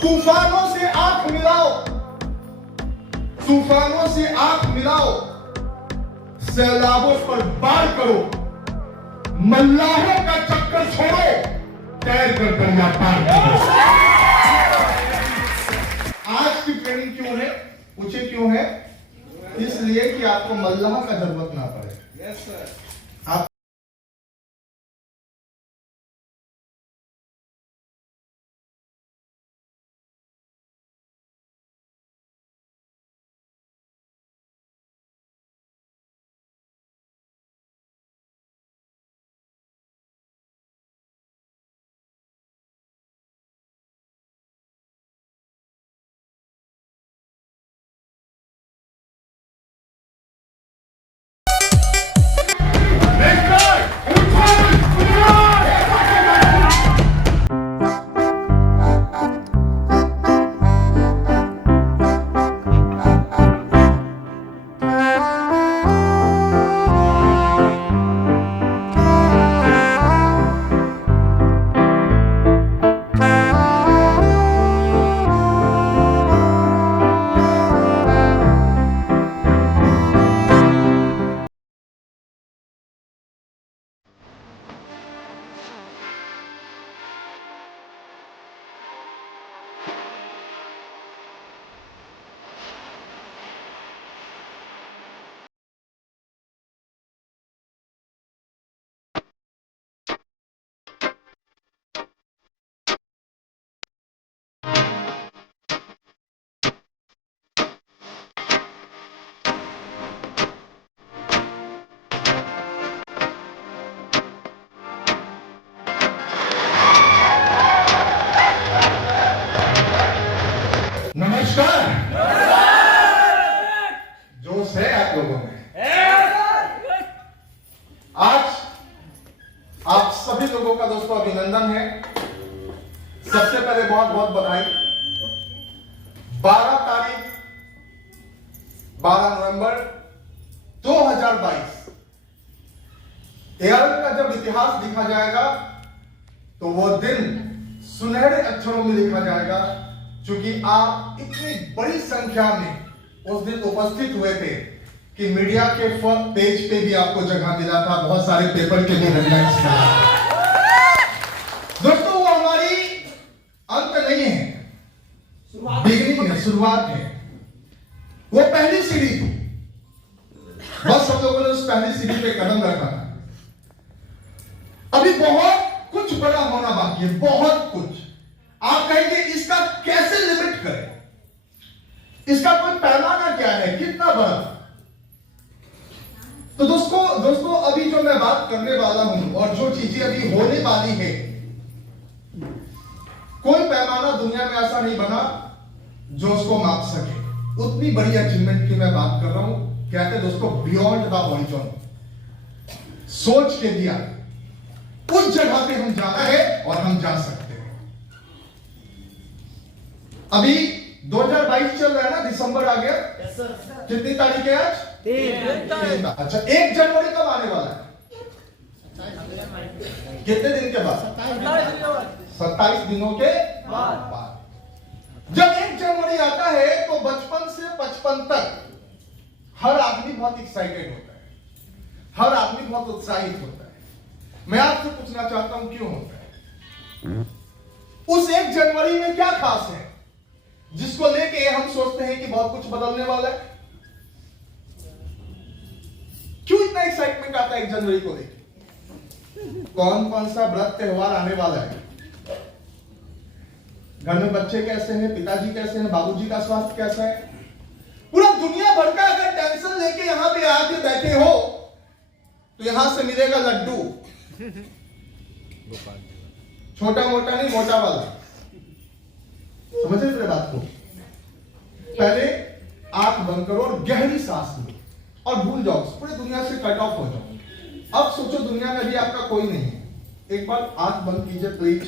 तूफानों से आंख मिलाओ, तूफानों से आंख मिलाओ, सैलाबों पर बाढ़ करो, मल्लाहों का चक्कर छोड़ो, तैर कर दरिया पार करो। आज की ट्रेनिंग क्यों है? पूछे क्यों है? इसलिए कि आपको मल्लाह का जरूरत ना पड़े। आप नमस्कार। जोश है आप लोगों में? आज आप सभी लोगों का दोस्तों अभिनंदन है। सबसे पहले बहुत बहुत बधाई। 12 तारीख 12 नवंबर 2022 एआरएल का जब इतिहास लिखा जाएगा तो वो दिन सुनहरे अक्षरों में लिखा जाएगा, क्योंकि आप इतनी बड़ी संख्या में उस दिन उपस्थित हुए थे कि मीडिया के पेज पे भी आपको जगह मिला था, बहुत सारे पेपर के भी हेडलाइंस था। दोस्तों वो हमारी अंत नहीं है, बिगिनिंग है, शुरुआत है। वो पहली सीढ़ी थी, बस हम लोगों ने उस पहली सीढ़ी पे कदम रखा था। अभी बहुत कुछ बड़ा होना बाकी है, बहुत कुछ। आप कहेंगे इसका कैसे लिमिट करें, इसका कोई पैमाना क्या है, कितना बड़ा? तो दोस्तों अभी जो मैं बात करने वाला हूं और जो चीजें अभी होने वाली है, कोई पैमाना दुनिया में ऐसा नहीं बना जो उसको माप सके। उतनी बड़ी अचीवमेंट की मैं बात कर रहा हूं। कहते हैं दोस्तों बियॉन्ड द हॉरिजॉन, सोच के दिया उस जगह पे हम जाना है और हम जा सकते हैं। अभी 2022 चल रहा है ना, दिसंबर आ गया। कितनी तारीख है आज? 3। अच्छा 1 जनवरी कब आने वाला है? कितने दिन के बाद? 27 दिनों के बाद। जब 1 जनवरी आता है तो बचपन से 55 तक हर आदमी बहुत एक्साइटेड होता है, हर आदमी बहुत उत्साहित होता है। मैं आपसे पूछना चाहता हूं क्यों होता है? उस 1 जनवरी में क्या खास है जिसको लेके हम सोचते हैं कि बहुत कुछ बदलने वाला है? क्यों इतना एक्साइटमेंट आता है 1 जनवरी को लेके? कौन कौन सा व्रत त्योहार आने वाला है? घर में बच्चे कैसे हैं, पिताजी कैसे हैं, बाबूजी का स्वास्थ्य कैसा है? पूरा दुनिया भर का अगर टेंशन लेके यहां पे आके बैठे हो तो यहां से मिलेगा लड्डू, छोटा मोटा नहीं, मोटा वाला। समझ रहे मेरे बात को? पहले आंख बंद करो और गहरी सांस लो और भूल जाओ, पूरी दुनिया से कट ऑफ हो जाओ। अब सोचो दुनिया में भी आपका कोई नहीं है। एक बार आंख बंद कीजिए प्लीज,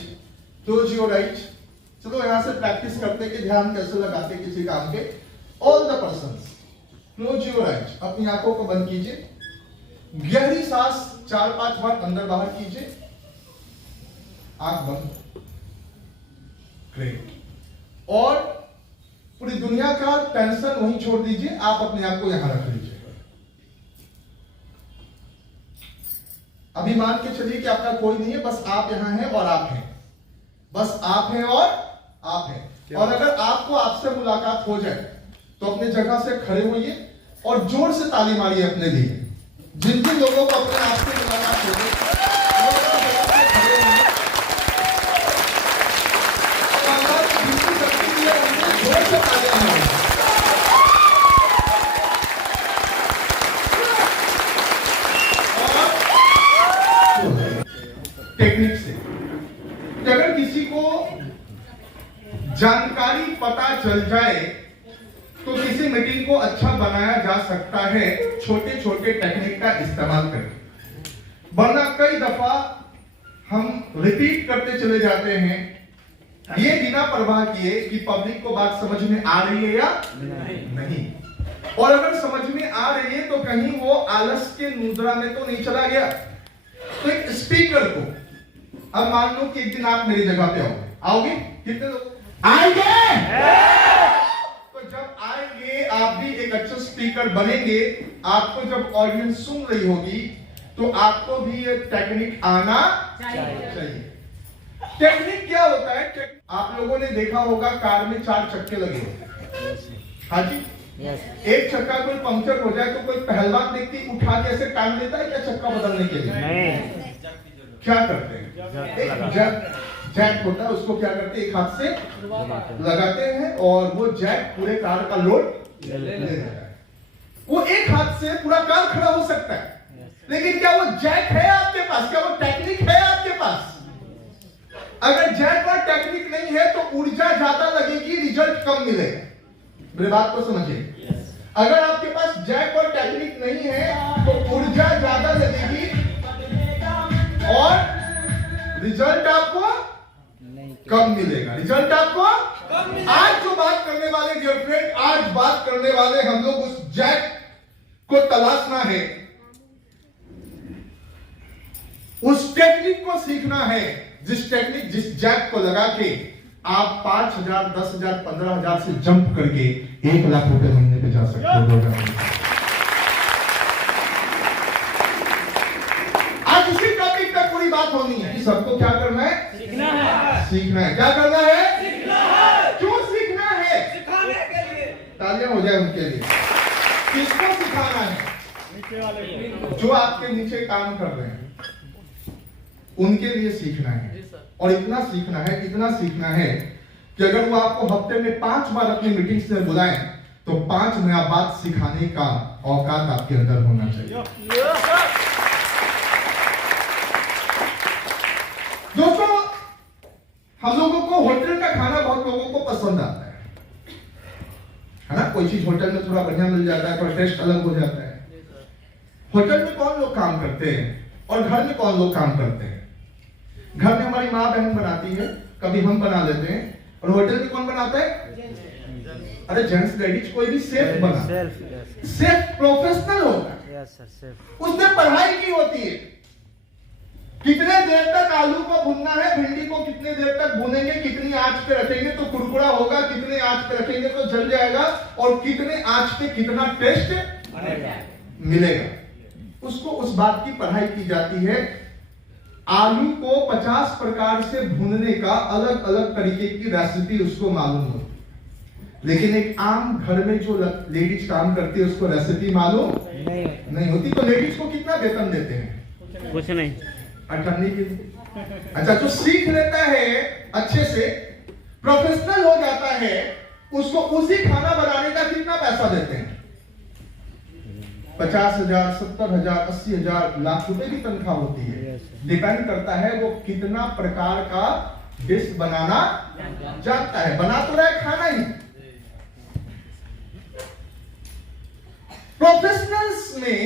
क्लोज योर आइज। चलो यहां से प्रैक्टिस करते कि ध्यान कैसे लगाते किसी काम पे। All the persons close your eyes, अपनी आंखों को बंद कीजिए, गहरी सांस 4-5 बार अंदर बाहर कीजिए। आंख बंद। ग्रेट। और पूरी दुनिया का टेंशन वहीं छोड़ दीजिए, आप अपने आप को यहां रख लीजिए। अभी मान के चलिए कि आपका कोई नहीं है, बस आप यहां हैं और आप हैं, बस आप हैं और आप हैं। और अगर आपको आपसे मुलाकात हो जाए तो अपने जगह से खड़े होइए और जोर से ताली मारिए अपने लिए। जिन जिन लोगों को अपने आप से मुलाकात हो गई वो अपनी जगह से खड़े होइए और अल्लाह की जितनी शक्ति दी है उनसे जोर से तालियां मारिए। टेक्निक से अगर किसी को जानकारी पता चल जाए तो किसी मीटिंग को अच्छा बनाया जा सकता है छोटे छोटे टेक्निक का इस्तेमाल करके। वरना कई दफा हम रिपीट करते चले जाते हैं ये बिना परवाह किए कि पब्लिक को बात समझ में आ रही है या नहीं। और अगर समझ में आ रही है तो कहीं वो आलस के मुद्रा में तो नहीं चला गया। तो एक स्पीकर को, अब मान लो कि एक दिन आप मेरी जगह पे आओगे, कितने लोग आएंगे? तो जब आएंगे आप भी एक अच्छा स्पीकर बनेंगे। आपको जब ऑडियंस सुन रही होगी तो आपको भी ये टेक्निक आना चाहिए। टेक्निक क्या होता है? आप लोगों ने देखा होगा कार में 4 चक्के लगे होते हैं। हाँ जी, एक चक्का कोई पंक्चर हो जाए तो कोई पहलवान व्यक्ति उठा के ऐसे टांग देता है क्या चक्का बदलने के लिए? क्या करते हैं? एक जैक होता है, उसको क्या करते हैं, एक हाथ से लगाते हैं और वो जैक पूरे कार का लोड ले लेता है। वो एक हाथ से पूरा कार खड़ा हो सकता है, लेकिन क्या वो जैक है आपके पास? क्या वो टेक्निक है आपके पास? अगर जैक और टेक्निक नहीं है तो ऊर्जा ज्यादा लगेगी, रिजल्ट कम मिलेगा। मेरी बात को समझिए। अगर आपके पास जैक और टेक्निक नहीं है तो ऊर्जा ज्यादा लगेगी और रिजल्ट आपको कम मिलेगा। रिजल्ट आपको आज जो बात करने वाले डियर फ्रेंड, आज बात करने वाले हम लोग उस जैक को तलाशना है, उस टेक्निक को सीखना है जिस टेक्निक, जिस जैक को लगा के आप 5,000, 10,000, 15,000 से जंप करके 1 लाख रुपए महीने पे जा सकते हो। आज इसी टॉपिक पे पूरी बात होनी है कि सबको क्या करना है? सीखना है। सीखना है। क्या करना है? सीखना है। क्यों सीखना है? सिखाने के लिए। तालियां हो जाए उनके लिए। किसको सिखाना है? नीचे वाले, जो आपके नीचे काम कर रहे हैं उनके लिए सीखना है। और इतना सीखना है, इतना सीखना है कि अगर वो आपको हफ्ते में 5 बार अपनी मीटिंग से बुलाएं तो 5 नया बात सिखाने का औकात आपके अंदर होना चाहिए। दोस्तों, हम लोगों को होटल का खाना बहुत लोगों को पसंद आता है ना? कोई चीज होटल में थोड़ा बढ़िया मिल जाता है, थोड़ा टेस्ट अलग हो जाता है। होटल में कौन लोग काम करते हैं और घर में कौन लोग काम करते हैं? घर में हमारी माँ बहन बनाती है, कभी हम बना लेते हैं, और होटल में कौन बनाता है? अरे जेंट्स लेडीज, कोई भी सेफ बना, सेफ प्रोफेशनल होता है। उसने पढ़ाई की होती है, कितने देर तक आलू को भूनना है, भिंडी को कितने देर तक भूनेंगे, कितनी आंच पे रखेंगे तो कुरकुरा होगा, कितने आंच पे रखेंगे तो जल जाएगा, और कितने आंच पे कितना टेस्ट मिलेगा। उसको उस बात की पढ़ाई की जाती है। आलू को 50 प्रकार से भूनने का अलग अलग तरीके की रेसिपी उसको मालूम होती, लेकिन एक आम घर में जो लेडीज काम करती है उसको रेसिपी मालूम नहीं होती। तो लेडीज को कितना वेतन देते हैं? कुछ नहीं, अठन्नी के लिए। अच्छा, जो सीख लेता है अच्छे से, प्रोफेशनल हो जाता है, उसको उसी खाना बनाने का कितना पैसा देते हैं? 50,000, 70,000, 80,000, लाख रुपए की तनख्वाह होती है। डिपेंड करता है वो कितना प्रकार का डिश बनाना जानता है। बना तो रहा है खाना ही। प्रोफेशनल्स में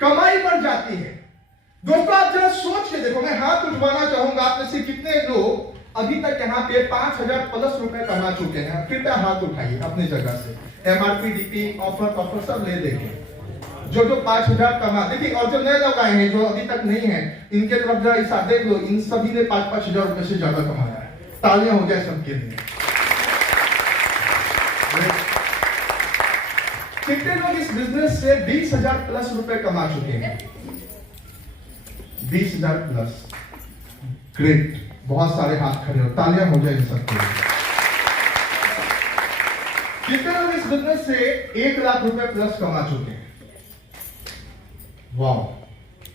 कमाई बढ़ जाती है। दोस्तों, आप जरा सोच के देखो, मैं हाथ उठवाना चाहूंगा आप में से कितने लोग अभी तक यहाँ पे 5,000 प्लस रुपए कमा चुके हैं? कृपया हाथ उठाइए अपनी जगह से। एमआरपी, डीपी, ऑफर सब ले लेंगे। जो 5,000 कमा, देखिए, और जो नए लोग आए हैं जो अभी तक नहीं है, इनके तरफ जरा हिसाब देख लो, इन सभी ने 5,000 रुपए से ज्यादा कमाया है। तालियां हो जाए सबके लिए। कितने लोग इस बिजनेस से 20,000 प्लस रुपए कमा चुके हैं? 20,000 प्लस। ग्रेट, बहुत सारे हाथ खड़े हो, तालियां हो जाए इन सबके लिए। कितने लोग इस बिजनेस से 1 लाख रुपए प्लस कमा चुके हैं? वाह,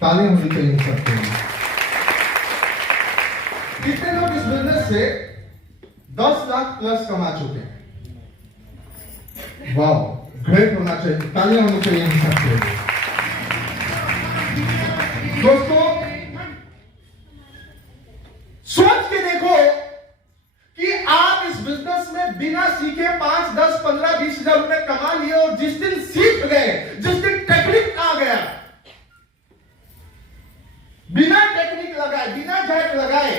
तालियां होनी चाहिए इन सबके लिए। कितने लोग इस बिजनेस से 10 लाख प्लस कमा चुके हैं? वाह, ग्रेट होना चाहिए, तालियां होनी चाहिए इन सबके लिए। दोस्तों, सोच के देखो कि आप इस बिजनेस में बिना सीखे 5, 10, 15, 20,000 रुपए कमा लिए, और जिस दिन सीख गए, जिस दिन टेक्निक आ गया, बिना टेक्निक लगाए, बिना झटक लगाए,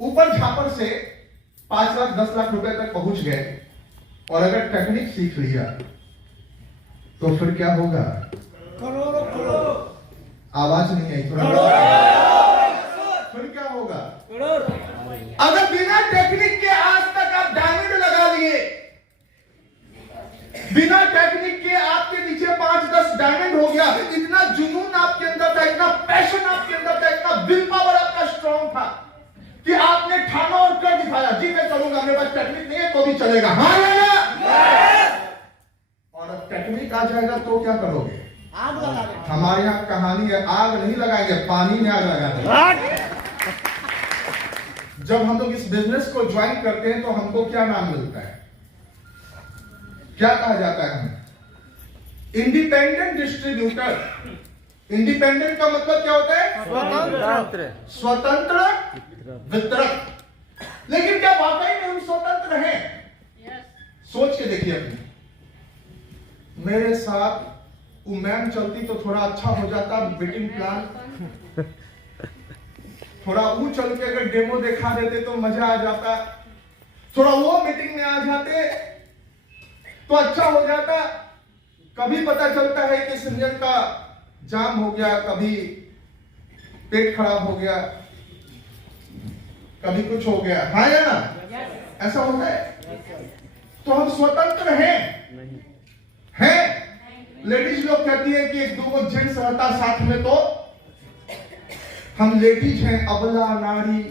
ऊपर झापर से 5 लाख 10 लाख रुपए तक पहुंच गए, और अगर टेक्निक सीख लिया तो फिर क्या होगा? करोड़ों। आवाज नहीं आई, थोड़ा फिर क्या होगा? अगर बिना टेक्निक के आज तक आप डायमंड लगा लिए, बिना टेक्निक के आपके नीचे 5-10 डायमंड हो गया, इतना जुनून आपके अंदर था, इतना पैशन आपके अंदर था, इतना विल पावर आपका स्ट्रॉन्ग था कि आपने ठाना और कर दिखाया, जी मैं करूंगा, मेरे पास टेक्निक नहीं है तो भी चलेगा। हाँ या ना? और अब टेक्निक आ जाएगा तो क्या करोगे? आग लगा देंगे। हमारे यहाँ कहानी है, आग नहीं लगाएंगे, पानी में आग लगा देंगे। जब हम लोग इस बिजनेस को ज्वाइन करते हैं तो हमको क्या नाम मिलता है? क्या कहा जाता है हमें? Independent distributor. इंडिपेंडेंट का मतलब क्या होता है? स्वतंत्र वितरक। लेकिन क्या वाकई में हम स्वतंत्र हैं? सोच के देखिए अपनी। मेरे साथ वो मैम चलती तो थोड़ा अच्छा हो जाता मीटिंग प्लान, थोड़ा वो चल के अगर डेमो दिखा देते तो मजा आ जाता, थोड़ा वो मीटिंग में आ जाते तो अच्छा हो जाता। कभी पता चलता है कि इंजन का जाम हो गया, कभी पेट खराब हो गया, कभी कुछ हो गया। हाँ या ना? ऐसा होता है। तो हम स्वतंत्र हैं? लेडीज लोग कहती है कि 1-2 जेंट्स रहता साथ में तो हम लेडीज हैं, अबला नारी,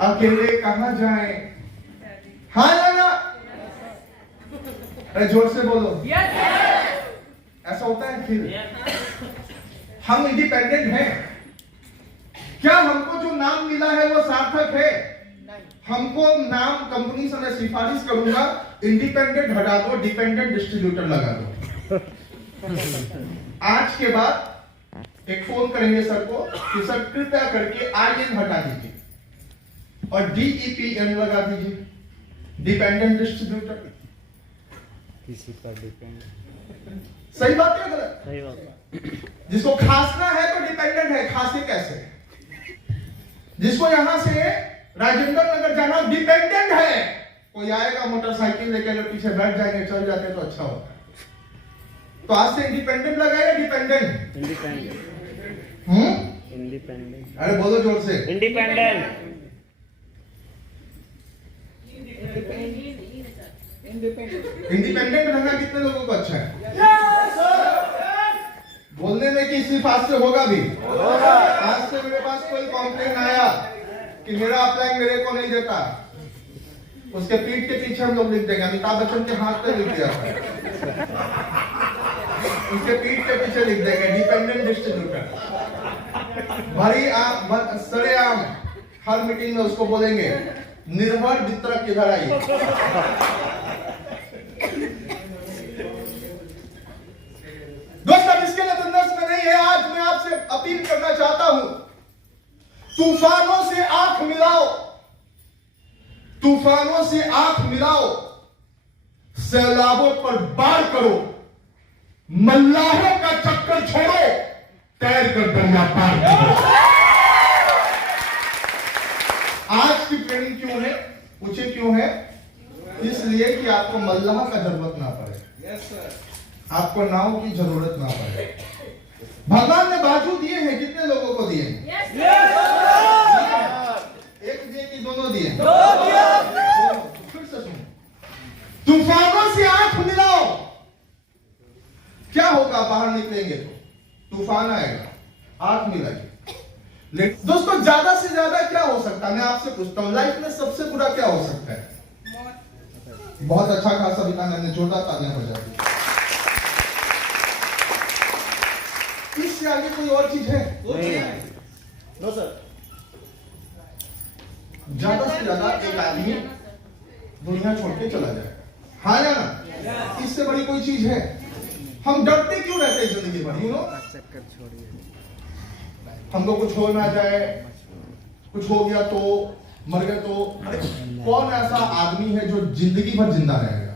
अकेले कहां जाएं। हाँ या ना? अरे जोर से बोलो। ऐसा होता है। फिर हम इंडिपेंडेंट हैं क्या? हमको जो नाम मिला है वो सार्थक है? हमको नाम कंपनी से मैं सिफारिश करूंगा, इंडिपेंडेंट हटा दो, डिपेंडेंट डिस्ट्रीब्यूटर लगा दो। आज के बाद एक फोन करेंगे सर को कि सर कृपया करके IN हटा दीजिए और DEPN लगा दीजिए, डिपेंडेंट डिस्ट्रीब्यूटर। किसी पर डिपेंड। सही बात है गलत? सही बात। जिसको खांसना है तो डिपेंडेंट है, खांसे कैसे? जिसको यहां से राजेंद्र नगर जाना डिपेंडेंट है, कोई आएगा मोटरसाइकिल लेकर, अगर पीछे बैठ जाएंगे चल जाते तो अच्छा होता। तो आज से इंडिपेंडेंट लगाएगा डिपेंडेंट? इंडिपेंडेंट। इंडिपेंडेंट। अरे बोलो जोर से। इंडिपेंडेंट। इंडिपेंडेंट रहना कितने लोगों को अच्छा है? बोलने में कि सिर्फ आज से होगा भी? आज से मेरे पास कोई कॉम्प्लेन आया कि मेरा अपलाइन मेरे को नहीं देता, उसके पीठ के पीछे हम लोग लिख देंगे, अमिताभ बच्चन के हाथ पे लिख दिया था, उसके पीठ के पीछे लिख देंगे डिपेंडेंट डिस्ट्रीब्यूटर। भारी आम सरेआम हर मीटिंग में उसको बोलेंगे निर्भर वितरक किधर आइए। दोस्तों इसके लिए बिजनेस में नहीं है। आज मैं आपसे अपील करना चाहता हूं, तूफानों से आंख मिलाओ, तूफानों से आंख मिलाओ, सैलाबों पर बाढ़ करो, मल्लाहों का चक्कर छोड़ो, तैर कर दरिया पार करो। आज की ट्रेनिंग क्यों है? पूछे क्यों है? इसलिए कि आपको मल्लाह का जरूरत ना पड़े, आपको नाव की जरूरत ना पड़े। भगवान ने बाजू दिए हैं, कितने लोगों को दिए? एक दिए कि दोनों दिए? फिर से सुनो, तूफानों से आंख मिलाओ। क्या होगा? बाहर निकलेंगे तो तूफान आएगा, आंख मिलाइए। लेकिन दोस्तों ज्यादा से ज्यादा क्या हो सकता है? मैं आपसे पूछता हूं, लाइफ में सबसे बुरा क्या हो सकता है? बहुत अच्छा खासा बिताना ने जोरदार तालियां बजाई। इससे आगे कोई और चीज है? No sir. ज्यादा से ज्यादा एक आदमी दुनिया छोड़ के चला जाएगा, हाँ या ना? इससे बड़ी कोई चीज है? हम डरते क्यों रहते हैं जिंदगी भर? चक्कर छोड़िए। हमको कुछ हो ना जाए, कुछ हो गया तो, मर गए तो। अरे कौन ऐसा आदमी है जो जिंदगी भर जिंदा रहेगा?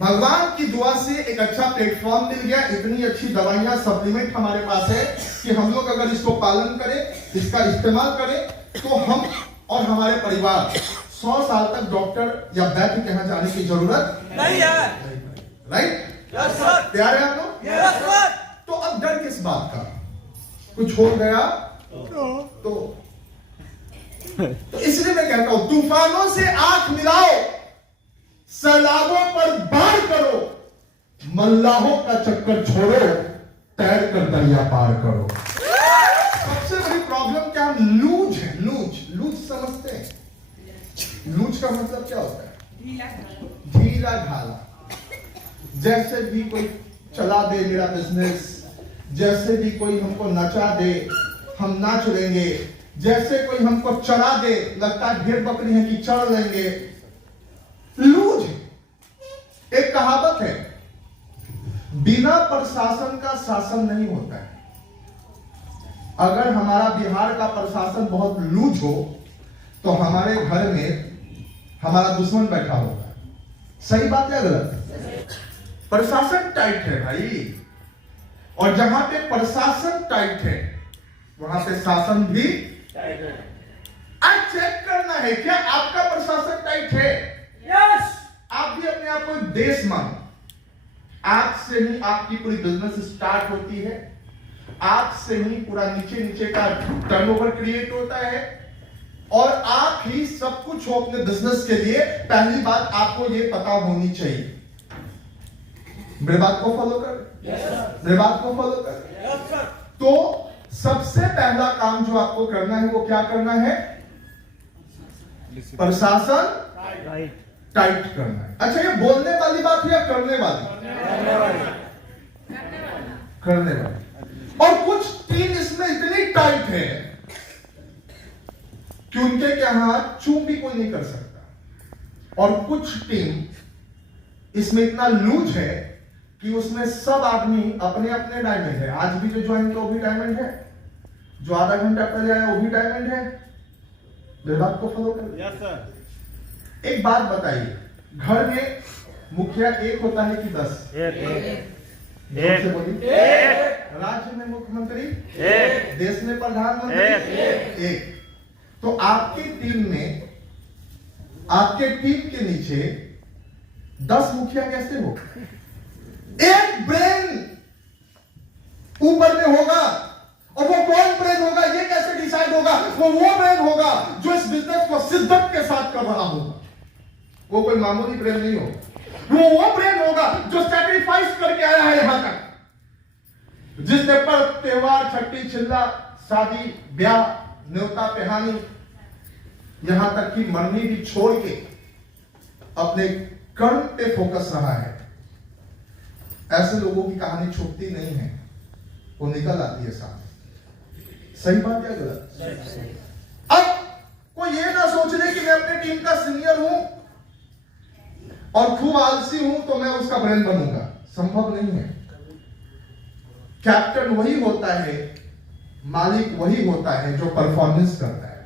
भगवान की दुआ से एक अच्छा प्लेटफॉर्म मिल गया, इतनी अच्छी दवाइयां, सप्लीमेंट हमारे पास है कि हम लोग अगर इसको पालन करें, इसका इस्तेमाल करें, तो हम और हमारे परिवार 100 साल तक डॉक्टर या वैद्य के यहाँ जाने की जरूरत नहीं है। राइट? Yes sir. तैयार है आप लोग? Yes sir. तो अब डर किस बात का? कुछ हो गया तो इसलिए मैं कहता हूं, तूफानों से आंख मिलाओ, सैलाबों पर बाढ़ करो, मल्लाहों का चक्कर छोड़ो, तैर कर दरिया पार करो। सबसे बड़ी प्रॉब्लम क्या? हम लूज है। लूज समझते हैं? लूज का मतलब क्या होता है? ढीला ढाला। जैसे भी कोई चला दे मेरा बिजनेस, जैसे भी कोई हमको नचा दे हम नाच लेंगे, जैसे कोई हमको चढ़ा दे लगता है ढेर बकरी है कि चढ़ लेंगे। लूज है। एक कहावत है, बिना प्रशासन का शासन नहीं होता है। अगर हमारा बिहार का प्रशासन बहुत लूज हो तो हमारे घर में हमारा दुश्मन बैठा होगा। सही बात है गलत? प्रशासन टाइट है भाई, और जहां पे प्रशासन टाइट है वहां पे शासन भी टाइट है। आज चेक करना है क्या आपका प्रशासन टाइट है? यस। आप भी अपने आप को देश मानो। आज से ही आपकी पूरी बिजनेस स्टार्ट होती है, आज से ही पूरा नीचे नीचे का टर्नओवर क्रिएट होता है, और आप ही सब कुछ हो अपने बिजनेस के लिए। पहली बात आपको ये पता होनी चाहिए। मेरे बात को फॉलो कर, मेरे बात को फॉलो कर। Yes sir. तो सबसे पहला काम जो आपको करना है वो क्या करना है? प्रशासन टाइट करना है। अच्छा, ये बोलने वाली बात है या करने वाली? करने वाली। और कुछ टीम इसमें इतनी टाइट है कि उनके यहाँ चूं भी कोई नहीं कर सकता, और कुछ टीम इसमें इतना लूज है कि उसमें सब आदमी अपने अपने डायमंड है। आज भी जो ज्वाइन किया वो भी डायमंड है, जो आधा घंटा पहले आया वो भी डायमंड है। मेरी बात को फॉलो कर। Yes sir. एक बात बताइए, घर में मुखिया एक होता है कि 10? एक। जोर से बोलिए। राज्य में मुख्यमंत्री एक। देश में प्रधानमंत्री एक। तो आपकी टीम में, आपके टीम के नीचे 10 मुखिया कैसे हो? एक ब्रेन ऊपर में होगा, और वो कौन ब्रेन होगा ये कैसे डिसाइड होगा? वो ब्रेन होगा जो इस बिजनेस को शिद्दत के साथ कर रहा होगा। वो कोई मामूली ब्रेन नहीं होगा। वो ब्रेन होगा जो सैक्रिफाइस करके आया है यहां तक, जिसने पर त्योहार, छठी, चिल्ला, शादी, ब्याह, न्योता, पिहानी, यहां तक कि मरनी भी छोड़ के अपने कर्म पे फोकस रहा है। ऐसे लोगों की कहानी छुपती नहीं है, वो निकल आती है सामने। सही बात है गलत? अब कोई ये ना सोच ले कि मैं अपनी टीम का सीनियर हूं और खूब आलसी हूं तो मैं उसका ब्रेन बनूंगा। संभव नहीं है। कैप्टन वही होता है, मालिक वही होता है जो परफॉर्मेंस करता है।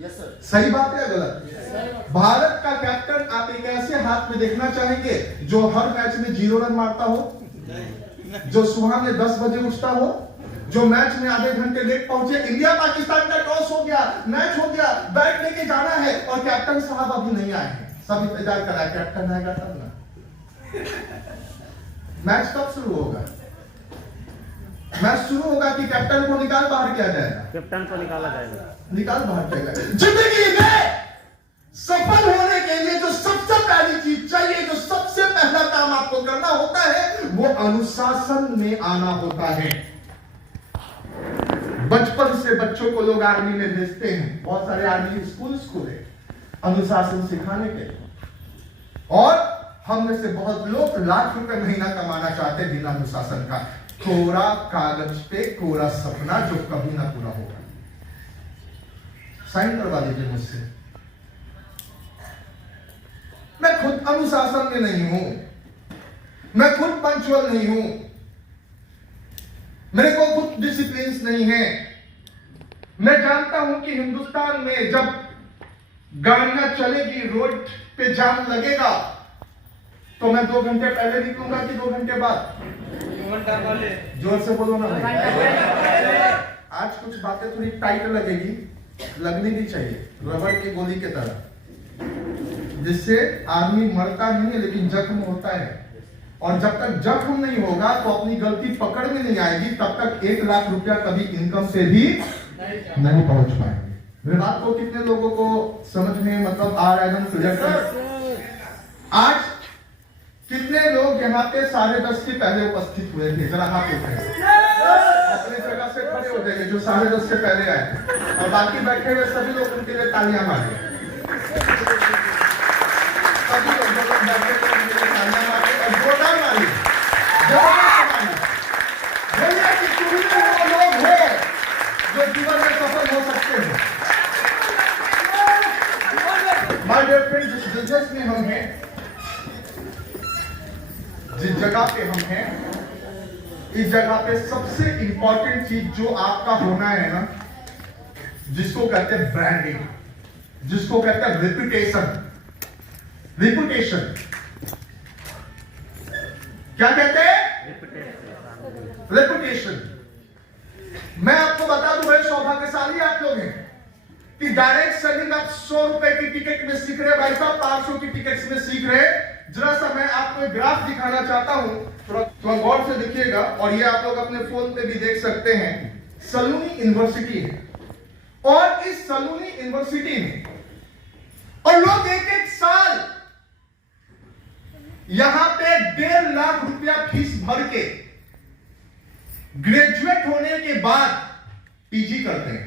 Yes sir. सही बात है गलत? भारत का कैप्टन आप एक ऐसे हाथ में देखना चाहेंगे जो हर मैच में 0 रन मारता हो, जो सुबह में 10 बजे उठता हो, जो मैच में आधे घंटे लेट पहुंचे। इंडिया पाकिस्तान का टॉस हो गया, मैच हो गया, बैट लेके जाना है और कैप्टन साहब अभी नहीं आए हैं। सब इंतजार कर रहा है कैप्टन आएगा तब ना। मैच कब शुरू होगा? मैच शुरू होगा कि कैप्टन को निकाल बाहर किया जाएगा? कैप्टन को निकाला जाएगा। निकाल बाहर किया जाएगा। जिंदगी में सफल होने के लिए जो सबसे पहली चीज चाहिए करना होता है वो अनुशासन में आना होता है। बचपन से बच्चों को लोग आर्मी में भेजते हैं, बहुत सारे आर्मी स्कूल खुले अनुशासन सिखाने के लिए, और हम में से बहुत लोग लाख रुपए महीना कमाना चाहते हैं बिना अनुशासन का। कोरा कागज पे कोरा सपना जो कभी ना पूरा होगा। साइन करवा दीजिए मुझसे। मैं खुद अनुशासन में नहीं हूं, मैं खुद पंक्चुअल नहीं हूं, मेरे को खुद डिसिप्लिन नहीं है। मैं जानता हूं कि हिंदुस्तान में जब गाड़ियां चलेगी, रोड पे जाम लगेगा, तो मैं 2 घंटे पहले निकलूंगा कि 2 घंटे बाद? जोर से बोलो ना भाई। आज कुछ बातें थोड़ी टाइट लगेगी, लगनी भी चाहिए रबड़ की गोली की तरह, जिससे आदमी मरता नहीं है लेकिन जख्म होता है। और जब तक जख्म नहीं होगा तो अपनी गलती पकड़ में नहीं आएगी, तब तक 1 लाख रुपया कभी इनकम से भी नहीं पहुंच पाएंगे। मेरी बात को कितने लोगों को समझ में मतलब आ रहा है एकदम क्लियर? आज कितने लोग यहाँ पे 10:30 के पहले उपस्थित हुए थे? जरा हाथ उठाएं, अपने जगह से खड़े हो जाएंगे जो 10:30 से पहले आए, और बाकी बैठे हुए सभी लोग उनके लिए तालियां मारिए। सभी लोग जो लोग बैठे हुए उनके लिए तालियां मारिए और जोरदार मारिए, जोरदार मारिए। बोलिए कि तुम ही वो लोग हो जो जीवन में सफल हो सकते हैं। माय डियर फ्रेंड्स, जिस बिजनेस में हम हैं, जिस जगह पे हम हैं, इस जगह पे सबसे इंपॉर्टेंट चीज जो आपका होना है ना, जिसको कहते हैं ब्रांडिंग, जिसको कहते हैं रेपुटेशन। रेपुटेशन क्या कहते हैं? रेपुटेशन। मैं आपको बता दूं, बड़े सौभाग्यशाली आप लोग हैं कि डायरेक्ट सेलिंग आप 100 रुपए की टिकट में सीख रहे, भाई साहब 500 की टिकट में सीख रहे। जरा सा मैं आपको एक ग्राफ दिखाना चाहता हूं, थोड़ा गौर से देखिएगा, और ये आप लोग अपने फोन पे भी देख सकते हैं। सलूनी यूनिवर्सिटी है, और इस सलूनी यूनिवर्सिटी में और लोग एक साल यहां पे 1.5 लाख रुपया फीस भर के ग्रेजुएट होने के बाद पीजी करते हैं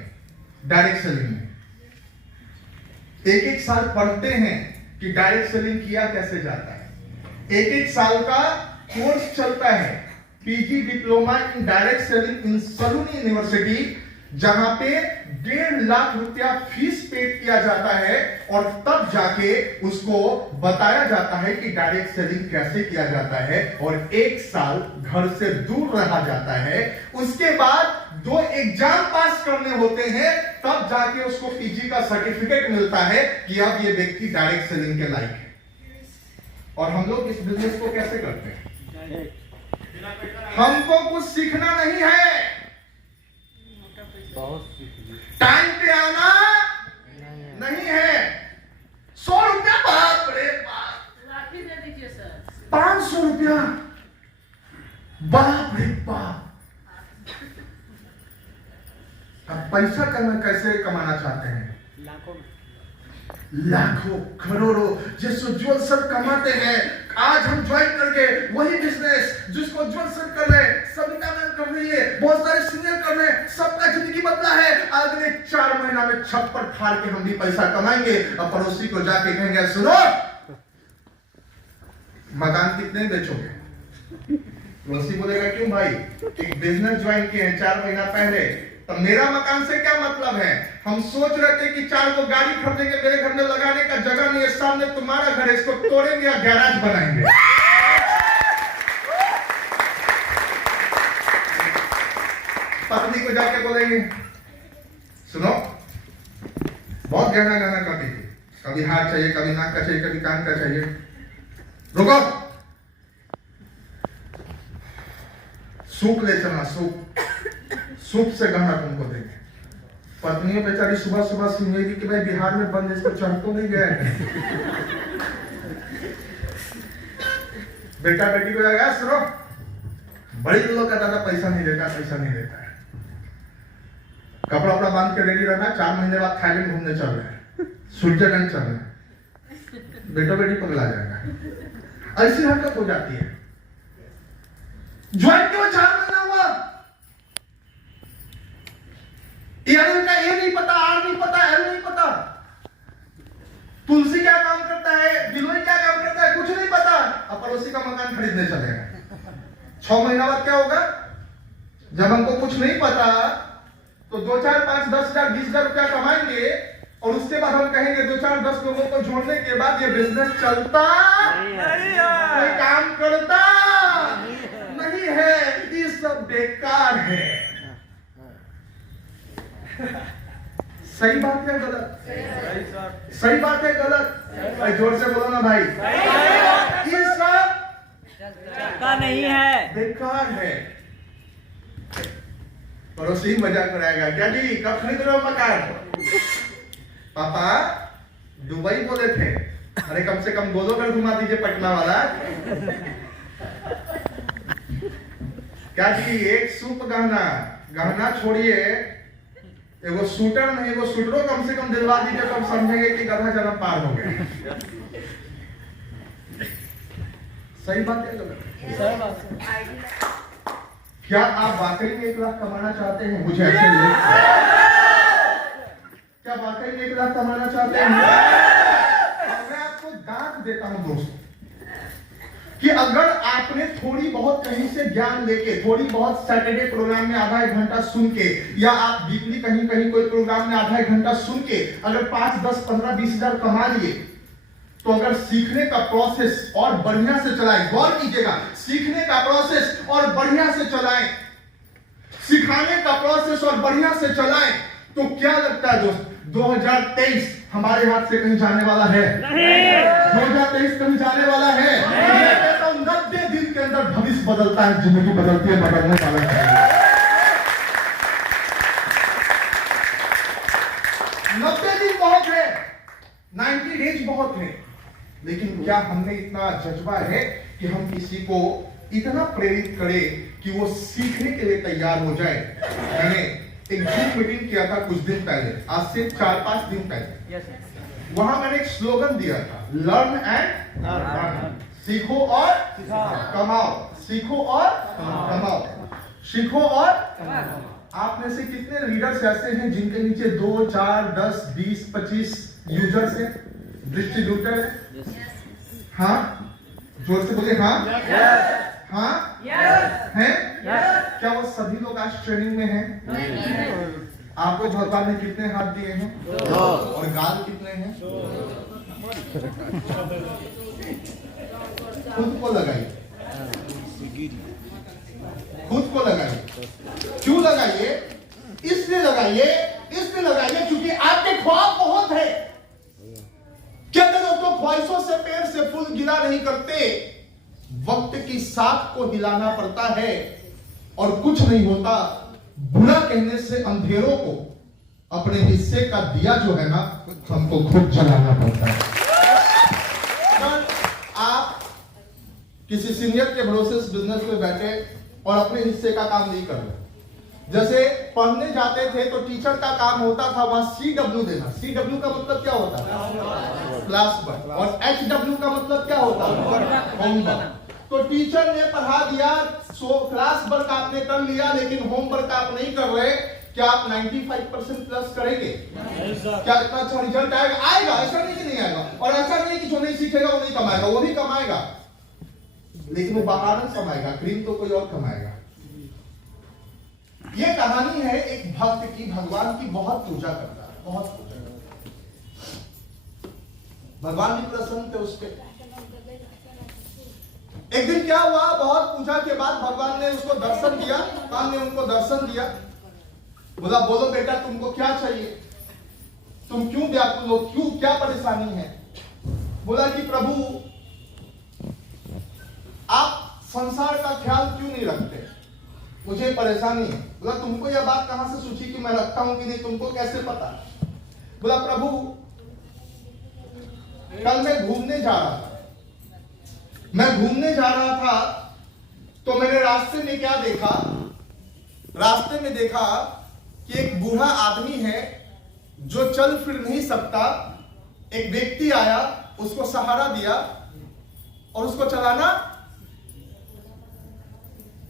डायरेक्ट सेलिंग में। एक साल पढ़ते हैं कि डायरेक्ट सेलिंग किया कैसे जाता है। एक साल का कोर्स चलता है, PG diploma in direct selling in Saloni university, जहां पे 1.5 लाख रुपया फीस पेड किया जाता है, और तब जाके उसको बताया जाता है कि डायरेक्ट सेलिंग कैसे किया जाता है, और 1 साल घर से दूर रहा जाता है। उसके बाद 2 एग्जाम पास करने होते हैं, तब जाके उसको पीजी का सर्टिफिकेट मिलता है कि अब ये व्यक्ति डायरेक्ट सेलिंग के लायक है। और हम लोग इस बिजनेस को कैसे करते हैं? हमको कुछ सीखना नहीं है, टाइम पे आना नहीं है। 100 रुपया, बाप रे बाप, 500 रुपया, बाप रे बाप। अब पैसा करना कैसे कमाना चाहते हैं? लाखों करोड़ों जिस उज्जवल सर कमाते हैं, आज हम ज्वाइन करके वही बिजनेस जिसको उज्जवल सर कर रहे हैं, सविता मैम कर रही है, बहुत सारे सीनियर कर रहे हैं, सबका जिंदगी बदला है। अगले 4 महीना में छप्पर फाड़ के हम भी पैसा कमाएंगे, और पड़ोसी को जाके कहेंगे सुनो मकान कितने बेचोगे? पड़ोसी बोलेगा क्यों भाई, एक बिजनेस ज्वाइन किए हैं 4 महीना पहले, तो मेरा मकान से क्या मतलब है? हम सोच रहे थे कि 4 को गाड़ी खरीदेंगे, मेरे घर में लगाने का जगह नहीं है, सामने तुम्हारा घर है, इसको तोड़ेंगे या गैराज बनाएंगे। पत्नी को जाके बोलेंगे सुनो, बहुत गहना गहना करती थी, कभी हाथ चाहिए, कभी नाक का चाहिए, कभी कान का चाहिए, रुको सूप ले चलना, सूप से गहना तुमको देंगे। पत्नी बेचारी सुबह सुबह सुनेगी कि भाई बिहार में बंद, इसको चढ़ तो नहीं गया है। बेटा बेटी को जाएगा सुनो, बड़ी लोग का दादा पैसा नहीं देता, पैसा नहीं देता है, कपड़ा वपड़ा बांध के रेडी रहना, 4 महीने बाद थाईलैंड घूमने चल रहे हैं, स्विट्जरलैंड चल रहे हैं, बेटा बेटी पगला जाएगा। ऐसी हरकत हो जाती है। ज्वाइन क्यों 4 महीना हुआ? एल का ए नहीं पता, आर नहीं पता, एल नहीं पता। तुलसी क्या काम करता है, गिलोय क्या काम करता है, कुछ नहीं पता। अब पड़ोसी का मकान खरीदने चलेगा। 6 महीना बाद क्या होगा? जब हमको कुछ नहीं पता तो 2, 4, 5, 10 हजार 20 हजार रुपया कमाएंगे और उसके बाद हम कहेंगे 2, 4, 10 लोगों को जोड़ने के बाद ये बिजनेस चलता नहीं कोई काम करता नहीं है, ये सब बेकार है। सही बात है गलत? सही बात है गलत? भाई जोर से बोलो ना भाई। ये सब का नहीं है, बेकार है। पड़ोसी मजाक कराएगा, क्या जी कब खरीद रहे हो मकान? पापा दुबई बोले थे, अरे कम से कम 2 घर घुमा दीजिए पटना वाला। क्या जी एक सूप गहना छोड़िए, एगो शूटर नहीं एगो शूटरों कम से कम दिलवा दीजिए तो हम समझेंगे कि गधा जन्म पार हो गया। सही बात है गलत? क्या आप वाकई में 1 लाख कमाना चाहते हैं? मुझे ऐसे लोग क्या वाकई में 1 लाख कमाना चाहते हैं? मैं आपको दांत देता हूं दोस्तों कि अगर आपने थोड़ी बहुत कहीं से ज्ञान लेके, थोड़ी बहुत सैटरडे प्रोग्राम में आधा 1 घंटा सुन के, या आप वीकली कहीं कोई प्रोग्राम में आधा 1 घंटा सुन के अगर 5, 10, 15, 20 हजार कमा लिए, तो अगर सीखने का प्रोसेस और बढ़िया से चलाएं, गौर कीजिएगा, सीखने का प्रोसेस और बढ़िया से चलाएं, सिखाने का प्रोसेस और बढ़िया से चलाएं, तो क्या लगता है दोस्त 2023 हमारे हाथ से कहीं जाने वाला है? 2023 कहीं जाने वाला है? मैं कहता हूं 90 दिन के अंदर भविष्य बदलता है, जिंदगी बदलती है, बदलने वाला है। 90 दिन बहुत है, 90 डेज बहुत है, लेकिन क्या हमने इतना जज्बा है कि हम किसी को इतना प्रेरित करें कि वो सीखने के लिए तैयार हो जाए? मैंने एक जूम मीटिंग किया था कुछ दिन पहले, आज से 4-5 दिन पहले। वहां मैंने एक स्लोगन दिया था, लर्न एंड अर्न, सीखो और कमाओ, सीखो और कमाओ, सीखो और। आप में से कितने लीडर्स ऐसे हैं जिनके नीचे 2, 4, 10, 20, 25 यूजर्स हैं, डिस्ट्रीब्यूटर है? हाँ जोर से बोलिए। हाँ हाँ हैं? क्या वो सभी लोग आज ट्रेनिंग में हैं? आपको भगवान ने कितने हाथ दिए हैं और गाल कितने हैं? खुद को लगाइए, खुद को लगाइए। क्यों लगाइए? इसलिए लगाइए क्योंकि आपके ख्वाब बहुत है। कहते दोस्तों, ख्वाहिशों से पेड़ से फूल गिरा नहीं करते, वक्त की साख को हिलाना पड़ता है और कुछ नहीं होता। बुरा कहने से अंधेरों को अपने हिस्से का दिया जो है ना, हमको खुद जलाना पड़ता है। आप किसी सीनियर के भरोसे इस बिजनेस में बैठे और अपने हिस्से का काम नहीं कर रहे। जैसे पढ़ने जाते थे तो टीचर का काम होता था वहां CW देना। CW का मतलब क्या होता है? Class work. और HW का मतलब क्या होता है? होमवर्क। तो टीचर ने पढ़ा दिया, क्लास वर्क आपने कर लिया, लेकिन होमवर्क आप नहीं कर रहे, क्या आप 95% प्लस करेंगे? क्या इतना अच्छा रिजल्ट आएगा? आएगा, ऐसा नहीं कि नहीं आएगा। और ऐसा नहीं कि जो नहीं सीखेगा वो नहीं कमाएगा, वो भी कमाएगा, लेकिन वो बाहर नहीं कमाएगा, क्रीम तो कोई और कमाएगा। ये कहानी है एक भक्त की, भगवान की बहुत पूजा करता है, बहुत पूजा करता है। भगवान भी प्रसन्न थे उस पर। एक दिन क्या हुआ, बहुत पूजा के बाद भगवान ने उसको दर्शन दिया, भगवान ने उनको दर्शन दिया। बोला, बोलो बेटा तुमको क्या चाहिए, तुम क्यों व्याकुल हो, क्यों, क्या परेशानी है? बोला कि प्रभु आप संसार का ख्याल क्यों नहीं रखते, मुझे परेशानी है। बोला, तुमको यह बात कहां से सूझी कि मैं रखता हूं कि नहीं, तुमको कैसे पता? बोला, प्रभु कल मैं घूमने जा रहा था, तो मैंने रास्ते में क्या देखा, रास्ते में देखा कि एक बूढ़ा आदमी है जो चल फिर नहीं सकता। एक व्यक्ति आया, उसको सहारा दिया और उसको चलाना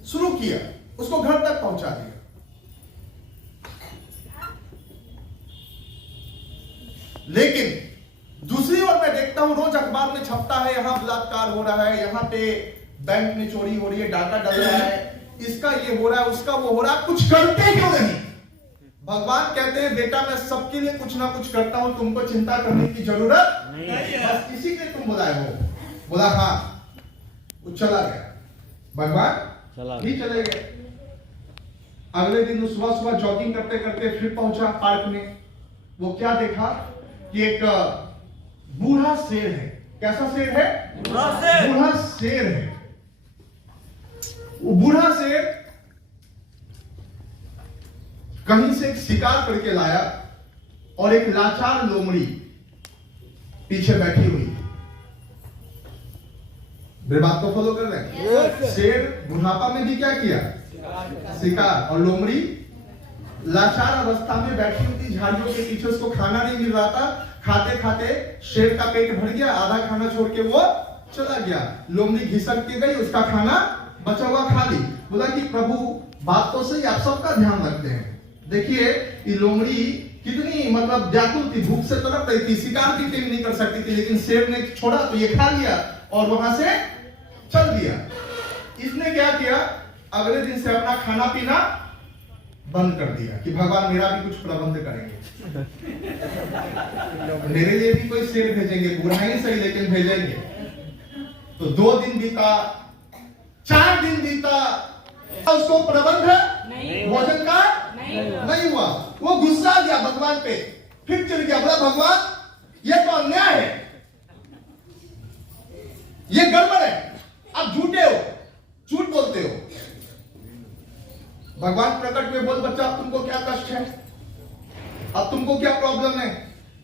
शुरू किया, उसको घर तक पहुंचा दिया। लेकिन दूसरी ओर मैं देखता हूं रोज अखबार में छपता है, यहां बलात्कार हो रहा है, यहां पे बैंक में चोरी हो रही है, डाका डल रहा है, इसका ये हो रहा है, उसका वो हो रहा है, कुछ करते क्यों नहीं? भगवान कहते हैं बेटा मैं सबके लिए कुछ ना कुछ करता हूं, तुमको चिंता करने की जरूरत नहीं है। बस किसी के तुम बुलाए हो, बोला हाँ, वो चला गया, भगवान भी चले गए। अगले दिन सुबह सुबह जॉगिंग करते करते फिर पहुंचा पार्क में। वो क्या देखा कि एक बूढ़ा शेर है। कैसा शेर है? बूढ़ा शेर है। वो बूढ़ा शेर कहीं से एक शिकार करके लाया और एक लाचार लोमड़ी पीछे बैठी हुई। मेरी बात को फॉलो कर रहे हैं? शेर बुढ़ापा में भी क्या किया? शिकार। और लोमड़ी लाचार अवस्था में बैठी हुई थी झाड़ियों के पीछे, उसको खाना नहीं मिल रहा था। खाते खाते शेर का पेट भर गया, आधा खाना छोड़ के वो चला गया। लोमड़ी घिसक के गई, उसका खाना बचा हुआ खा ली। बोला कि प्रभु बात तो सही, आप सबका ध्यान रखते हैं। देखिए ये लोमड़ी कितनी मतलब व्याकुल थी, भूख से तड़प रही थी, शिकार की टीम नहीं कर सकती थी, लेकिन शेर ने छोड़ा तो ये खा लिया और वहां से चल दिया। इसने क्या किया? अगले दिन से अपना खाना पीना बंद कर दिया कि भगवान मेरा भी कुछ प्रबंध करेंगे, मेरे लिए भी कोई शेर भेजेंगे, बुरा ही सही लेकिन भेजेंगे। तो 2 दिन बीता, 4 दिन बीता, उसको प्रबंध भोजन का नहीं हुआ। वो गुस्सा गया भगवान पे, फिर चल गया, बोला भगवान ये तो अन्याय है, ये गड़बड़ है, आप झूठे हो, झूठ बोलते हो। भगवान प्रकट में बोल बच्चा अब तुमको क्या कष्ट है, अब तुमको क्या प्रॉब्लम है?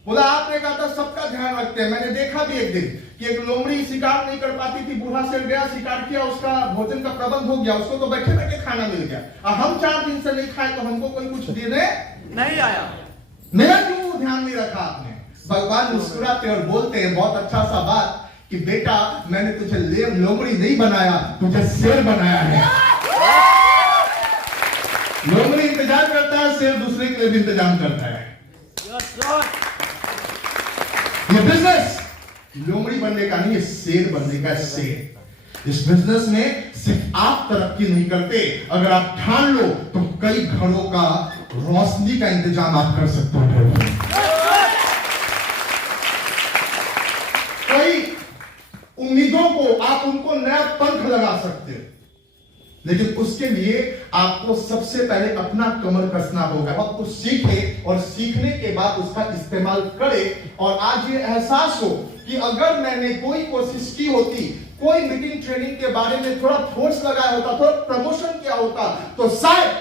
बोला आपने कहा था सबका ध्यान रखते हैं। मैंने देखा भी एक दिन कि एक लोमड़ी शिकार नहीं कर पाती थी, बूढ़ा शेर गया, शिकार किया, उसका भोजन का प्रबंध हो गया, उसको तो बैठे बैठे खाना मिल गया। और हम 4 दिन से नहीं खाए तो हमको कोई कुछ देने नहीं आया। मेरा क्यों ध्यान नहीं रखा आपने? भगवान मुस्कुराते और बोलते हैं बहुत अच्छा सा बात कि बेटा मैंने तुझे लोमड़ी नहीं बनाया, तुझे शेर बनाया है। लोमड़ी इंतजार करता है, शेर दूसरे के लिए भी इंतजाम करता है। ये बिजनेस लोमड़ी बनने का नहीं है, शेर बनने का। शेर इस बिजनेस में सिर्फ आप तरक्की नहीं करते, अगर आप ठान लो तो कई घरों का रोशनी का इंतजाम आप कर सकते हो। कई उम्मीदों को आप उनको नया पंख लगा सकते हो, लेकिन उसके लिए आपको सबसे पहले अपना कमर कसना होगा। आप कुछ सीखे और सीखने के बाद उसका इस्तेमाल करें। और आज ये एहसास हो कि अगर मैंने कोई कोशिश की होती, कोई मीटिंग ट्रेनिंग के बारे में थोड़ा फोर्स लगाया होता, थोड़ा प्रमोशन किया होता, तो शायद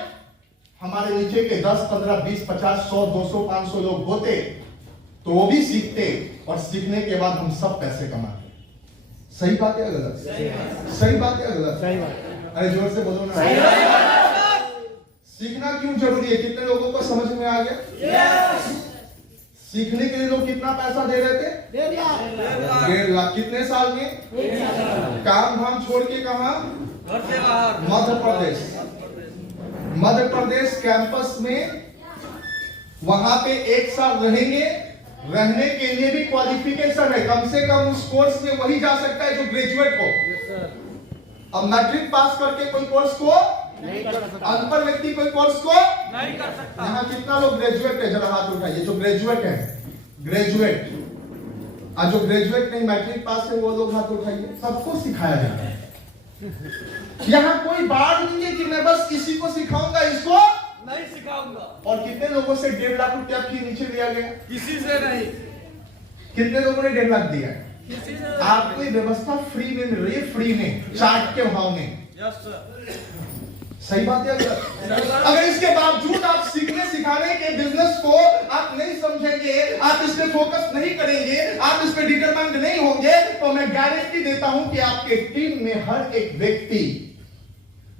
हमारे नीचे के 10, 15, 20, 50, 100, 200, 500 लोग होते तो वो भी सीखते और सीखने के बाद हम सब पैसे कमाते। सही बात है गलत? सही बात है गलत? सही बात। अरे जोर से बोलो ना। सीखना क्यों जरूरी है? कितने लोगों को समझ में आ गया? सीखने के लिए लोग कितना पैसा दे रहे थे? 1.5 लाख। कितने साल में? काम धाम छोड़ के कहा? घर से बाहर। मध्य प्रदेश। मध्य प्रदेश कैंपस में, वहां पे 1 साल रहेंगे। रहने के लिए भी क्वालिफिकेशन है, कम से कम उस कोर्स में वही जा सकता है जो ग्रेजुएट हो। अब मैट्रिक पास करके कोई कोर्स को नहीं कर सकता, अनपढ़ व्यक्ति कोई कोर्स को नहीं कर सकता। यहाँ कितना लोग ग्रेजुएट है? जरा हाथ उठाइए जो ग्रेजुएट है। ग्रेजुएट, आज जो ग्रेजुएट नहीं मैट्रिक पास है वो लोग हाथ उठाइए। सबको सिखाया जाता है। यहाँ कोई बात नहीं है कि मैं बस किसी को सिखाऊंगा, इसको नहीं सिखाऊंगा। और कितने लोगों से 1.5 लाख रुपया फी नीचे लिया गया? किसी से नहीं। कितने लोगों ने 1.5 लाख दिया? किसी से। आपको ये व्यवस्था फ्री में मिल रही है, फ्री में, चार्ट के भाव में। Yes sir. सही बात है। अगर इसके बावजूद आप सीखने सिखाने के बिजनेस को आप नहीं समझेंगे, आप इस पे फोकस नहीं करेंगे, आप इस पे डिटरमाइंड नहीं होंगे, तो मैं गारंटी देता हूं कि आपके टीम में हर एक व्यक्ति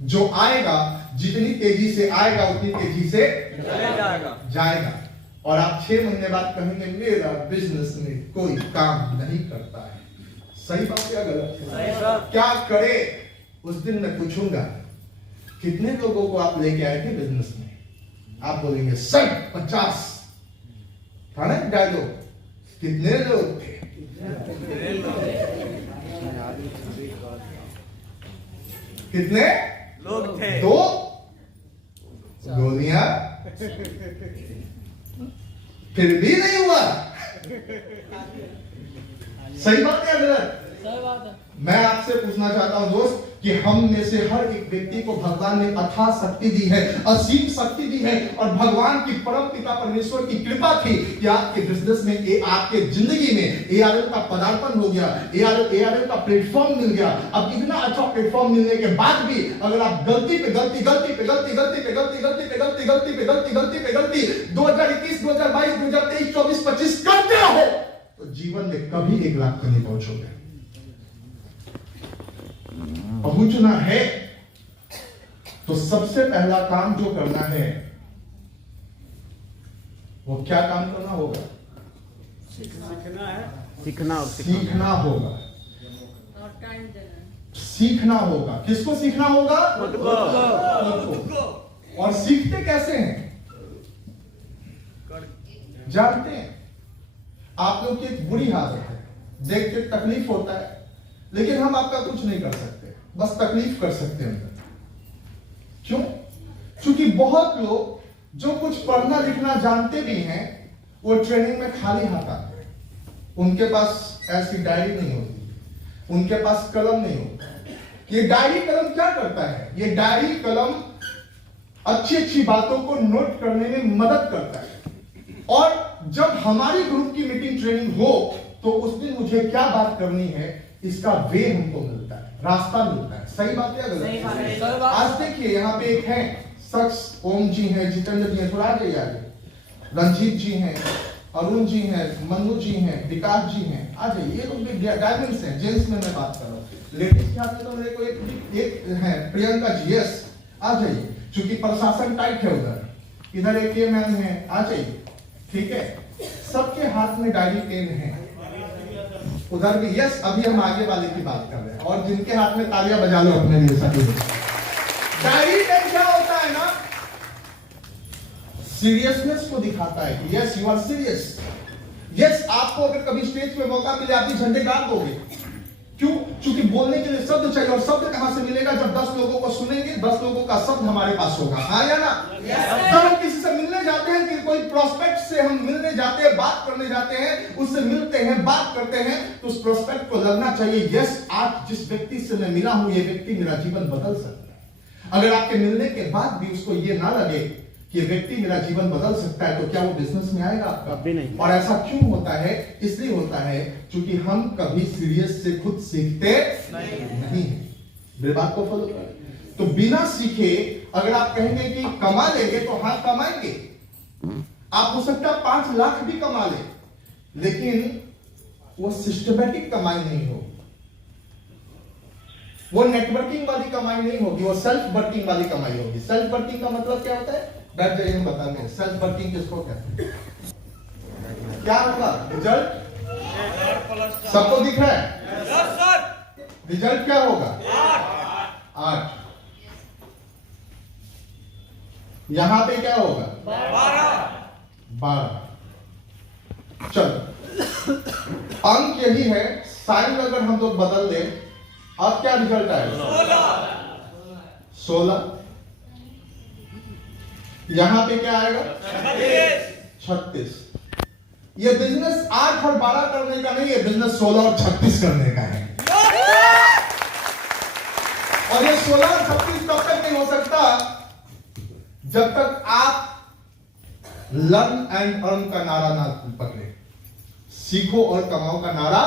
जो आएगा, जितनी तेजी से आएगा उतनी तेजी से जाएगा। और आप 6 महीने बाद कहेंगे मेरा बिजनेस में कोई काम नहीं करता है। सही बात है गलत? सही सर। क्या करे? उस दिन मैं पूछूंगा कितने लोगों को आप लेके आए थे बिजनेस में? आप बोलेंगे 50 था ना डायलॉग। कितने लोग थे? कितने लोग थे। 2 गोलियां फिर भी नहीं हुआ। सही बात है गलत? सही बात है। मैं आपसे पूछना चाहता हूं दोस्त कि हम में से हर एक व्यक्ति को भगवान ने अथाह शक्ति दी है, असीम शक्ति दी है, और भगवान की परम पिता परमेश्वर की कृपा थी कि आपके बिजनेस में, आपके जिंदगी में एआरएल का पदार्पण हो गया, एआरएल का प्लेटफॉर्म मिल गया। अब इतना अच्छा प्लेटफॉर्म मिलने के बाद भी अगर आप गलती पे गलती 2021, 2022, 2023, 24, 25 करते हो तो जीवन में कभी 1 लाख तक नहीं पहुंचोगे। पहुंचना है तो सबसे पहला काम जो करना है वो क्या काम करना होगा? सीखना होगा। और टाइम देना। सीखना होगा। किसको सीखना होगा? खुद को। और सीखते कैसे हैं? जानते हैं आप लोग की एक बुरी आदत है, देख के तकलीफ होता है लेकिन हम आपका कुछ नहीं कर सकते, बस तकलीफ कर सकते हैं अंदर। क्यों? क्योंकि बहुत लोग जो कुछ पढ़ना लिखना जानते भी हैं वो ट्रेनिंग में खाली हाथ आते हैं। उनके पास ऐसी डायरी नहीं होती, उनके पास कलम नहीं होता। ये डायरी कलम क्या करता है? ये डायरी कलम अच्छी अच्छी बातों को नोट करने में मदद करता है। और जब हमारी ग्रुप की मीटिंग ट्रेनिंग हो तो उस दिन मुझे क्या बात करनी है इसका वे हमको मिलता है, रास्ता मिलता है। सही बात है गलत? आज देखिए यहाँ पे एक है शख्स, ओम जी हैं, जितेंद्र जी हैं, थोड़ा आगे आगे, रंजीत जी हैं, अरुण जी हैं, मनु जी हैं, विकास जी हैं, आ जाइए। ये लोग भी डायमंड्स हैं। जेंट्स में मैं बात कर रहा हूँ, लेडीज के हाथ में तो मेरे को एक है प्रियंका जी, यस आ जाइए। क्योंकि प्रशासन टाइट है इधर एक ये मैम है, आ जाइए। ठीक है, सबके हाथ में डायरी पेन है, उधर भी यस। अभी हम आगे वाले की बात कर रहे हैं, और जिनके हाथ में तालियां बजा लो अपने लिए सभी। डायरी पेन क्या होता है ना, सीरियसनेस को दिखाता है कि yes you are serious. Yes, आपको अगर कभी स्टेज पे मौका मिले आप भी झंडे गाड़ दोगे। क्यों? क्योंकि बोलने के लिए शब्द चाहिए, और शब्द कहां से मिलेगा? जब 10 लोगों को सुनेंगे, 10 लोगों का शब्द हमारे पास होगा। हाँ या ना? जब हम किसी से मिलने जाते हैं, कि कोई प्रोस्पेक्ट से हम मिलने जाते हैं, बात करने जाते हैं, उससे मिलते हैं, बात करते हैं, तो उस प्रोस्पेक्ट को लगना चाहिए यस आज जिस व्यक्ति से मैं मिला हूं ये व्यक्ति मेरा जीवन बदल सकता है। अगर आपके मिलने के बाद भी उसको ये ना लगे कि व्यक्ति मेरा जीवन बदल सकता है, तो क्या वो बिजनेस में आएगा आपका? भी नहीं। और ऐसा क्यों होता है? इसलिए होता है क्योंकि हम कभी सीरियस से खुद सीखते नहीं। मेरी बात को फॉलो करें। तो बिना सीखे अगर आप कहेंगे कि कमा लेंगे, तो हाँ कमाएंगे। आप हो सकता है 5 लाख भी कमा ले, लेकिन वो सिस्टमैटिक कमाई नहीं होगी, वो नेटवर्किंग वाली कमाई नहीं होगी, वो सेल्फ वर्किंग वाली कमाई होगी। सेल्फ वर्किंग का मतलब क्या होता है? बैठ जाइए, हम बताते हैं सेल्फ वर्किंग किसको कहते हैं। क्या होगा रिजल्ट? सबको दिख रहा है? रिजल्ट क्या होगा? 8। यहां पे क्या होगा? 12। चलो, अंक यही है। साइन अगर हम लोग बदल दें, अब क्या रिजल्ट आएगा? 16। यहां पे क्या आएगा? 36। ये बिजनेस 8 और 12 करने का नहीं है, बिजनेस 16 और 36 करने का है। और ये 16 और 36 तब तक नहीं हो सकता जब तक आप लर्न एंड अर्न का नारा ना पकड़े। सीखो और कमाओ का नारा।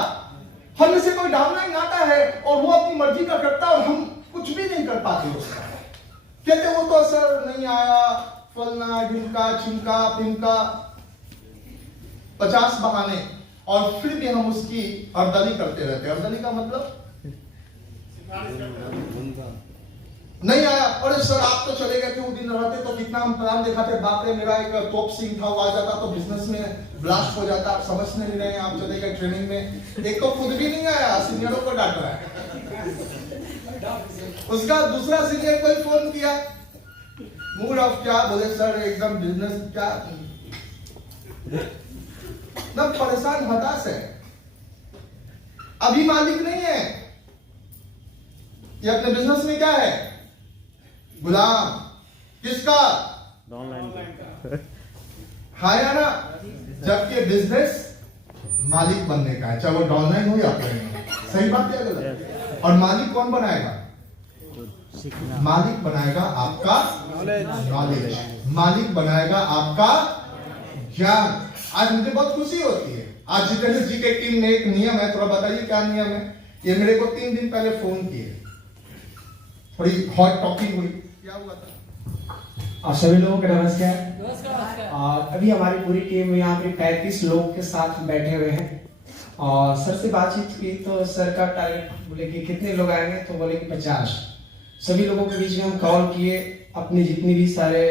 हम में से कोई डाउनलाइन आता है और वो अपनी मर्जी का करता है और हम कुछ भी नहीं कर पाते उसका। कहते वो तो असर नहीं आया, फलना ढिमका छिमका पिमका, 50 बहाने, और फिर भी हम उसकी अर्दली करते रहते हैं। अर्दली का मतलब नहीं आया, अरे सर आप तो चले गए थे, वो दिन रहते तो कितना हम प्लान दिखाते, बाप रे मेरा एक टॉप सिंह था, वो आ जाता तो बिजनेस में ब्लास्ट हो जाता। आप समझ नहीं रहे हैं, आप चले गए ट्रेनिंग में, एक तो खुद भी नहीं आया, सीनियरों को डांट रहा है। उसका दूसरा सीनियर कोई फोन किया, मूड ऑफ, क्या बोले सर एकदम बिजनेस क्या ना, परेशान हताश है, अभी मालिक नहीं है, ये अपने बिजनेस में क्या है, गुलाम। किसका? हाँ या ना? जबकि बिजनेस मालिक बनने का है, चाहे वो डाउनलाइन हो या अपलाइन हो। सही बात है गलत? और मालिक कौन बनाएगा? मालिक बनाएगा आपका नॉलेज, मालिक बनाएगा आपका ज्ञान। आज मुझे बहुत खुशी होती है, आज जितेंद्र जी के टीम में एक नियम है, थोड़ा बताइए क्या नियम है। ये मेरे को 3 दिन पहले फोन किए, थोड़ी हॉट टॉपिक हुई, क्या हुआ था? आप सभी लोगों को नमस्कार। नमस्कार। और अभी हमारी पूरी टीम यहाँ पे 35 लोग के साथ बैठे हुए हैं और सर से बातचीत की तो सर का टारगेट बोले कि कितने लोग आएंगे, तो बोले कि 50। सभी लोगों के बीच में हम कॉल किए, अपने जितनी भी सारे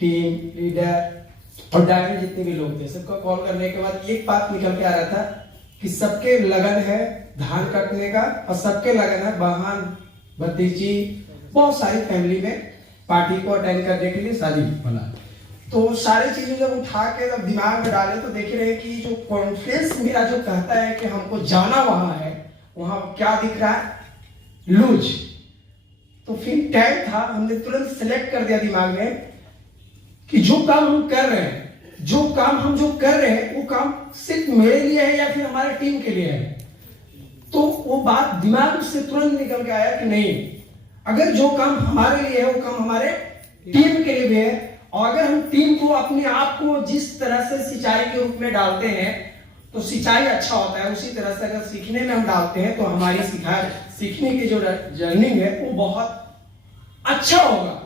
टीम लीडर और डायरेक्टर जितने भी लोग थे सबको कॉल करने के बाद एक बात निकल के आ रहा था कि सबके लगन है धान काटने का और सबके लगन है बहन भतीजी बहुत सारी फैमिली में पार्टी को अटेंड करने के लिए शादी वाला। तो सारी चीजें जब उठा के जब दिमाग में डाले तो देख रहे हैं कि जो कॉन्फ्रेंस मेरा जो कहता है कि हमको जाना वहां है, वहां क्या दिख रहा है? लूज। तो फिर टाइम था, हमने तुरंत सिलेक्ट कर दिया दिमाग में कि जो काम हम कर रहे हैं, जो काम हम जो कर रहे हैं वो काम सिर्फ मेरे लिए है या फिर हमारे टीम के लिए है। तो वो बात दिमाग से तुरंत निकल के आया कि नहीं, अगर जो काम हमारे लिए है वो काम हमारे टीम के लिए भी है। और अगर हम टीम को अपने आप को जिस तरह से सिंचाई के रूप में डालते हैं तो सिंचाई अच्छा होता है, उसी तरह से अगर सीखने में हम डालते हैं तो हमारी सीखने की जो जर्निंग है वो बहुत अच्छा होगा।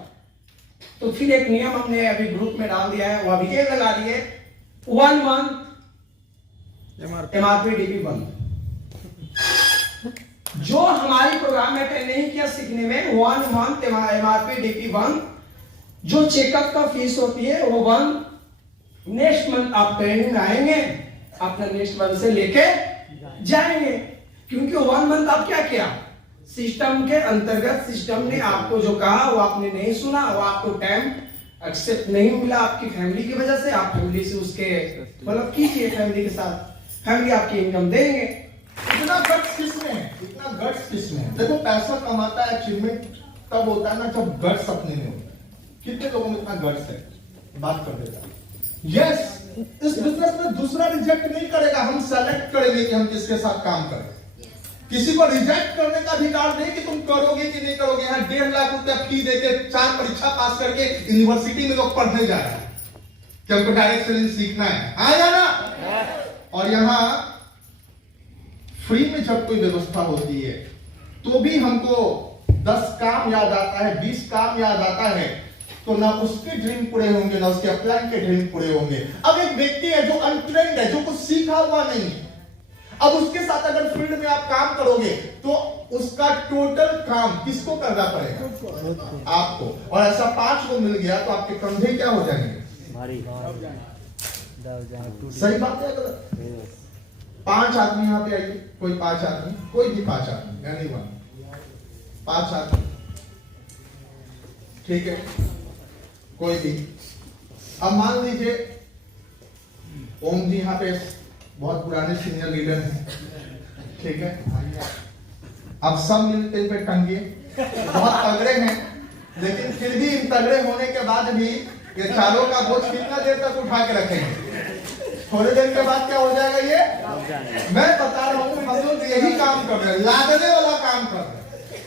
तो फिर एक नियम हमने अभी ग्रुप में डाल दिया है, वो अभी के लगा दिए 1 मंथ MRP DP बंद। जो हमारी प्रोग्राम में अटेंड नहीं किया सीखने में 1 मंथ MRP DP बंद। जो चेकअप का फीस होती है वो बंद। नेक्स्ट मंथ आप ट्रेनिंग आएंगे, अपना नेक्स्ट मंथ से लेके जाएंगे, क्योंकि 1 मंथ आप क्या किया, सिस्टम के अंतर्गत सिस्टम ने आपको जो कहा वो आपने नहीं सुना, वो आपको टाइम एक्सेप्ट नहीं मिला आपकी फैमिली की वजह से। आप फैमिली से उसके मतलब कीजिए, फैमिली के साथ, फैमिली आपकी इनकम देंगे। इतना गट्स किसमें है? इतना गट्स किसमें है? देखो पैसा कमाता है, अचीवमेंट तब होता है ना जब गट्स अपने में होता है। कितने लोगों में इतना गट्स है? बात कर देता। यस, इस बिजनेस में दूसरा रिजेक्ट नहीं करेगा, हम सेलेक्ट करेंगे कि हम किसके साथ काम करें। किसी को रिजेक्ट करने का अधिकार नहीं कि तुम करोगे कि नहीं करोगे। यहाँ 1.5 लाख रुपया फी देके 4 परीक्षा पास करके यूनिवर्सिटी में लोग पढ़ने जा रहे हैं कि हमको डायरेक्ट सेलिंग सीखना है, हाँ या ना? और यहाँ फ्री में जब कोई व्यवस्था होती है तो भी हमको 10 काम याद आता है, 20 काम याद आता है, तो ना उसके ड्रीम पूरे होंगे ना उसके अपलाइन के ड्रीम पूरे होंगे। अब एक व्यक्ति है जो अनट्रेंड है, जो कुछ सीखा हुआ नहीं है, अब उसके साथ अगर फील्ड में आप काम करोगे तो उसका टोटल काम किसको करना पड़ेगा? आपको। और ऐसा 5 को मिल गया तो आपके कंधे क्या हो जाएंगे? सही बात है गलत? 5 आदमी यहाँ पे आइए, कोई 5 आदमी, कोई भी 5 आदमी, यानी 5 आदमी, ठीक है, कोई भी। अब मान लीजिए ओम जी यहाँ पे बहुत पुराने सीनियर लीडर हैं, ठीक है, अब सब मिलते पे टंगे, बहुत तगड़े हैं, लेकिन फिर भी इन तगड़े होने के बाद भी ये चारों का बोझ कितना देर तक उठा के रखेंगे? थोड़ी देर के बाद क्या हो जाएगा? ये मैं बता रहा हूँ, हम लोग यही काम कर रहे हैं, लादने वाला काम कर रहे हैं।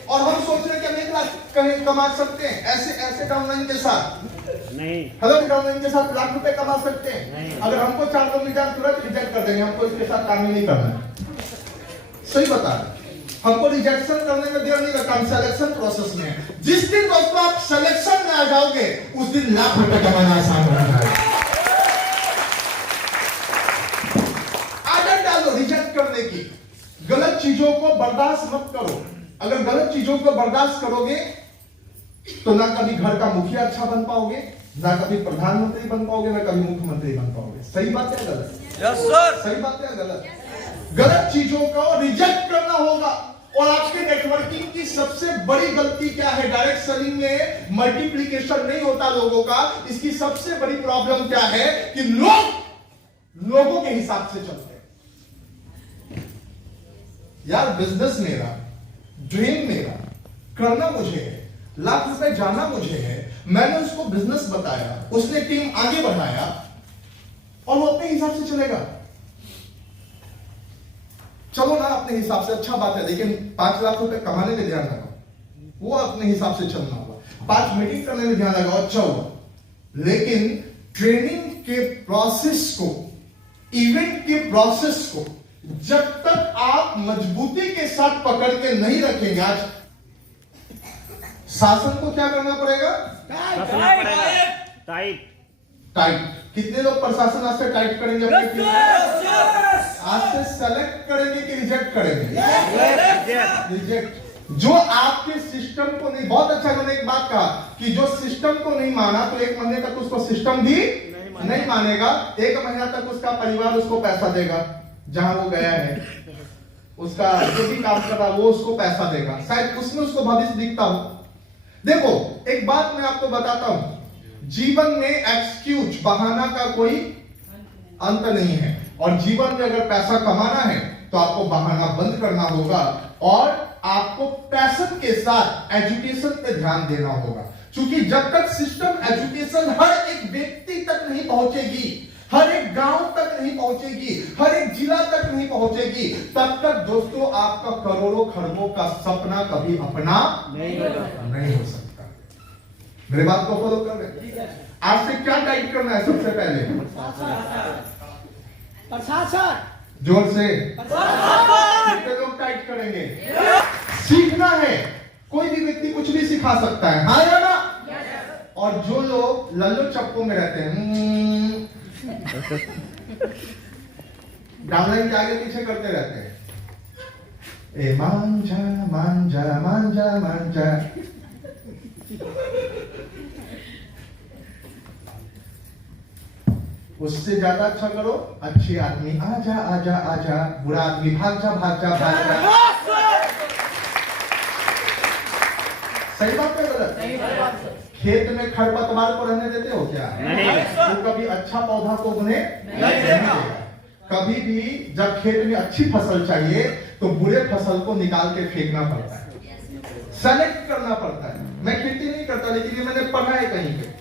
और हम सोच रहे हैं कि हम 1 लाख कहीं कमा सकते हैं ऐसे डाउनलाइन के साथ नहीं, हेलो डाउनलाइन के साथ लाख रुपए कमा सकते हैं नहीं। अगर हमको 4 लोग मिल तुरंत रिजेक्ट कर देंगे, हमको इसके साथ काम ही नहीं करना। सही बता रहे, हमको रिजेक्शन करने में देर नहीं लगता, हम सिलेक्शन प्रोसेस में है। जिस दिन दोस्तों आप सिलेक्शन में आ जाओगे उस दिन लाख रुपए कमाना आसान हो जाएगा। आदत डालो रिजेक्ट करने की, गलत चीजों को बर्दाश्त मत करो। अगर गलत चीजों को बर्दाश्त करोगे तो ना कभी घर का मुखिया अच्छा बन पाओगे, ना कभी प्रधानमंत्री बन पाओगे, ना कभी मुख्यमंत्री बन पाओगे। सही बात है गलत? Yes sir. सही बात है गलत? गलत चीजों को रिजेक्ट करना होगा। और आपके नेटवर्किंग की सबसे बड़ी गलती क्या है? डायरेक्ट सेलिंग में मल्टीप्लिकेशन नहीं होता लोगों का। इसकी सबसे बड़ी प्रॉब्लम क्या है कि लोगों के हिसाब से चलते हैं। यार बिजनेस मेरा, ड्रीम मेरा, करना मुझे है, लाख रुपए जाना मुझे है, मैंने उसको बिजनेस बताया, उसने टीम आगे बढ़ाया और वो अपने हिसाब से चलेगा। चलो ना अपने हिसाब से, अच्छा बात है, लेकिन 5 लाख रुपए कमाने में ध्यान लगाओ, वो अपने हिसाब से चलना होगा। 5 मीटिंग करने में ध्यान लगाओ, अच्छा होगा, लेकिन ट्रेनिंग के प्रोसेस को, इवेंट के प्रोसेस को जब तक आप मजबूती के साथ पकड़ के नहीं रखेंगे, आज शासन को क्या करना पड़ेगा? टाइट। टाइट। कितने लोग प्रशासन आज से टाइट करेंगे अपने टीम को? आज से सेलेक्ट करेंगे कि रिजेक्ट करेंगे? रिजेक्ट। जो आपके सिस्टम को नहीं, बहुत अच्छा मैंने एक बात कहा कि जो सिस्टम को नहीं माना तो 1 महीने तक उसको सिस्टम भी नहीं मानेगा। 1 महीना तक उसका परिवार उसको पैसा देगा, जहां वो गया है, उसका जो भी काम कर रहा वो उसको पैसा देगा, शायद उसमें उसको भविष्य दिखता हो। देखो एक बात मैं आपको बताता हूं, जीवन में एक्सक्यूज, बहाना का कोई अंत नहीं है। और जीवन में अगर पैसा कमाना है तो आपको बहाना बंद करना होगा और आपको पैशन के साथ एजुकेशन पे ध्यान देना होगा। क्योंकि जब तक सिस्टम एजुकेशन हर एक व्यक्ति तक नहीं पहुंचेगी, हर एक गांव तक नहीं पहुंचेगी, हर एक जिला तक नहीं पहुंचेगी, तब तक दोस्तों आपका करोड़ों खरबों का सपना कभी अपना नहीं हो सकता। मेरे बात को फॉलो कर रहे? आज से क्या टाइट करना है? सबसे पहले प्रशासन, जोर से कितने लोग टाइट करेंगे? सीखना है, कोई भी व्यक्ति कुछ भी सिखा सकता है, हाँ या ना? और जो लोग लल्लो चप्पू में रहते हैं, डाउनलाइन के आगे पीछे करते रहते हैं, ए मांझा मांझा मांझा मांझा, उससे ज्यादा अच्छा करो, अच्छे आदमी आजा आजा आजा, बुरा आदमी भाग जा भाग जा भाग जा। सही बात है गलत? खेत में खरपतवार को रहने देते हो क्या? तो कभी अच्छा पौधा को उन्हें नहीं देगा। कभी भी जब खेत में अच्छी फसल चाहिए तो बुरे फसल को निकाल के फेंकना पड़ता है, सेलेक्ट करना पड़ता है। मैं खेती नहीं करता, लेकिन ये मैंने पढ़ा है कहीं पे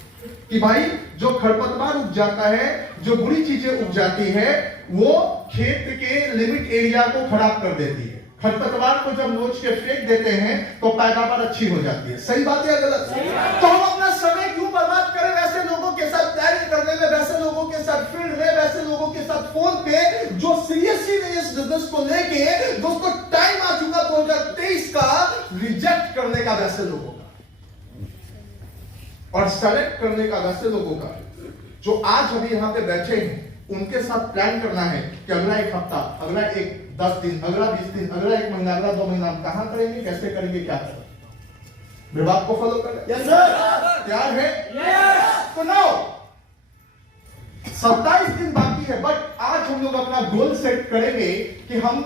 कि भाई जो खरपतवार उग जाता है, जो बुरी चीजें उग जाती है, वो खेत के लिमिट एरिया को खराब कर देती है। खरपतवार को जब नोच के फेंक देते हैं तो पैदावार अच्छी हो जाती है। सही बात है या गलत? तो हम अपना समय क्यों बर्बाद करें वैसे लोगों के साथ प्लानिंग करने में, वैसे लोगों के साथ फील्ड में, वैसे लोगों के साथ फोन पे, जो सीरियस ही नहीं इस बिजनेस को लेके। दोस्तों टाइम आ चुका 2023 का रिजेक्ट करने का वैसे लोगों का और सेलेक्ट करने का वैसे लोगों का। जो आज अभी यहाँ पे बैठे हैं उनके साथ प्लान करना है कि अगला 1 हफ्ता, अगला 10 दिन, अगला 20 दिन, अगला 1 महीना, अगला 2 महीना हम कहां करेंगे, कैसे करेंगे, क्या करेंगे। मेरे बात को फॉलो कर रहे? Yes sir. तैयार है? यस। तो नाउ 27 दिन बाकी है, बट आज हम लोग अपना गोल सेट करेंगे कि हम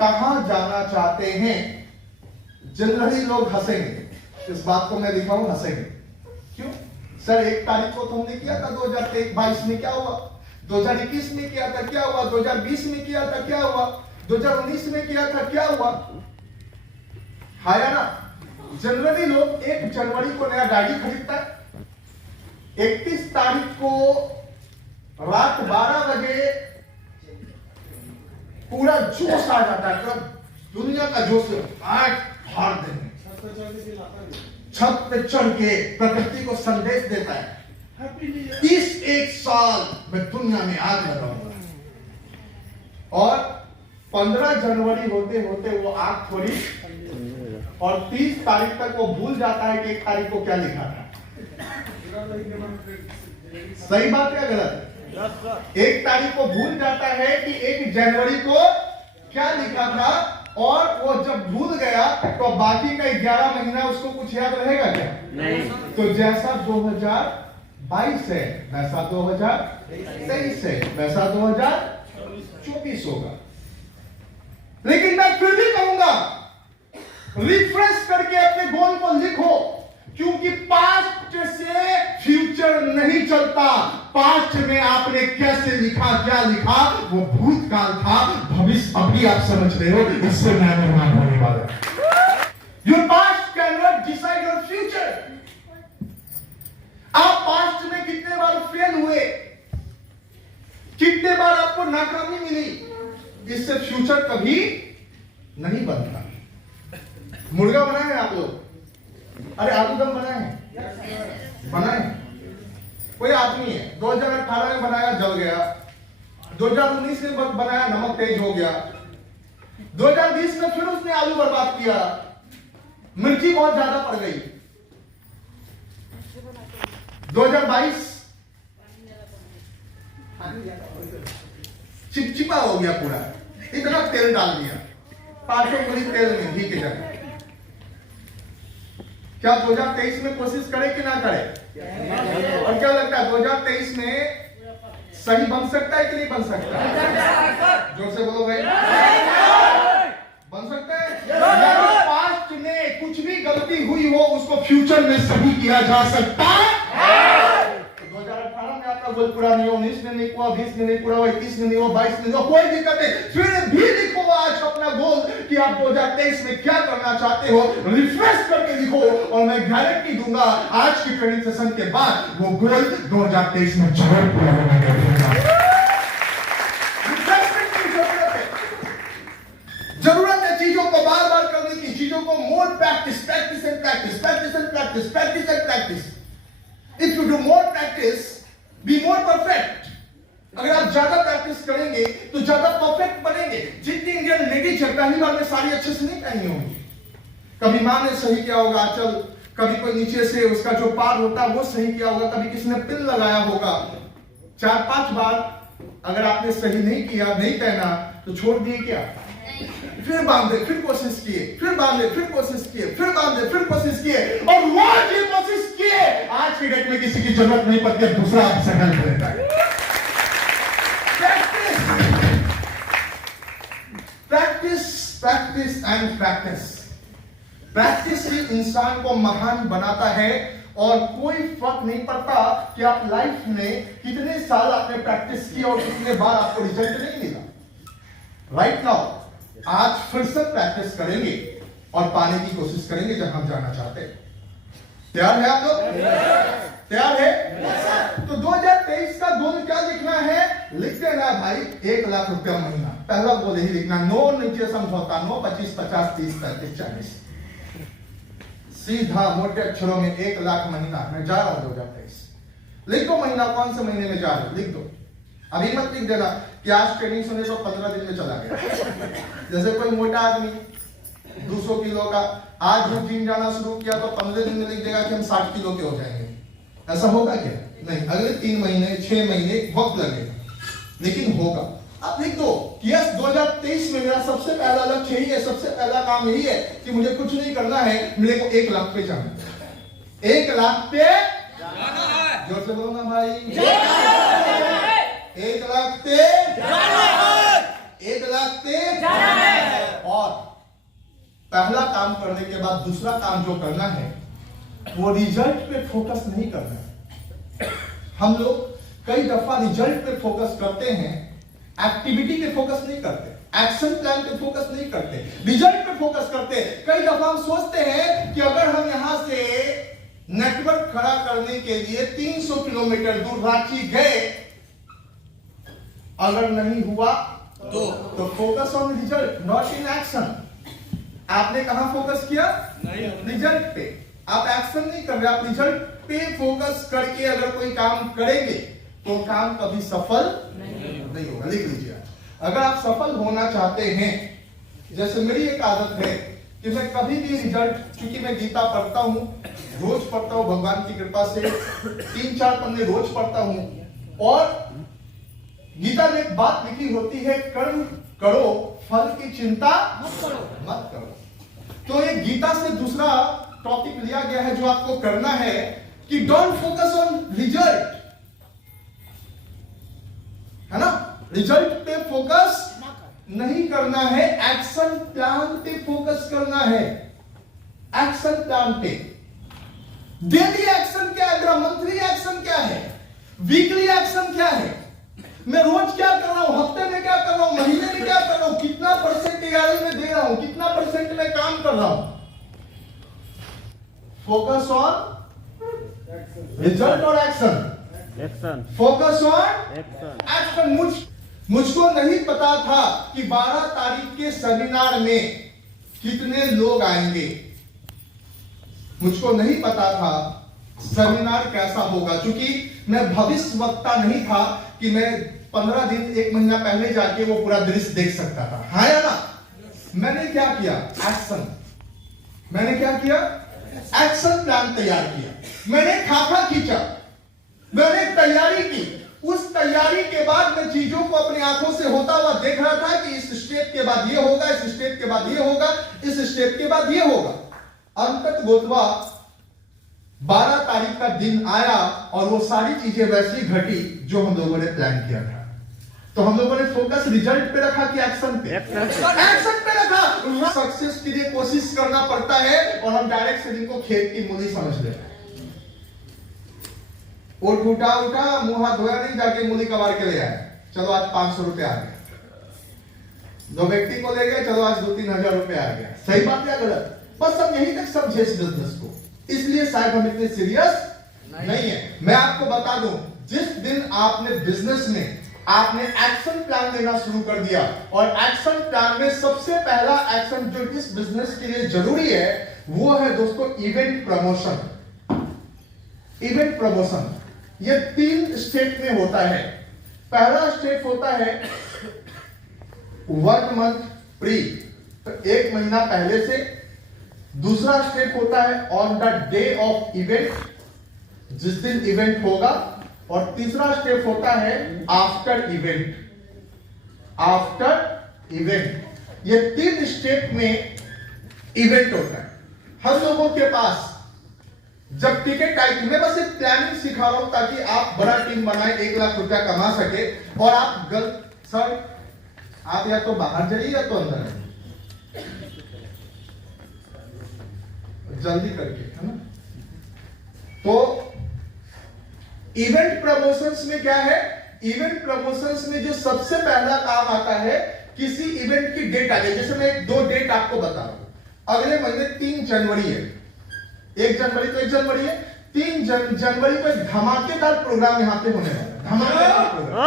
कहां जाना चाहते हैं। जनरली लोग हंसेंगे, इस बात को मैं दिखाऊं, हंसेंगे। क्यों सर? 1 तारीख को तो हमने किया था 2022 में, क्या हुआ? 2021 में किया था, क्या हुआ? 2020 में किया था, क्या हुआ? 2019 में किया था, क्या हुआ? हाँ या ना? जनरली लोग 1 जनवरी को नया गाड़ी खरीदता है, 31 तारीख को रात 12 बजे पूरा जोश आ जाता है, दुनिया का जोश फाड़ देंगे, छत पे चढ़ के प्रकृति को संदेश देता है, इस 1 साल मैं दुनिया में आग लगाऊंगा। और 15 जनवरी होते होते वो आग थोड़ी, और 30 तारीख तक वो भूल जाता है कि 1 तारीख को क्या लिखा था। सही बात है गलत? 1 तारीख को भूल जाता है कि 1 जनवरी को क्या लिखा था, और वो जब भूल गया तो बाकी का 11 महीना उसको कुछ याद रहेगा क्या? नहीं। तो जैसा 2022 है वैसा 2023 है, वैसा 2024 होगा। लेकिन मैं फिर भी कहूंगा रिफ्रेश करके अपने गोल को लिखो, क्योंकि पास्ट से फ्यूचर नहीं चलता। पास्ट में आपने कैसे लिखा, क्या लिखा, वो भूतकाल था। भविष्य अभी आप समझ रहे हो, इससे नया निर्माण होने वाला है। Your past can not decide your future. आप पास्ट में कितने बार फेल हुए, कितने बार आपको नाकामी मिली, इससे फ्यूचर कभी नहीं बनता। मुर्गा बनाए हैं आप लोग? अरे आलू दम बनाए हैं? बनाए? कोई आदमी है 2018 में बनाया, जल गया। 2019 में बनाया, नमक तेज हो गया। 2020 में फिर उसने आलू बर्बाद किया, मिर्ची बहुत ज्यादा पड़ गई। 2022 चिपचिपा हो गया पूरा, इतना तेल डाल दिया, 500 पूरी तेल में घी के जगह। क्या 2023 में कोशिश करें कि ना करें? और क्या लगता है 2023 में सही बन सकता है कि नहीं बन सकता? जोर से बोलो भाई, बन सकता है। पास्ट में कुछ भी गलती हुई हो, उसको फ्यूचर में सही किया जा सकता है। 2018 में आपका गोल पूरा नहीं हो, 19 में नहीं हुआ, 20 में नहीं पूरा हुआ, 21 में नहीं हुआ, 22 में नहीं हुआ, कोई दिक्कत नहीं। फिर भी लिखो आज अपना गोल कि आप 2023 में क्या करना चाहते हो, रिफ्रेश करके लिखो। और मैं गारंटी दूंगा आज की ट्रेनिंग सेशन के बाद वो गोल 2023 में जरूर पूरा होने का जरूरत है। चीजों को बार बार करने की, चीजों को more practice, practice and practice, practice and practice, practice and practice. If you do more practice, be more perfect. अगर आप ज्यादा प्रैक्टिस करेंगे तो ज्यादा परफेक्ट बनेंगे। जितनी इंडियन लेडीज है पहली बार में साड़ी अच्छे से नहीं पहनी होंगी, कभी माँ ने सही किया होगा आंचल, कभी कोई नीचे से उसका जो पार होता है वो सही किया होगा, कभी किसी ने पिन लगाया होगा। 4-5 बार अगर आपने सही नहीं किया, नहीं पहना, तो छोड़ दिए क्या? फिर बांधे, फिर कोशिश किए, फिर बांधे, फिर कोशिश किए, फिर बांधे, फिर कोशिश किए, और रोज ये कोशिश किए। आज की डेट में किसी की जरूरत नहीं पड़ती, दूसरा आपसे हेल्प लेता है। Practice, practice and practice. Practice ही इंसान को महान बनाता है, और कोई फर्क नहीं पड़ता कि आप लाइफ में कितने साल आपने प्रैक्टिस की और कितने बार आपको रिजल्ट नहीं मिला। राइट नाउ आज फिर से प्रैक्टिस करेंगे और पाने की कोशिश करेंगे जहां हम जाना चाहते हैं। तैयार है आप लोग? तैयार है? तो 2023 का गोल क्या लिखना है? लिखते ना भाई, 1 लाख रुपया महीना। पहला गोल यही लिखना, नो नीचे समझौता, नो 25, 50, 30, 35, 40। सीधा मोटे अक्षरों में 1 लाख महीना मैं जा रहा हूं 2023। लिख दो महीना, कौन से महीने में जा रहे हो लिख दो। अभी मत लिख देना कि आज ट्रेनिंग सुने तो 15 दिन में चला गया। जैसे कोई मोटा आदमी 200 किलो का आज वो जिम जाना शुरू किया तो 15 दिन में लिख देगा कि हम 60 किलो के हो जाएंगे। ऐसा होगा क्या? नहीं, अगले 3 महीने 6 महीने वक्त लगेगा, लेकिन होगा। आप लिख दो कि यस 2023 में मेरा सबसे पहला लक्ष्य यही है, सबसे पहला काम यही है कि मुझे कुछ नहीं करना है, मेरे को 1 लाख पे जाना। 1 लाख पे जोर से बोलूंगा भाई, 1 लाख पे 1 लाख पे। और पहला काम करने के बाद दूसरा काम जो करना है वो रिजल्ट पे फोकस नहीं करना है। हम लोग कई दफा रिजल्ट पे फोकस करते हैं, एक्टिविटी पे फोकस नहीं करते, एक्शन प्लान पे फोकस नहीं करते, रिजल्ट पे फोकस करते। कई दफा हम सोचते हैं कि अगर हम यहां से नेटवर्क खड़ा करने के लिए 300 किलोमीटर दूर रांची गए, अगर नहीं हुआ तो focus on result, not in action. आपने कहां फोकस किया? रिजल्ट पे। आप एक्शन नहीं कर रहे, आप रिजल्ट पे फोकस करके अगर कोई काम करेंगे तो काम कभी सफल नहीं होगा। लिख लीजिए, अगर आप सफल होना चाहते हैं, जैसे मेरी एक आदत है कि मैं कभी भी रिजल्ट, क्योंकि मैं गीता पढ़ता हूं, रोज पढ़ता हूं भगवान की कृपा से, 3-4 पन्ने रोज पढ़ता हूं, और गीता में एक बात लिखी होती है, कर्म करो फल की चिंता मत करो। तो ये गीता से दूसरा टॉपिक लिया गया है जो आपको करना है कि डोंट फोकस ऑन रिजल्ट, है ना? रिजल्ट पे फोकस नहीं करना है, एक्शन प्लान पे फोकस करना है। एक्शन प्लान पे। डेली एक्शन क्या है, मेरा मंथली एक्शन क्या है, वीकली एक्शन क्या है, मैं रोज क्या कर रहा हूं, हफ्ते में क्या कर रहा हूं, महीने में क्या कर रहा हूं, कितना परसेंट तैयारी में दे रहा हूं, कितना परसेंट में काम कर रहा हूं। फोकस ऑन रिजल्ट और एक्शन, फोकस ऑन एक्शन। मुझको नहीं पता था कि 12 तारीख के सेमिनार में कितने लोग आएंगे, मुझको नहीं पता था सेमिनार कैसा होगा, क्योंकि मैं भविष्यवक्ता नहीं था कि मैं 15 दिन 1 महीना पहले जाके वो पूरा दृश्य देख सकता था, हाँ या ना। मैंने क्या किया, एक्शन। मैंने क्या किया, एक्शन प्लान तैयार किया, मैंने खाका खींचा, मैंने तैयारी की। उस तैयारी के बाद मैं चीजों को अपनी आंखों से होता हुआ देख रहा था कि इस स्टेप के बाद ये होगा, इस स्टेप के बाद ये होगा, इस स्टेप के बाद ये होगा। अंतत गोतवा 12 तारीख का दिन आया और वो सारी चीजें वैसी घटी जो हम लोगों ने प्लान किया था। तो हम लोगों ने फोकस रिजल्ट पे रखा कि एक्शन पे? एक्शन पे रखा। सक्सेस के लिए कोशिश करना पड़ता है और हम डायरेक्ट से इनको खेत की मूली समझ लेते हैं। उठा मुंह हाथ धोया नहीं, जाके मूली कबाड़ के ले आए, चलो आज 500 रुपए आ गया। 2 व्यक्ति को ले गए, चलो आज 2-3 हजार रुपए आ गया। सही बात या गलत? बस हम यहीं तक समझे इस बिजनेस को, इसलिए शायद हम इतने सीरियस नहीं है। मैं आपको बता दूं, जिस दिन आपने बिजनेस में आपने एक्शन प्लान लेना शुरू कर दिया, और एक्शन प्लान में सबसे पहला एक्शन जो इस बिजनेस के लिए जरूरी है वो है दोस्तों इवेंट प्रमोशन। इवेंट प्रमोशन ये 3 स्टेप में होता है। पहला स्टेप होता है 1 मंथ प्री, तो 1 महीना पहले से। दूसरा स्टेप होता है on the day of event, जिस दिन इवेंट होगा। और तीसरा स्टेप होता है आफ्टर इवेंट। आफ्टर इवेंट, ये 3 स्टेप में इवेंट होता है। हम लोगों के पास जब टिकट आई, मैं बस एक प्लानिंग सिखा रहा हूं ताकि आप बड़ा टीम बनाए, 1 लाख रुपया कमा सके। और आप सर आप या तो बाहर जाइए या तो अंदर आइए, जल्दी करके, है ना। तो इवेंट प्रमोशंस में क्या है, इवेंट प्रमोशंस में जो सबसे पहला काम आता है, किसी इवेंट की डेट आ गई। जैसे मैं 2 डेट आपको बता रहा हूं, अगले महीने 3 जनवरी है, 1 जनवरी तो 1 जनवरी है, 3 जनवरी को एक धमाकेदार प्रोग्राम यहां पे होने वाला है। धमाकेदार प्रोग्राम,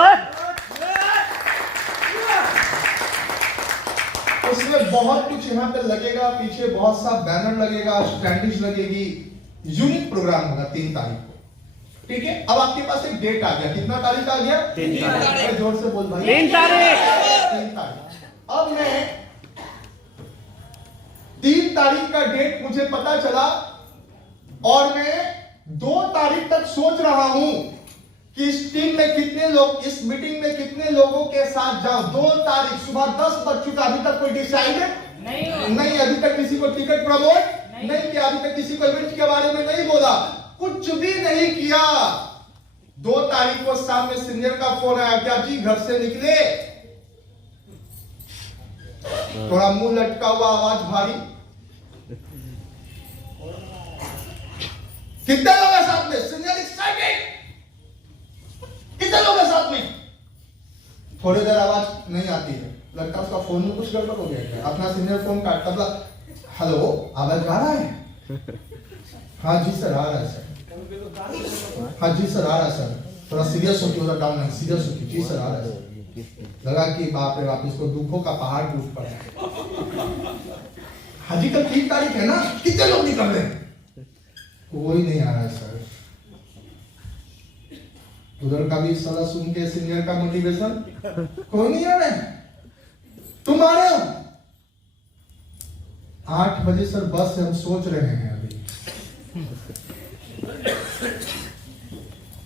उसमें बहुत कुछ यहां पे लगेगा, पीछे बहुत सा बैनर लगेगा, स्टैंडिश लगेगी, यूनिक प्रोग्राम होगा 3 तारीख को, ठीक है। अब आपके पास एक डेट आ गया, कितना तारीख आ गया? 3 तारीख। जोर से बोल भाई, 3 तारीख। 3 तारीख। अब मैं 3 तारीख का डेट मुझे पता चला और मैं 2 तारीख तक सोच रहा हूं कि इस टीम में कितने लोग, इस मीटिंग में कितने लोगों के साथ जाऊं। 2 तारीख सुबह 10 बज चुका, अभी तक कोई डिसाइडेड नहीं, अभी तक किसी को टिकट प्रमोट नहीं किया, अभी तक किसी को इवेंट के बारे में नहीं बोला, कुछ भी नहीं किया। 2 तारीख को शाम में सीनियर का फोन आया, क्या जी घर से निकले? थोड़ा मुंह लटका हुआ, आवाज भारी। कितने लोग हैं साथ में? सीनियर एक्साइटेड, कितने लोग हैं साथ में? थोड़ी देर आवाज नहीं आती है, लगता है उसका फोन में कुछ गड़बड़ हो गया। अपना सीनियर फोन काटता, बोला हेलो आवाज आ रहा है? हाँ जी सर आ रहा है सर। हाँ जी सर आ रहा है सर, थोड़ा सीरियस होके, उधर डाउन नहीं, सीरियस होके, जी सर आ रहा है सर। लगा कि बाप रे बाप, इसको दुखों का पहाड़ टूट पड़ा है। हाँ जी कल 3 तारीख है ना, कितने लोग निकल रहे हैं? कोई नहीं आ रहा है सर। उधर का भी सलाह सुन के सीनियर का मोटिवेशन, कोई नहीं आ रहा है, तुम आ रहे हो? 8 बजे सर बस है, हम सोच रहे हैं अभी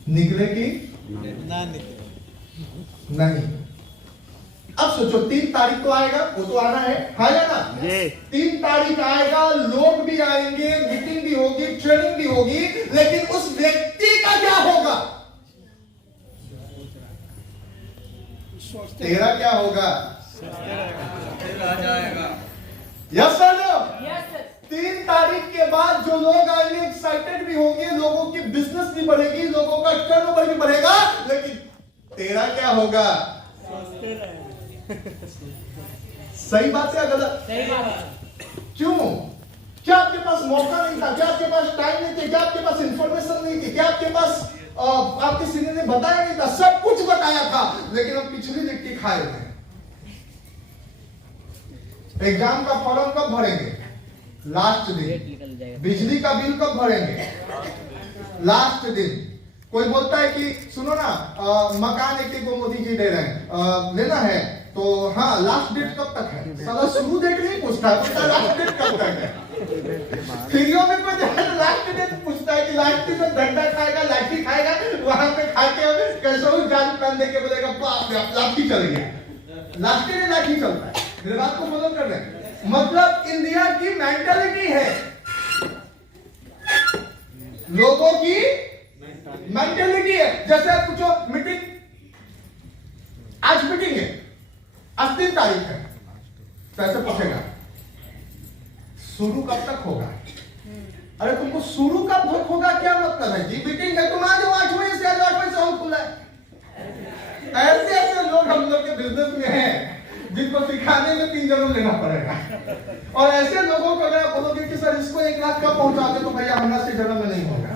निकले कि नहीं। अब सोचो 3 तारीख को आएगा, वो तो आना है, हाँ या ना? 3 तारीख आएगा, लोग भी आएंगे, मीटिंग भी होगी, ट्रेनिंग भी होगी, लेकिन उस व्यक्ति का क्या होगा? तेरा क्या होगा? आ जाएगा। Yes sir. Yes, sir. 3 तारीख के बाद जो लोग आएंगे एक्साइटेड भी होंगे, लोगों की बिजनेस भी बढ़ेगी, लोगों का टर्नओवर भी बढ़ेगा, लेकिन तेरा क्या होगा? सही बात है गलत? सही बात है। क्यों? क्या आपके पास मौका नहीं था? क्या आपके पास टाइम नहीं थे? क्या आपके पास इंफॉर्मेशन नहीं थी? क्या आपके पास आपके सीनियर ने बताया नहीं था? सब कुछ बताया था, लेकिन अब पिछली लिट्टी खाए हुए हैं। एग्जाम का फॉर्म कब भरेंगे? लास्ट दिन। बिजली का बिल कब भरेंगे? लास्ट दिन। कोई बोलता है कि सुनो ना, मकान एक को मोदी जी दे रहे हैं, लेना है तो हाँ, लास्ट डेट कब तक है? साला शुरू डेट नहीं पूछता, लास्ट डेट कब तक है। फ्रीओ में कोई लास्ट डेट पूछता है कि लास्ट दिन में डंडा खाएगा, लाठी खाएगा, वहां पे खा के कैसे भी जान पहन देके बोलेगा बाप रे लाठी चल गया। लास्ट डे लाठी चलता है। मेरे बात को फॉलो कर रहे हैं? मतलब इंडिया की मेंटालिटी है, लोगों की मेंटालिटी है। जैसे आप पूछो मीटिंग, आज मीटिंग है, आज 3 तारीख है, तो ऐसे पूछेगा शुरू कब तक होगा? अरे तुमको शुरू कब तक होगा क्या मतलब है जी? मीटिंग है, तुम आ जाओ 8 बजे से, 8 बजे से हम खुला है। ऐसे ऐसे लोग हम लोग के बिजनेस में हैं जिनको सिखाने में 3 जन्म लेना पड़ेगा। और ऐसे लोगों को अगर आप बोलोगे कि सर इसको 1 लाख का पहुंचा दे, तो भैया हमारा से जन्म में नहीं होगा।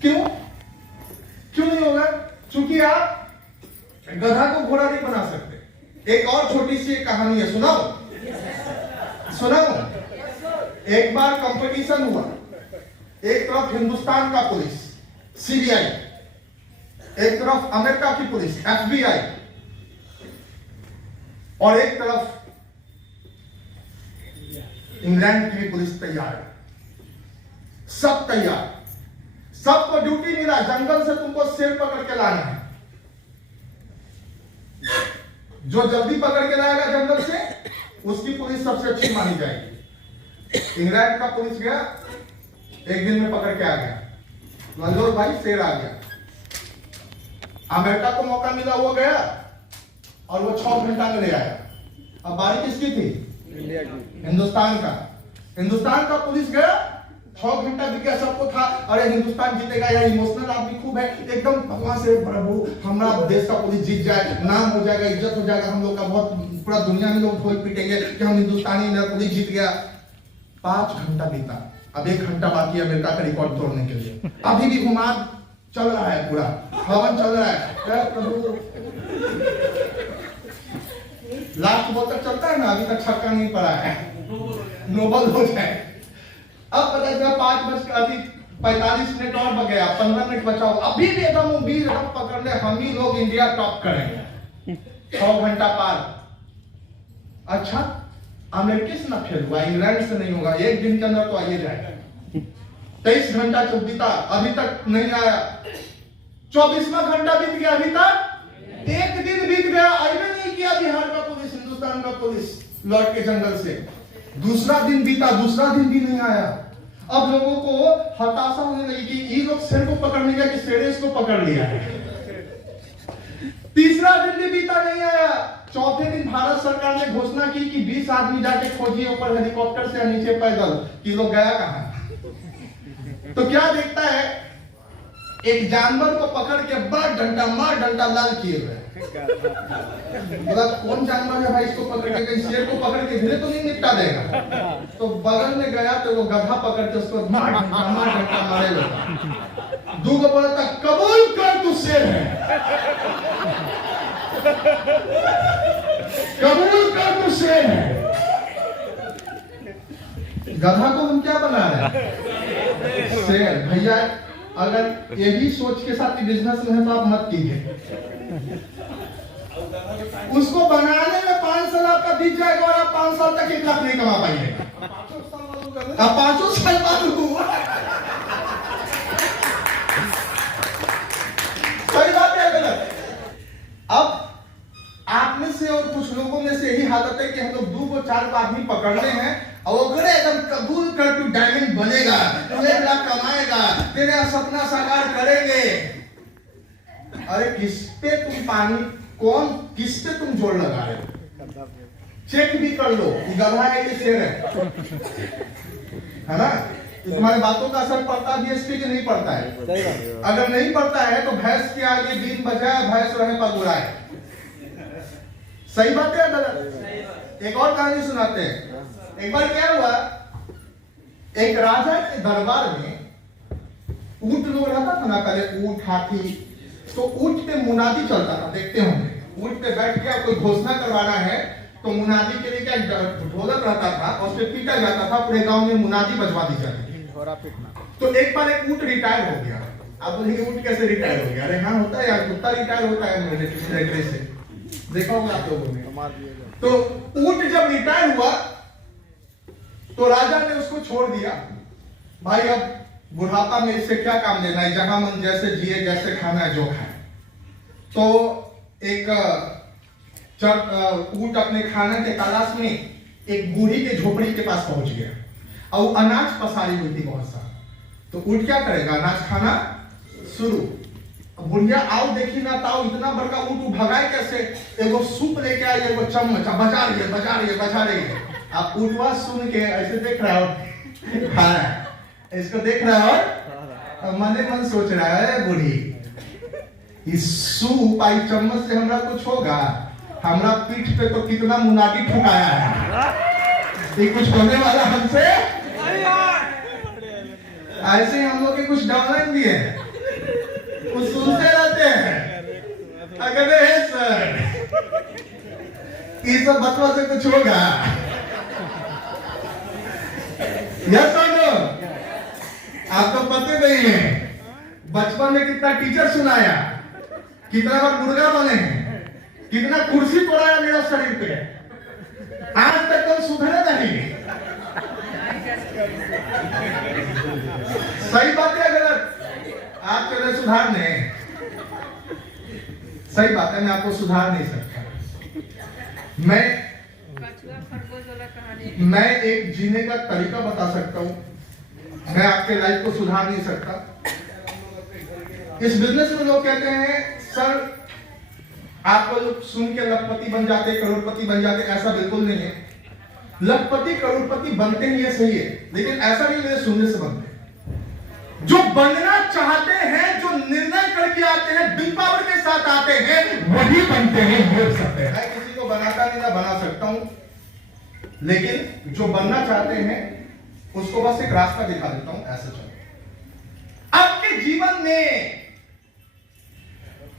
क्यों? क्यों नहीं होगा? क्योंकि आप गधा को घोड़ा नहीं बना सकते। एक और छोटी सी कहानी है, सुनाओ सुनाओ। एक बार कंपटीशन हुआ, एक तरफ हिंदुस्तान का पुलिस सीबीआई, एक तरफ अमेरिका की पुलिस एफबीआई, और एक तरफ इंग्लैंड की भी पुलिस तैयार है। सब तैयार, सबको ड्यूटी मिला, जंगल से तुमको शेर पकड़ के लाना है। जो जल्दी पकड़ के लाएगा जंगल से, उसकी पुलिस सबसे अच्छी मानी जाएगी। इंग्लैंड का पुलिस गया, 1 दिन में पकड़ के आ गया, मंजूर भाई शेर आ गया। अमेरिका को मौका मिला, वो गया और वो 6 घंटा में ले आया। अब बारी किसकी थी? हिंदुस्तान का। हिंदुस्तान का पुलिस गया, 6 घंटा भी गया, सबको था अरे हिंदुस्तान जीतेगा, या इमोशनल आदमी खूब है, एकदम भगवान से प्रभु हमारा देश का पुलिस जीत जाए, नाम हो जाएगा, इज्जत हो जाएगा, हम लोग का बहुत, पूरा दुनिया में लोग ढोल पीटेंगे कि हम हिंदुस्तानी, मेरा पुलिस जीत गया। 5 घंटा बीता, अब 1 घंटा बाकी है अमेरिका का रिकॉर्ड तोड़ने के लिए। अभी भी घुमान चल रहा है, पूरा हवन चल रहा है। प्रभु लास्ट बॉल तक चलता है ना, अभी तक छक्का नहीं पड़ा है, नोबल हो जाए। अब पता चला 5:45 मिनट और बच गया, 15 मिनट बचा हो, अभी भी एकदम उम्मीद हम पकड़ ले, हम ही लोग इंडिया टॉप करेंगे। 6 घंटा पार। अच्छा, अमेरिका से ना फेल हुआ, इंग्लैंड से नहीं होगा, 1 दिन के अंदर तो आइए जाएगा। 23 घंटा जो बीता, अभी तक नहीं आया। 24वां घंटा बीत गया, अभी तक 1 दिन बीत गया, आईवे नहीं किया बिहार का पुलिस, हिंदुस्तान का पुलिस लौट के जंगल से। दूसरा दिन बीता, दूसरा दिन भी नहीं आया। अब लोगों को हताशा होने लगी कि ये लोग शेर को पकड़ने गया कि शेर इसको पकड़ लिया है। तीसरा दिन भी बीता, नहीं आया। चौथे दिन भारत सरकार ने घोषणा की कि 20 आदमी जाके खोजिए, ऊपर हेलीकॉप्टर से, नीचे पैदल, कि लोग गया कहां। तो क्या देखता है, एक जानवर को पकड़ के मार डंडा लाल किए हुए। मतलब कौन जानवर है भाई, इसको पकड़ के, कहीं शेर को पकड़ के धीरे तो नहीं निपटा देगा। तो बगल में गया तो वो गधा पकड़ के उसको मार डंडा मारे लगा। 2 को बोला था, कबूल कर तू शेर है, कबूल कर तू शेर है। गधा को हम क्या बना रहे हैं? शेर। भैया अगर यही सोच के साथ बिजनेस में है तो आप मत कीजिए। उसको बनाने में 5 साल आपका बीत जाएगा और आप 5 साल तक 1 लाख नहीं कमा पाएंगे। अब 5 साल बाद हुआ, सही बात है गलत? अब आप में से और कुछ लोगों में से यही हालत है कि हम लोग 2 को 4 को आदमी पकड़ने हैं और वो करे एकदम कबूल कर तू डायमंड बनेगा, तू 1 लाख कमाएगा, तेरा सपना साकार करेंगे। अरे किस पे तुम पानी, कौन किस पे तुम जोर लगा रहे हो? चेक भी कर लो, गधा है कि शेर है। है ना? तुम्हारी बातों का असर पड़ता भी इस पे कि नहीं पड़ता है? अगर नहीं पड़ता है तो भैंस के आगे बीन बजाए भैंस रहे पगुराए। सही बात है गलत? एक और कहानी सुनाते हैं। एक बार क्या हुआ, एक राजा के दरबार में ऊंट लोग रहता था ना पहले, ऊंट हाथी, तो ऊंट पे मुनादी चलता था, देखते होंगे। ऊंट पे बैठ के कोई घोषणा करवाना है तो मुनादी के लिए क्या ढोलक रहता था और उससे पीटा जाता था, पूरे गांव में मुनादी बजवा दी जाती थी। तो एक बार एक ऊंट रिटायर हो गया। आप बोलेंगे ऊंट कैसे रिटायर हो गया? अरे हाँ होता है यार, कुत्ता रिटायर होता है मिलिट्री से, देखा होगा आप लोगों ने। तो ऊंट जब रिटायर हुआ तो राजा ने उसको छोड़ दिया, भाई अब बुढ़ापा में इससे क्या काम लेना है, जहां मन जैसे जिए, जैसे खाना है जो खाए। तो एक ऊंट अपने खाने के तलाश में एक बूढ़ी के झोपड़ी के पास पहुंच गया और अनाज पसारी हुई थी बहुत सा। तो ऊंट क्या करेगा, अनाज खाना शुरू। बुढ़िया आओ देखी ना ताओ, इतना बड़का ऊंट भगाए कैसे, एगो सूप लेके आई, एगो चम्मच, बजा रही है बजा रही है बजा रही है। आप ऊंटवा सुन के ऐसे देख रहा हो, खा रहा है, इसको देख रहा हो, मने मन सोच रहा है बूढ़ी इस सूप आई चम्मच से हमरा कुछ होगा, हमरा पीठ पे तो कितना मुनादी ठुकाया है, ये कुछ होने वाला हमसे। ऐसे हम लोग के कुछ डाउनलाइन भी है, कुछ सुनते रहते हैं, अगर सर ये सब बचवा से कुछ होगा। यस और नो? आपको पता नहीं है बचपन में कितना टीचर सुनाया, कितना बार मुर्गा बने हैं, कितना कुर्सी तोड़ाया मेरा शरीर पे, आज तक तो सुधरे नहीं। सही बात है गलत? आप चले सुधारने, सही बात है, मैं आपको सुधार नहीं सकता। मैं एक जीने का तरीका बता सकता हूं, मैं आपके लाइफ को सुधार नहीं सकता। इस बिजनेस में लोग कहते हैं सर आप लोग सुन के लखपति बन जाते, करोड़पति बन जाते, ऐसा बिल्कुल नहीं है। लखपति करोड़पति बनते हैं ये सही है, लेकिन ऐसा नहीं मेरे सुनने से बनते। जो बनना चाहते हैं, जो निर्णय करके आते हैं, बिल पावर के साथ आते हैं, वही बनते हैं, हो सकते हैं। मैं किसी को बनाता नहीं, ना बना सकता हूं, लेकिन जो बनना चाहते हैं उसको बस एक रास्ता दिखा देता हूं, ऐसे चलो। आपके जीवन में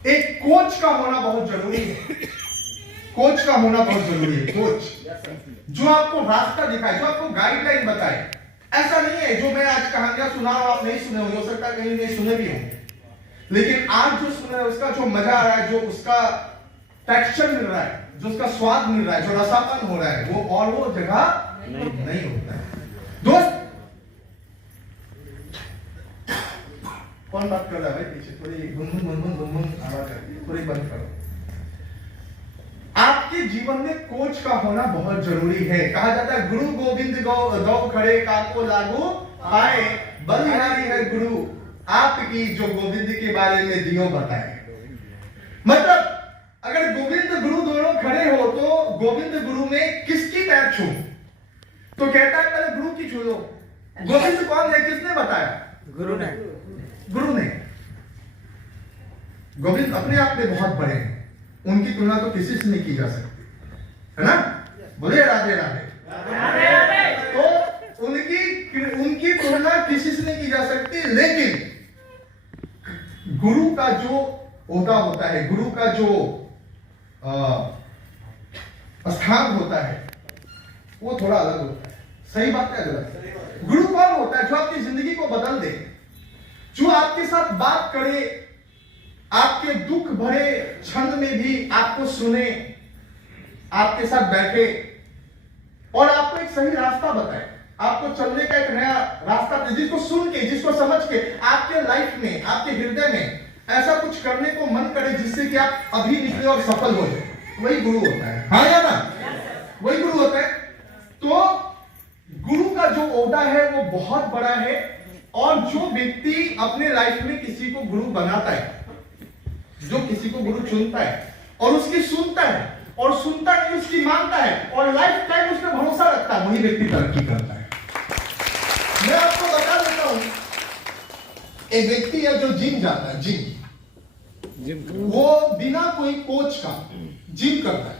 एक कोच का होना बहुत जरूरी है, कोच का होना बहुत जरूरी है। कोच जो आपको रास्ता दिखाए, जो आपको गाइडलाइन बताए। ऐसा नहीं है जो मैं आज कहानियां सुना रहा हूं आप नहीं सुने होंगे, हो सकता है कहीं नहीं सुने भी होंगे, लेकिन आज जो सुन रहे हैं उसका जो मजा आ रहा है, जो उसका टेक्सचर मिल रहा है, जो उसका स्वाद मिल रहा है, जो रसापन हो रहा है, वो और वो जगह नहीं होता है। दोस्त कौन बात कर रहा है भाई पीछे? थोड़ी गुनगुन आवाज है, थोड़ी बंद करो। आपके जीवन में कोच का होना बहुत जरूरी है। कहा जाता है गुरु गोविंद गौ खड़े काको लागू आए, बलिहारी है गुरु आपकी जो गोविंद के बारे में दियो बताए। मतलब अगर गोविंद गुरु दोनों खड़े हो तो गोविंद गुरु में किसकी पैर छू? तो कहता है पहले गुरु की छू लो। गोविंद कौन है, किसने बताया? गुरु ने। गुरु ने। गोविंद अपने आप में बहुत बड़े हैं, उनकी तुलना तो किसी से नहीं की जा सकती, है ना? बोले राधे राधे। तो उनकी तुलना किसी से नहीं की जा सकती, लेकिन गुरु का जो ओहदा होता है, गुरु का जो स्थान होता है, वो थोड़ा अलग होता है। सही बात है गलत? गुरु कौन होता है? जो आपकी जिंदगी को बदल दे, जो आपके साथ बात करे, आपके दुख भरे क्षण में भी आपको सुने, आपके साथ बैठे और आपको एक सही रास्ता बताए, आपको चलने का एक नया रास्ता दे, जिसको सुन के, जिसको समझ के आपके लाइफ में, आपके हृदय में ऐसा कुछ करने को मन करे जिससे कि आप अभी निकले और सफल हो जाए। वही गुरु होता है, हाँ या ना? वही गुरु होता है। तो गुरु का जो ओहदा है वो बहुत बड़ा है, और जो व्यक्ति अपने लाइफ में किसी को गुरु बनाता है, जो किसी को गुरु चुनता है और उसकी सुनता है, और सुनता नहीं उसकी मानता है, और लाइफ टाइम उसमें भरोसा रखता है, वही व्यक्ति तरक्की करता है। एक व्यक्ति है जो जिम जाता है, जिम, वो बिना कोई कोच का जिम करता है,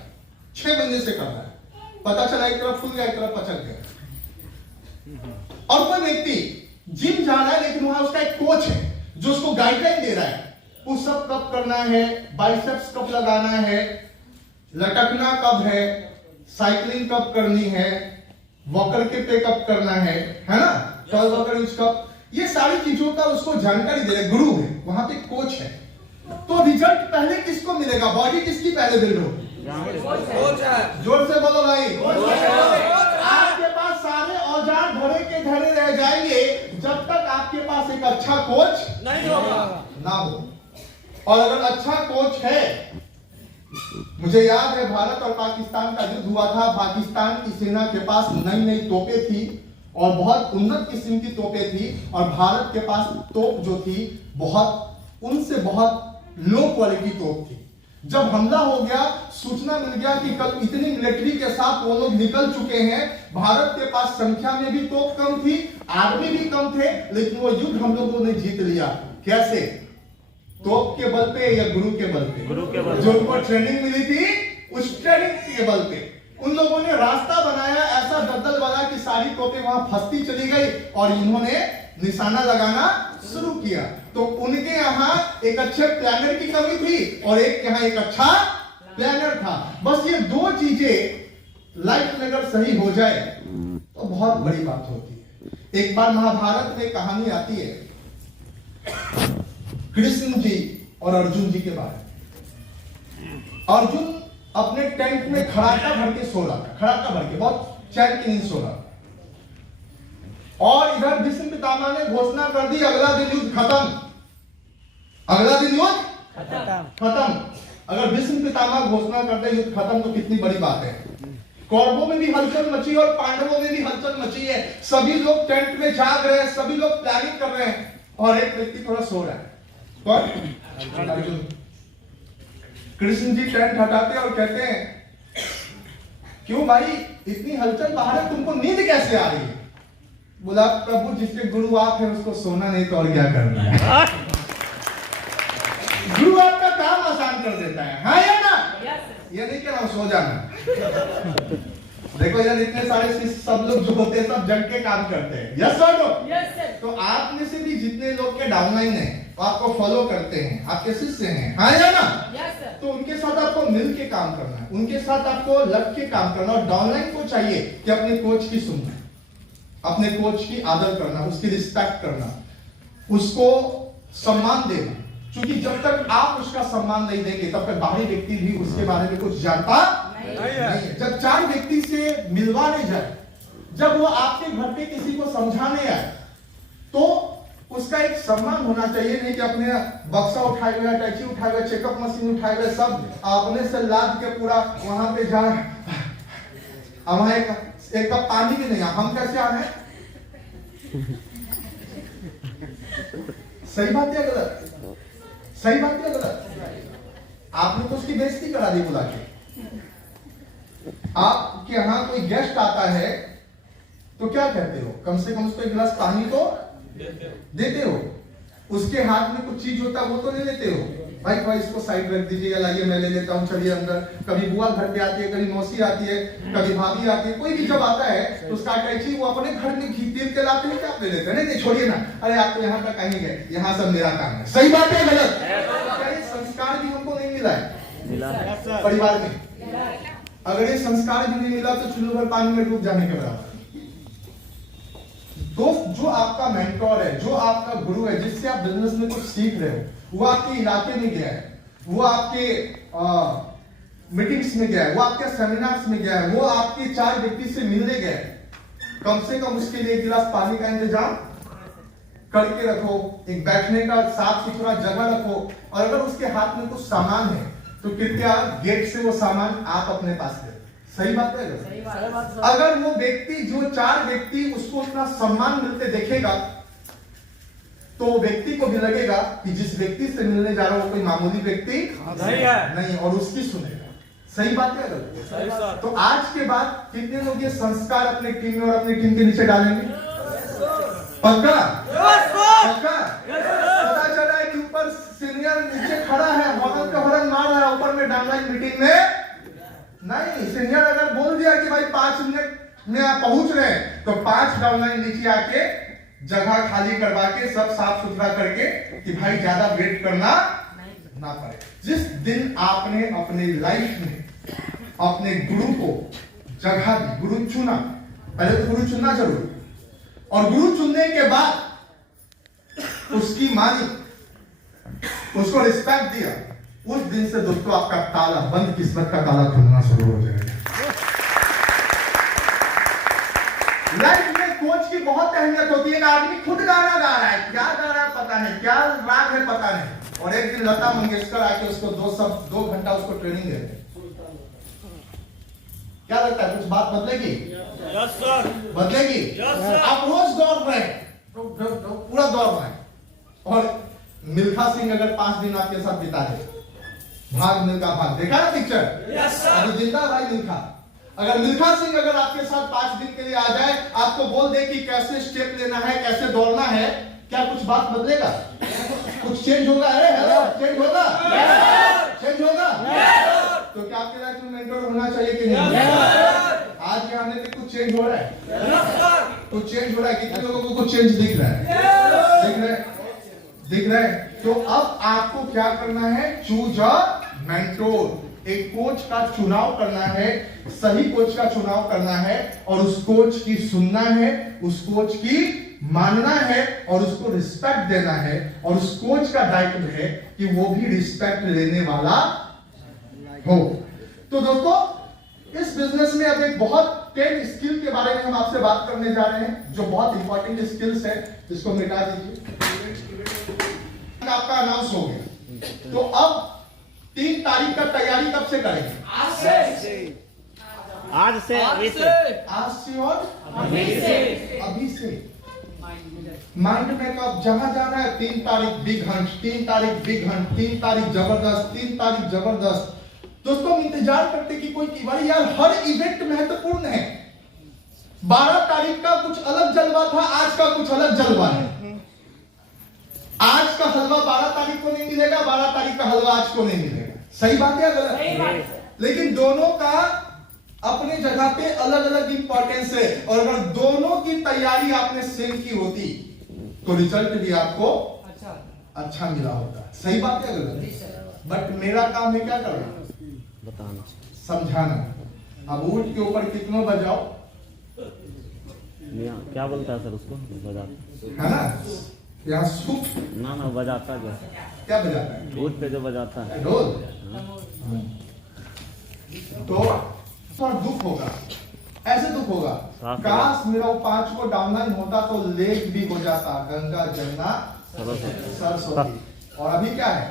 6 महीने से कर रहा है, पता चला एक तरफ फूल गया, एक तरफ पचक गया। और कोई व्यक्ति जिम जा रहा है लेकिन वहां उसका एक कोच है जो उसको गाइडलाइन दे रहा है, पुशअप कब करना है, बाइसेप्स कब लगाना है, लटकना कब है, साइकिलिंग कब करनी है, वॉकर के पे कब करना है ना, टॉय वॉकर यूज कब, ये सारी चीजों का उसको जानकारी दे रहे, गुरु है, वहां पे कोच है। तो रिजल्ट पहले किसको मिलेगा, बॉडी किसकी पहले बिल्ड होगी? कोच है। जोर से बोलो भाई। आपके पास सारे औजार धरे के धरे रह जाएंगे जब तक आपके पास एक अच्छा कोच नहीं होगा ना हो। और अगर अच्छा कोच है, मुझे याद है भारत और पाकिस्तान का युद्ध हुआ था, पाकिस्तान की सेना के पास नई नई तोपें थी और बहुत उन्नत किस्म की तोपें थी, और भारत के पास तोप जो थी बहुत उनसे बहुत लो क्वालिटी तोप थी। जब हमला हो गया, सूचना मिल गया कि कल इतनी मिलिट्री के साथ वो लोग निकल चुके हैं, भारत के पास संख्या में भी तोप कम थी, आदमी भी कम थे, लेकिन वो युद्ध हम लोगों ने जीत लिया। कैसे? तोप के बल पे या गुरु के बल पे? गुरु के बल। जो उनको ट्रेनिंग मिली थी उस ट्रेनिंग के बल पे उन लोगों ने रास्ता बनाया, ऐसा दलदल बना कि सारी तोपें वहां फंसती चली गई और इन्होंने निशाना लगाना शुरू किया। तो उनके यहाँ एक अच्छे प्लानर की कमी थी और एक यहाँ एक अच्छा प्लानर था। बस ये दो चीजें लाइफ में अगर सही हो जाए तो बहुत बड़ी बात होती है। एक बार महाभारत में कहानी आती है कृष्ण जी और अर्जुन जी के बारे में। अर्जुन अपने टेंट में खड़ाका भर के सो रहा था, खड़ाका भर के, बहुत चैन की नींद सो रहा था। और इधर भीष्म पितामह ने घोषणा कर दी अगला दिन युद्ध खत्म, अगला दिन युद्ध खत्म। अगर भीष्म पितामह घोषणा कर दे युद्ध खत्म तो कितनी बड़ी बात है। कौरवों में भी हलचल मची और पांडवों में भी हलचल मची है। सभी लोग टेंट में जाग रहे हैं, सभी लोग प्लानिंग कर रहे हैं और एक व्यक्ति थोड़ा सो रहा है। कौन? अर्जुन। कृष्ण जी टेंट हटाते और कहते हैं क्यों भाई इतनी हलचल बाहर है, तुमको नींद कैसे आ रही है? बोला प्रभु जिसके गुरु आप हैं उसको सोना नहीं तो और क्या करना है। गुरु आपका काम आसान कर देता है, हाँ या ना? ये नहीं कह रहा हूं सो जाना। देखो यार इतने सारे शिष्य सब लोग जो होते हैं सब जग के काम करते हैं, यस और नो? तो आप में से भी जितने लोग के डाउनलाइन है आपको फॉलो करते हैं, आपके शिष्य हैं, हाँ या ना? तो उनके साथ आपको मिल के काम करना है, उनके साथ आपको लग के काम करना। और डाउनलाइन को चाहिए कि अपने कोच की सुनना, अपने कोच की आदर करना, उसकी रिस्पेक्ट करना, उसको सम्मान देना। क्योंकि जब तक आप उसका सम्मान नहीं देंगे तब तक बाहरी व्यक्ति भी उसके बारे में कुछ जानता नहीं है। जब 4 व्यक्ति से मिलवाने जाए, जब वो आपके घर पे किसी को समझाने आए, तो उसका एक सम्मान होना चाहिए। नहीं कि अपने बक्सा उठाए हुए, टैची उठाए हुए, चेकअप मशीन उठाए हुए, सब अपने से लाद के पूरा वहां पे जा, वहां एक कप पानी भी नहीं, हम कैसे आ रहे? सही बात है गलत? सही बात है गलत? आपने तो उसकी बेइज्जती करा दी बुला के। आपके यहाँ कोई गेस्ट आता है तो क्या कहते हो? कम से कम उसको एक गिलास पानी तो देते हो। उसके हाथ में कुछ चीज होता है वो तो ले लेते हो। भाई भाई इसको साइड रख दीजिएगा, लाइए मैं ले लेता हूँ, चलिए अंदर। कभी बुआ घर पे आती है, कभी मौसी आती है, कभी भाभी आती है, कोई भी जब आता है तो उसका अटैची वो अपने घर में घी तीर के लाते हैं, क्या आप ले लेते हैं? नहीं छोड़िए ना, अरे आप तो यहाँ तक आएंगे, यहाँ सब मेरा काम है। सही बात है गलत? संस्कार भी हमको नहीं मिला है परिवार में। अगर ये संस्कार भी नहीं मिला तो चूल्हे भर पानी में डूब जाने के बराबर। दोस्त, जो आपका मेंटोर है, जो आपका गुरु है, जिससे आप बिजनेस में कुछ सीख रहे हो, वो आपके इलाके में गया है, वो आपके मीटिंग्स में गया है, वो आपके सेमिनार्स में गया है, वो आपके 4 व्यक्ति से मिलने गया है, कम से कम उसके लिए 1 गिलास पानी का इंतजाम करके रखो, एक बैठने का साफ सुथरा जगह रखो। और अगर उसके हाथ में कुछ सामान है तो कृपया गेट से वो सामान आप अपने पास ले। सही बात है? सही बात। अगर वो व्यक्ति, जो 4 व्यक्ति उसको उतना सम्मान मिलते देखेगा तो व्यक्ति को भी लगेगा कि जिस व्यक्ति से मिलने जा रहा हूं वो कोई मामूली व्यक्ति नहीं, और उसकी सुनेगा। सही बात है? तो आज के बाद कितने लोग ये संस्कार अपने टीम में और अपनी टीम के नीचे डालेंगे? पक्का? पक्का? पता चला है कि ऊपर सीनियर नीचे खड़ा है, हॉर्न का हॉर्न मार रहा है, ऊपर में डाउनलाइन मीटिंग में नहीं। सीनियर अगर बोल दिया कि भाई 5 मिनट में आप पहुंच रहे हैं, तो 5 डाउनलाइन नीचे आके जगह खाली करवा के सब साफ सुथरा करके कि भाई ज्यादा वेट करना ना पड़े। जिस दिन आपने अपने लाइफ में अपने गुरु को जगह दी, गुरु चुना, पहले तो गुरु चुनना जरूरी, और गुरु चुनने के बाद उसकी मानी, उसको रिस्पेक्ट दिया, उस दिन से दोस्तों आपका ताला बंद किस्मत का ताला खुलना शुरू हो जाएगा। लाइफ में कोच की बहुत अहमियत होती है। आदमी खुद गाना गा रहा है, क्या गा रहा है पता नहीं, क्या राग है पता नहीं, और एक दिन लता मंगेशकर आके उसको 2 घंटा उसको ट्रेनिंग दे रहे। क्या लगता है कुछ बात बदलेगी? Yes sir. बदलेगी? Yes sir. आप रोज दौड़ रहे हैं, पूरा दौड़ रहे हैं, और मिल्खा सिंह अगर 5 दिन आपके साथ बिता दे, भाग मिल्खा भाग, देखा ना पिक्चर? Yes sir. अभी जिंदा भाई मिल्खा। अगर मिल्खा सिंह अगर आपके साथ 5 दिन के लिए आ जाए, आपको बोल दे कि कैसे स्टेप लेना है, कैसे दौड़ना है, क्या कुछ बात बदलेगा? कुछ चेंज होगा? अरे हेलो, चेंज होगा? चेंज होगा? तो क्या आपके लाइफ में मेंटर होना चाहिए कि नहीं? आज के आने से कुछ चेंज हो रहा है? कुछ चेंज हो रहा है? कितने लोगों को कुछ चेंज दिख रहा है? दिख रहा है? तो अब आपको क्या करना है? Choose a mentor. एक कोच का चुनाव करना है, सही कोच का चुनाव करना है, और उस कोच की सुनना है, उस कोच की मानना है, और उसको रिस्पेक्ट देना है, और उस कोच का दायित्व है कि वो भी रिस्पेक्ट लेने वाला हो। तो दोस्तों, इस बिजनेस में अब एक बहुत 10 स्किल के बारे में हम आपसे बात करने जा रहे हैं, जो बहुत इंपॉर्टेंट स्किल्स है, जिसको मिटा दीजिए। आपका अनाउंस हो गया, तो अब 3 तारीख का तैयारी कब से करेंगे? आज से अभी से। आज से और अभी से माइंड में कब जहां जाना है? 3 तारीख बिग हंट, 3 तारीख बिग हंट, 3 तारीख जबरदस्त, 3 तारीख जबरदस्त। दोस्तों, हम इंतजार करते कि कोई बारी, यार हर इवेंट महत्वपूर्ण है। 12 तारीख का कुछ अलग जलवा था, आज का कुछ अलग जलवा है। आज का हलवा 12 तारीख को नहीं मिलेगा, 12 तारीख का हलवा आज को नहीं मिलेगा। सही बात है गलत? लेकिन दोनों का अपने जगह पे अलग अलग इंपॉर्टेंस है, और अगर दोनों की तैयारी आपने सेम की होती तो रिजल्ट भी आपको अच्छा मिला होता। सही बात है गलत? बट मेरा काम है क्या करना? बताना, समझाना। अब ऊंट के ऊपर कितनों बजाओ, क्या बोलता है सर उसको? बजाता है ना? यहाँ सुख ना बजाता क्या बजाता है? ऊँट पे जो बजाता है ढोल। तो थोड़ा दुख होगा, ऐसे दुख होगा, काश मेरा वो 5 को डाउनलाइन होता तो लेक भी हो जाता, गंगा जमुना सरस्वती। और अभी क्या है?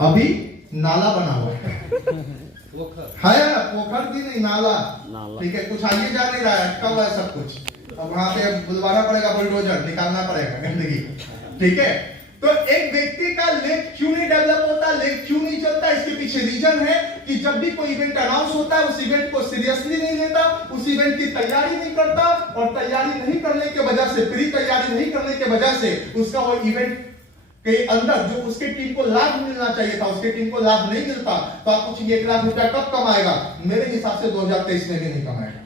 अभी नाला बना हुआ है ना? पोखर की नहीं, नाला। ठीक है, कुछ आइए जा नहीं रहा है, अटका हुआ है सब कुछ। अब वहां पे बुलवाना पड़ेगा, बुलडोजर निकालना पड़ेगा गंदगी। ठीक है, तो एक व्यक्ति का लेग क्यों नहीं डेवलप होता, लेग क्यों नहीं चलता? इसके पीछे रीजन है कि जब भी कोई इवेंट अनाउंस होता है, उस इवेंट को सीरियसली नहीं लेता, उस इवेंट की तैयारी नहीं करता, और तैयारी नहीं करने की वजह से, प्री तैयारी नहीं करने की वजह से उसका वो इवेंट के अंदर जो उसके टीम को लाभ मिलना चाहिए था, उसके टीम को लाभ नहीं मिलता। तो आप पूछेंगे 1 लाख रुपया कब कमाएगा? मेरे हिसाब से 2023 में भी नहीं कमाएगा।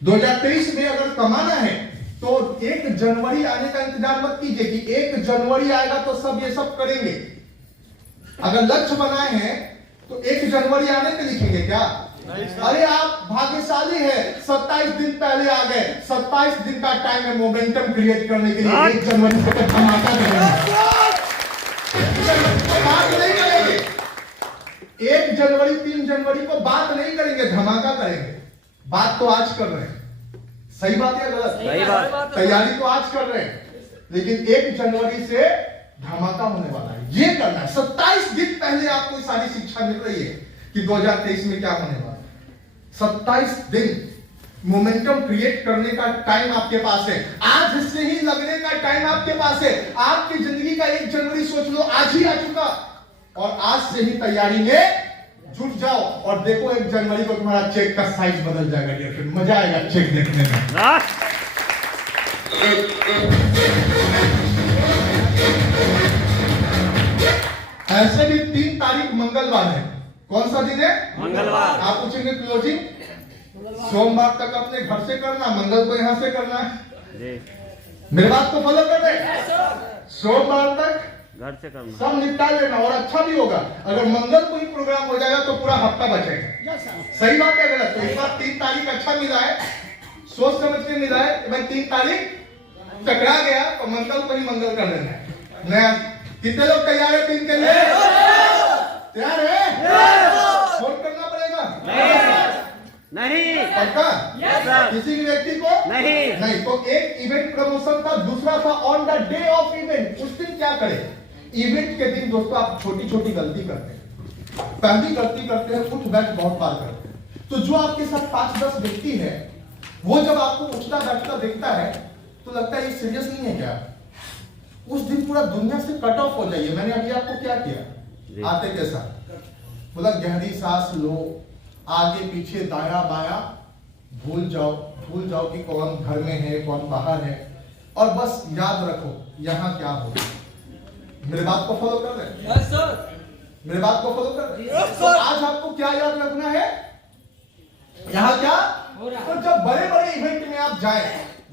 2023 में अगर कमाना है तो 1 जनवरी आने का इंतजार मत कीजिए कि 1 जनवरी आएगा तो सब ये सब करेंगे। अगर लक्ष्य बनाए हैं तो 1 जनवरी आने पे लिखेंगे क्या? अरे आप भाग्यशाली है, 27 दिन पहले आ गए। 27 दिन का टाइम है मोमेंटम क्रिएट करने के लिए। 1 जनवरी से धमाका करेंगे, बात नहीं करेंगे। 1 जनवरी 3 जनवरी को बात नहीं करेंगे, धमाका करेंगे। बात तो आज कर रहे हैं। सही बात है गलत? सही बात। तैयारी तो आज कर रहे हैं, लेकिन 1 जनवरी से धमाका होने वाला है। ये करना है। 27 दिन पहले आपको सारी शिक्षा मिल रही है कि 2023 में क्या होने वाला है। 27 दिन मोमेंटम क्रिएट करने का टाइम आपके पास है। आज से ही लगने का टाइम आपके पास है। आपकी जिंदगी का 1 जनवरी सोच लो, आज ही आ चुका, और आज से ही तैयारी में जुट जाओ। और देखो 1 जनवरी को तुम्हारा चेक का साइज बदल जाएगा डियर फ्रेंड। मजा आएगा चेक देखने में। ऐसे भी 3 तारीख मंगलवार है। कौन सा दिन है? मंगलवार। आप पूछेंगे क्लोजिंग सोमवार तक अपने घर से करना, मंगल को यहां से करना है। जी मेरे बात को फॉलो कर रहे? सोमवार तक घर से करना। सब निपटा लेना और अच्छा भी होगा। अगर मंगल को ही प्रोग्राम हो जाएगा तो पूरा हफ्ता बचेगा। सही बात है गलत? तो इस बार 3 तारीख अच्छा मिला है, सोच समझ के मिला है कि भाई 3 तारीख टकरा गया तो मंगल को ही मंगल कर लेना है। नया कितने लोग तैयार है 3 के लिए? तैयार है? फोन करना पड़ेगा नहीं पक्का? किसी भी व्यक्ति को नहीं। तो एक इवेंट प्रमोशन था, दूसरा था on the day of event. उस दिन क्या करें? इवेंट के दिन दोस्तों आप छोटी छोटी गलती करते हैं। पहली गलती करते हैं उठ बैठ बहुत बार करते हैं। तो जो आपके साथ 5-10 व्यक्ति है वो जब आपको उठता बैठता देखता है तो लगता है ये सीरियस नहीं है क्या? उस दिन पूरा दुनिया से कट ऑफ हो जाइए। मैंने अभी आपको क्या किया? आते के साथ बोला गहरी सांस लो, आगे पीछे दाया बाया भूल जाओ कि कौन घर में है कौन बाहर है, और बस याद रखो यहाँ क्या हो। मेरे बात को फॉलो कर रहे हैं? Yes sir. मेरे बात को फॉलो कर रहे हैं? Yes, तो sir. आज आपको क्या याद रखना है? यहाँ क्या हो रहा है? तो जब बड़े बड़े इवेंट में आप जाए,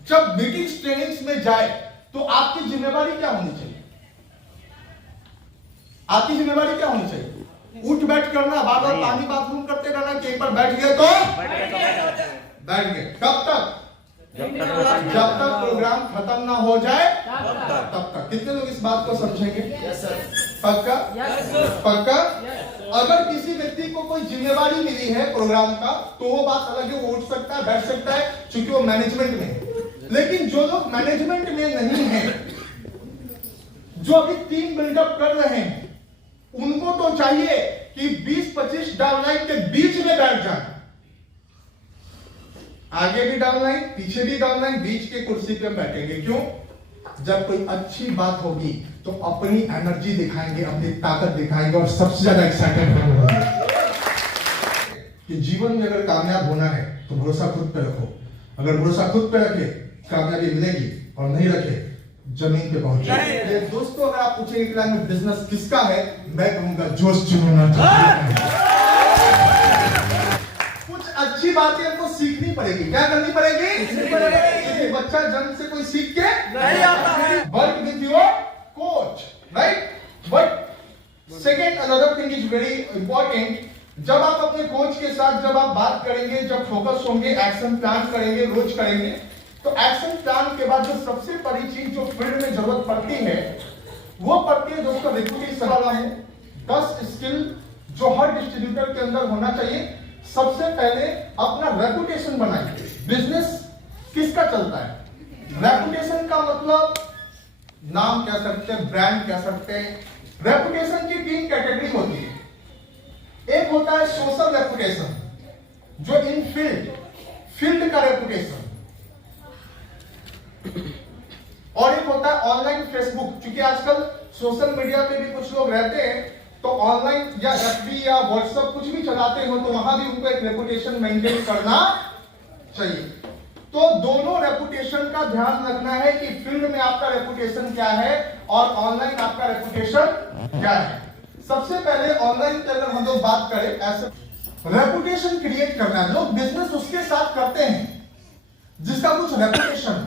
जब मीटिंग्स ट्रेनिंग्स में जाए तो आपकी जिम्मेवारी क्या होनी चाहिए? आपकी जिम्मेवारी क्या होनी चाहिए? उठ बैठ करना, बार बार पानी बाथरूम करते रहना कि एक बार बैठ गए तो बैठ गए। कब तक? जब तक प्रोग्राम खत्म ना हो जाए तब तक। कितने लोग इस बात को समझेंगे? पक्का? पक्का? अगर किसी व्यक्ति को कोई जिम्मेवारी मिली है प्रोग्राम का तो वो बात अलग है, वो उठ सकता है बैठ सकता है क्योंकि वो मैनेजमेंट में है। लेकिन जो लोग मैनेजमेंट में नहीं है, जो अभी टीम बिल्डअप कर रहे हैं, उनको तो चाहिए कि 20-25 डाउनलाइन के बीच में बैठ जाए। आगे भी डाउनलाइन, पीछे भी डाउनलाइन, बीच के कुर्सी पे बैठेंगे। क्यों? जब कोई अच्छी बात होगी तो अपनी एनर्जी दिखाएंगे, अपनी ताकत दिखाएंगे और सबसे ज्यादा एक्साइटेड होंगे। कि जीवन में अगर कामयाब होना है तो भरोसा खुद पे रखो। अगर भरोसा खुद पे रखे कामयाबी मिलेगी, और नहीं रखे जमीन पे पहुंचे। दोस्तों अगर आप पूछेंगे कि बिजनेस किसका है, मैं कहूंगा जोश जुनून। कुछ अच्छी बातें हमको सीखनी पड़ेगी। क्या करनी पड़ेगी? क्योंकि बच्चा जन्म से कोई सीख के नहीं आता है। Work with your coach, right? But second another thing is very important. जब आप अपने कोच के साथ जब आप बात करेंगे, जब फोकस होंगे, एक्शन प्लान करेंगे, रोज करेंगे, तो एक्शन प्लान के बाद जो सबसे बड़ी चीज जो फील्ड में जरूरत पड़ती है वो पड़ती है दोस्तों रेपुटेशन वाला है। 10 स्किल जो हर डिस्ट्रीब्यूटर के अंदर होना चाहिए। सबसे पहले अपना रेपुटेशन बनाइए। बिजनेस किसका चलता है? रेपुटेशन का मतलब नाम कह सकते हैं, ब्रांड कह सकते हैं। रेपुटेशन की 3 कैटेगरी होती है। एक होता है सोशल रेपुटेशन, जो इन फील्ड का रेपुटेशन, और एक होता है ऑनलाइन फेसबुक। क्योंकि आजकल सोशल मीडिया पे भी कुछ लोग रहते हैं तो ऑनलाइन या एफबी या व्हाट्सएप कुछ भी चलाते हो तो वहां भी उनको एक रेपुटेशन मेंटेन करना चाहिए। तो दोनों रेपुटेशन का ध्यान रखना है कि फील्ड में आपका रेपुटेशन क्या है और ऑनलाइन आपका रेपुटेशन क्या है। सबसे पहले ऑनलाइन की अगर हम लोग बात करें, ऐसे रेपुटेशन क्रिएट करना है। लोग बिजनेस उसके साथ करते हैं जिसका कुछ रेपुटेशन।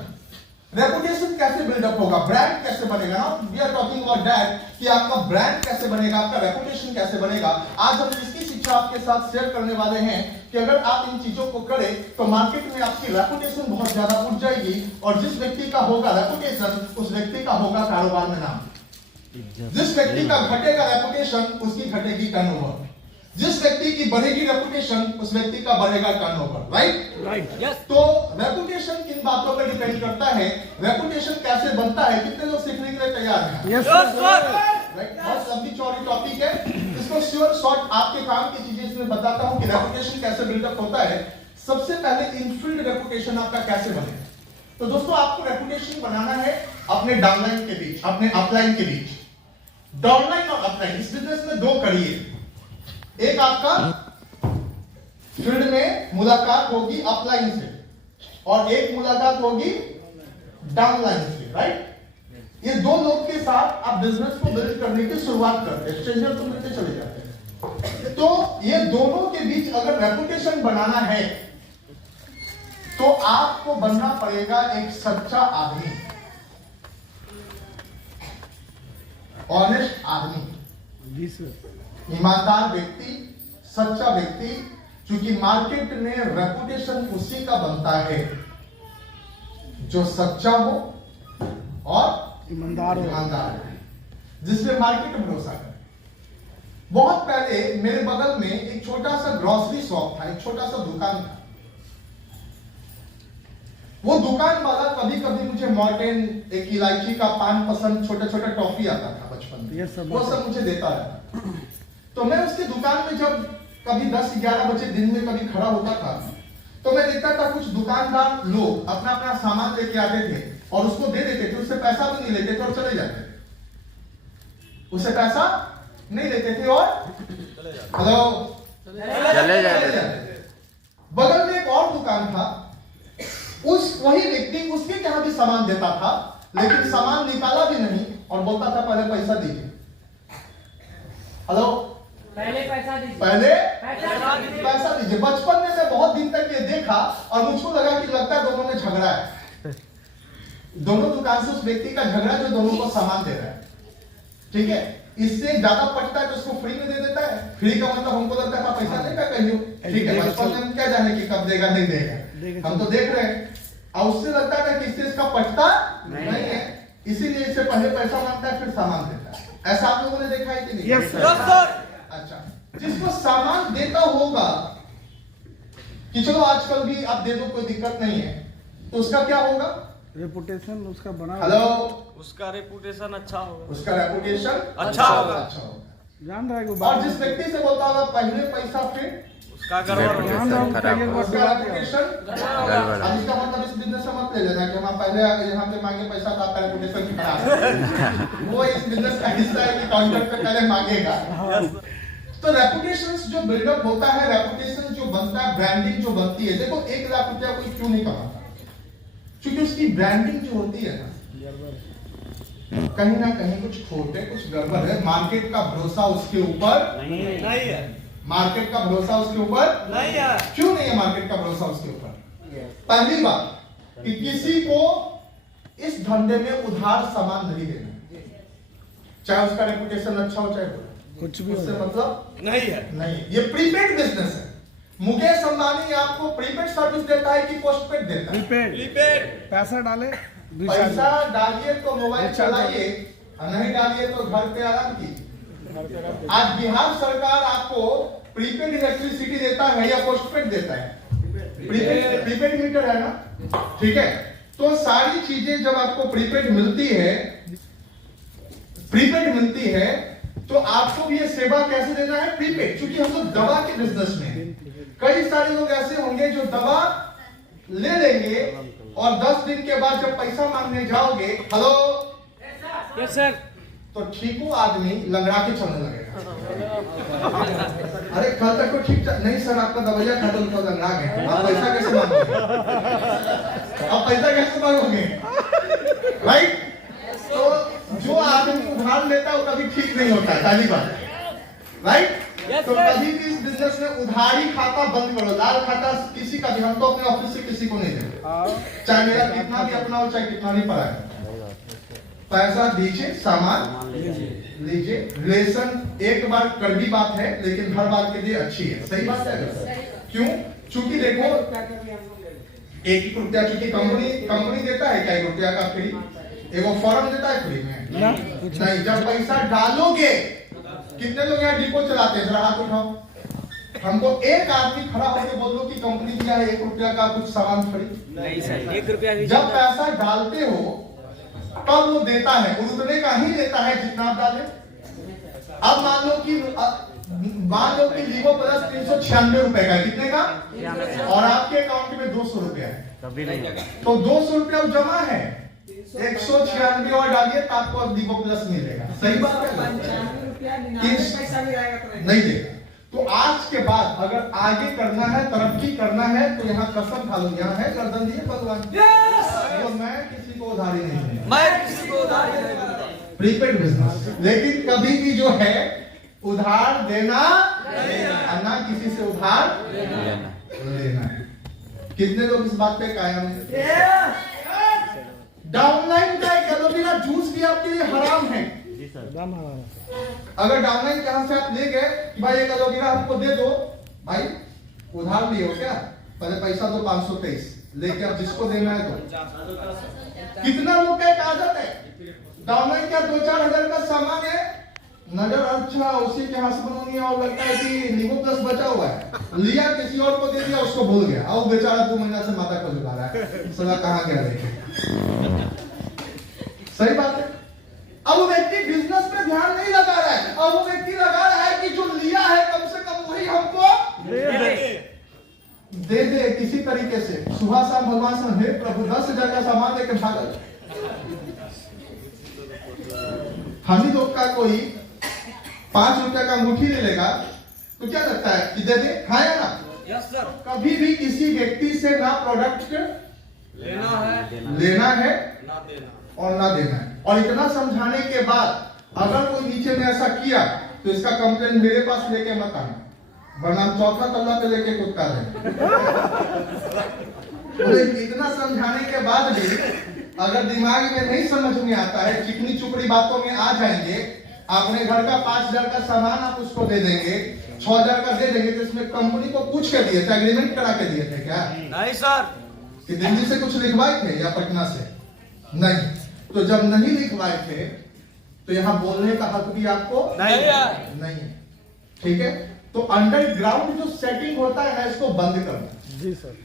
रेपुटेशन कैसे बिल्डअप होगा, ब्रांड कैसे बनेगा ना, we are talking about that कि आपका ब्रांड कैसे बनेगा, आपका रेपुटेशन कैसे बनेगा। आज हम इसकी शिक्षा आपके साथ शेयर करने वाले हैं कि अगर आप इन चीजों को करें तो मार्केट में आपकी रेपुटेशन बहुत ज्यादा उठ जाएगी, और जिस व्यक्ति का होगा रेपुटेशन उस व्यक्ति का होगा कारोबार में नाम। जिस व्यक्ति का घटेगा रेपुटेशन उसकी घटेगी टर्नओवर। जिस व्यक्ति की बढ़ेगी रेपुटेशन उस व्यक्ति का बढ़ेगा टर्नओवर, राइट? यस। तो रेपुटेशन किन बातों पर डिपेंड करता है, रेपुटेशन कैसे बनता है, कितने लोग सीखने के लिए तैयार हैं? Yes sir. राइट? बहुत लंबी चौड़ी टॉपिक है, इसको श्योर शॉर्ट आपके काम की चीजें इसमें बताता हूं कि रेपुटेशन कैसे बिल्डअप होता है। सबसे पहले इनफील्ड रेपुटेशन आपका कैसे बने। तो दोस्तों आपको रेपुटेशन बनाना है अपने डाउनलाइन के बीच, अपने अपलाइन के बीच। डाउनलाइन और अपलाइन इस बिजनेस में 2 करिए। एक आपका फील्ड में मुलाकात होगी अपलाइन से, और एक मुलाकात होगी डाउनलाइन से, राइट? ये दो लोग के साथ आप बिजनेस को बिल्ड करने की शुरुआत करते हैं, स्ट्रेंजर तो मिलते चले जाते हैं। तो ये दोनों के बीच अगर रेपुटेशन बनाना है तो आपको बनना पड़ेगा एक सच्चा आदमी, ऑनेस्ट आदमी, ईमानदार व्यक्ति, सच्चा व्यक्ति, क्योंकि मार्केट में रेपुटेशन उसी का बनता है जो सच्चा हो और ईमानदार है, जिसमें मार्केट भरोसा करे। बहुत पहले मेरे बगल में एक छोटा सा ग्रोसरी शॉप था, एक छोटा सा दुकान था। वो दुकान वाला कभी कभी मुझे मॉर्टेन, एक इलायची का पान पसंद, छोटा छोटा टॉफी आता था बचपन में, वो सब मुझे देता रहता। तो मैं उसकी दुकान में जब कभी 10-11 बजे दिन में कभी खड़ा होता था तो मैं देखता था कुछ दुकानदार लोग अपना अपना सामान लेके आते थे और उसको दे देते थे, उससे पैसा भी नहीं लेते थे और चले जाते थे। उससे पैसा नहीं लेते थे और हेलो चले जाते थे। बगल में एक और दुकान था, वही व्यक्ति उसके यहाँ भी सामान देता था, लेकिन सामान निकाला भी नहीं और बोलता था पहले पैसा दीजिए। हेलो, पहले पैसा दीजिए, पहले पैसा दीजिए। बचपन में मैं बहुत दिन तक ये देखा और मुझको लगा कि लगता है दोनों में झगड़ा है, दोनों दुकान से उस व्यक्ति का झगड़ा जो दोनों को सामान दे रहा है, ठीक है। इससे ज्यादा पटता है तो उसको फ्री में दे देता है। फ्री का मतलब हमको लगता था पैसा देगा कहीं, ठीक है। बचपन में हम क्या जाने कि कब देगा नहीं देगा, हम तो देख रहे हैं। और उससे लगता है कि इससे इसका पटता नहीं है, इसीलिए इससे पहले पैसा मांगता है फिर सामान देता है। ऐसा आप लोगों ने देखा है कि नहीं? Yes sir. अच्छा, जिसको सामान देता होगा कि चलो आजकल भी आप दे दो कोई दिक्कत नहीं है, तो उसका क्या होगा? रेपुटेशन उसका बना, हेलो, उसका रेपुटेशन अच्छा होगा, उसका रेपुटेशन अच्छा होगा। जान रहा है कि और जिस व्यक्ति से बोलता होगा पहले पैसा फिर उसका गड़बड़ जान रहा हूँ खराब कि होगा। उसका रेपुटेशन गड़बड़। अब इसका मतलब इस बिजनेस से मत ले लेना कि हम पहले यहाँ पे मांगे पैसा तो आपका रेपुटेशन खराब है। वो इस बिजनेस का हिस्सा है कि काउंटर पे पहले मांगेगा। तो रेपुटेशन जो बिल्डअप होता है, रेपुटेशन जो बनता है, ब्रांडिंग जो बनती है, देखो 1 लाख रुपया कोई क्यों नहीं कमाता? क्योंकि उसकी ब्रांडिंग जो होती है ना, कहीं ना कहीं कुछ खोट है, कुछ गड़बड़ है। मार्केट का भरोसा उसके ऊपर नहीं है, मार्केट का भरोसा उसके ऊपर नहीं है। क्यों नहीं है मार्केट का भरोसा उसके ऊपर? पहली बात कि किसी को इस धंधे में उधार सामान नहीं देना, चाहे उसका रेपुटेशन अच्छा हो चाहे बुरा, कुछ भी उससे मतलब नहीं है, नहीं। ये प्रीपेड बिजनेस है। मुकेश अंबानी आपको प्रीपेड सर्विस देता है कि पोस्टपेड देता है? प्रीपेड। पैसा डाले, पैसा डालिए तो मोबाइल चलाइए, नहीं डालिए तो घर पे आराम कीजिए। आज बिहार सरकार आपको प्रीपेड इलेक्ट्रिसिटी देता है या पोस्टपेड देता है? प्रीपेड मीटर है ना, ठीक है। तो सारी चीजें जब आपको प्रीपेड मिलती है तो आपको भी ये सेवा कैसे देना है? प्रीपेड। क्योंकि हम लोग दवा के बिजनेस में हैं। कई सारे लोग ऐसे होंगे जो दवा ले लेंगे और 10 दिन के बाद जब पैसा मांगने जाओगे, हेलो यस सर, तो ठीकू आदमी लंगड़ा के चलने लगेगा। अरे कल तक तो ठीक नहीं सर, आपका दवाइयां खत्म तो लंगड़ा गए, आप पैसा कैसे मांगोगे? आप पैसा कैसे मांगोगे? राइट? तो जो आदमी उधार लेता है वो कभी ठीक नहीं होता है, पहली बात, राइट? तो कभी भी इस बिजनेस में उधारी खाता बंद करो। लाल खाता किसी का भी, हम तो अपने ऑफिस से किसी को नहीं देते, चाहे मेरा कितना भी अपना हो चाहे कितना भी पड़ा है। पैसा दीजिए, सामान लीजिए। रिलेशन एक बार कड़वी बात है लेकिन हर बात के लिए अच्छी है, सही बात है। क्यों? क्योंकि देखो 1 रुपया, क्योंकि कंपनी देता है क्या 1 रुपया का फ्री? एगो फॉर्म देता है फ्री में? नहीं। जब पैसा डालोगे, कितने लोग यहाँ डिपो चलाते हैं? जरा हाथ उठाओ। हमको एक आदमी खड़ा होकर बोल दो कि कंपनी दिया है 1 रुपया का कुछ सामान फ्री। नहीं सर, 1 रुपया भी जब पैसा डालते हो तब वो देता है, उतने का ही देता है जितना आप डाले। अब मान लो कि लीवो प्लस 396 रुपए का, कितने का? और आपके अकाउंट में 200 रुपया है, कभी नहीं। तो 200 रुपया जमा है, 196 और डालिए तो आपको लीवो प्लस मिलेगा। सही बात है? नहीं देगा। तो आज के बाद अगर आगे करना है, तरक्की करना है, तो यहाँ कसम खा लो, यहाँ है गर्दन दिए भगवान। तो मैं किसी को उधारी नहीं दूंगा, मैं किसी को उधारी नहीं दूंगा। Prepaid business. लेकिन कभी भी जो है उधार देना और ना किसी से उधार लेना। कितने लोग इस बात पे कायम हैं? डाउनलाइन का एक एलोवेरा जूस भी आपके लिए हराम है। दाम हमारा अगर डाउनलाइन कहां से आप ले गए कि भाई एक एलोवेरा हमको दे दो, भाई उधार लिए हो क्या? पहले पैसा दो 523 लेके अब जिसको देना है तो। कितना लोग का एक आदत है, डाउनलाइन क्या 2-4 हजार का सामान है, नजर अच्छा उसी के हाथ बनोनी है और लगता है कि नींबू प्लस बचा हुआ है, लिया किसी और को दे दिया, उसको भूल गया, अब बेचारा 2 महीना से माथा को झुका रहा है, सला कहां गया लेके। सही बात है। अब वो व्यक्ति बिजनेस पे ध्यान नहीं लगा रहा है, अब वो व्यक्ति लगा रहा है कि जो लिया है कम से कम वही हमको दे किसी तरीके से। सुबह शाम भगवान से हे प्रभु 10,000 का सामान लेकर भागल। हम ही लोग का कोई 5 रुपया का अंगूठी ले लेगा तो क्या लगता है कि दे दे, खाया ना। Yes sir. कभी भी किसी व्यक्ति से ना प्रोडक्ट लेना है लेना है ना देना। और ना देना है। और इतना समझाने के बाद अगर कोई नीचे में ऐसा किया तो इसका कंप्लेन मेरे पास लेके मत आना, वरना हम चौथा तल्ला पे लेके कुत्ता देंगे। इतना समझाने के बाद भी अगर दिमाग में नहीं समझ में आता है, चिकनी चुपड़ी बातों में आ जाएंगे, अपने घर का 5,000 का सामान आप उसको दे देंगे, 6,000 का दे देंगे, तो इसमें कंपनी को पूछ के दिए थे, एग्रीमेंट करा के दिए थे क्या? नहीं सर। कि दिल्ली से कुछ लिखवाए थे या पटना से? नहीं। तो जब नहीं लिखवाए थे तो यहाँ बोलने का हक भी आपको नहीं है। नहीं। ठीक है, तो अंडरग्राउंड जो सेटिंग होता है ना, इसको बंद करो। जी सर।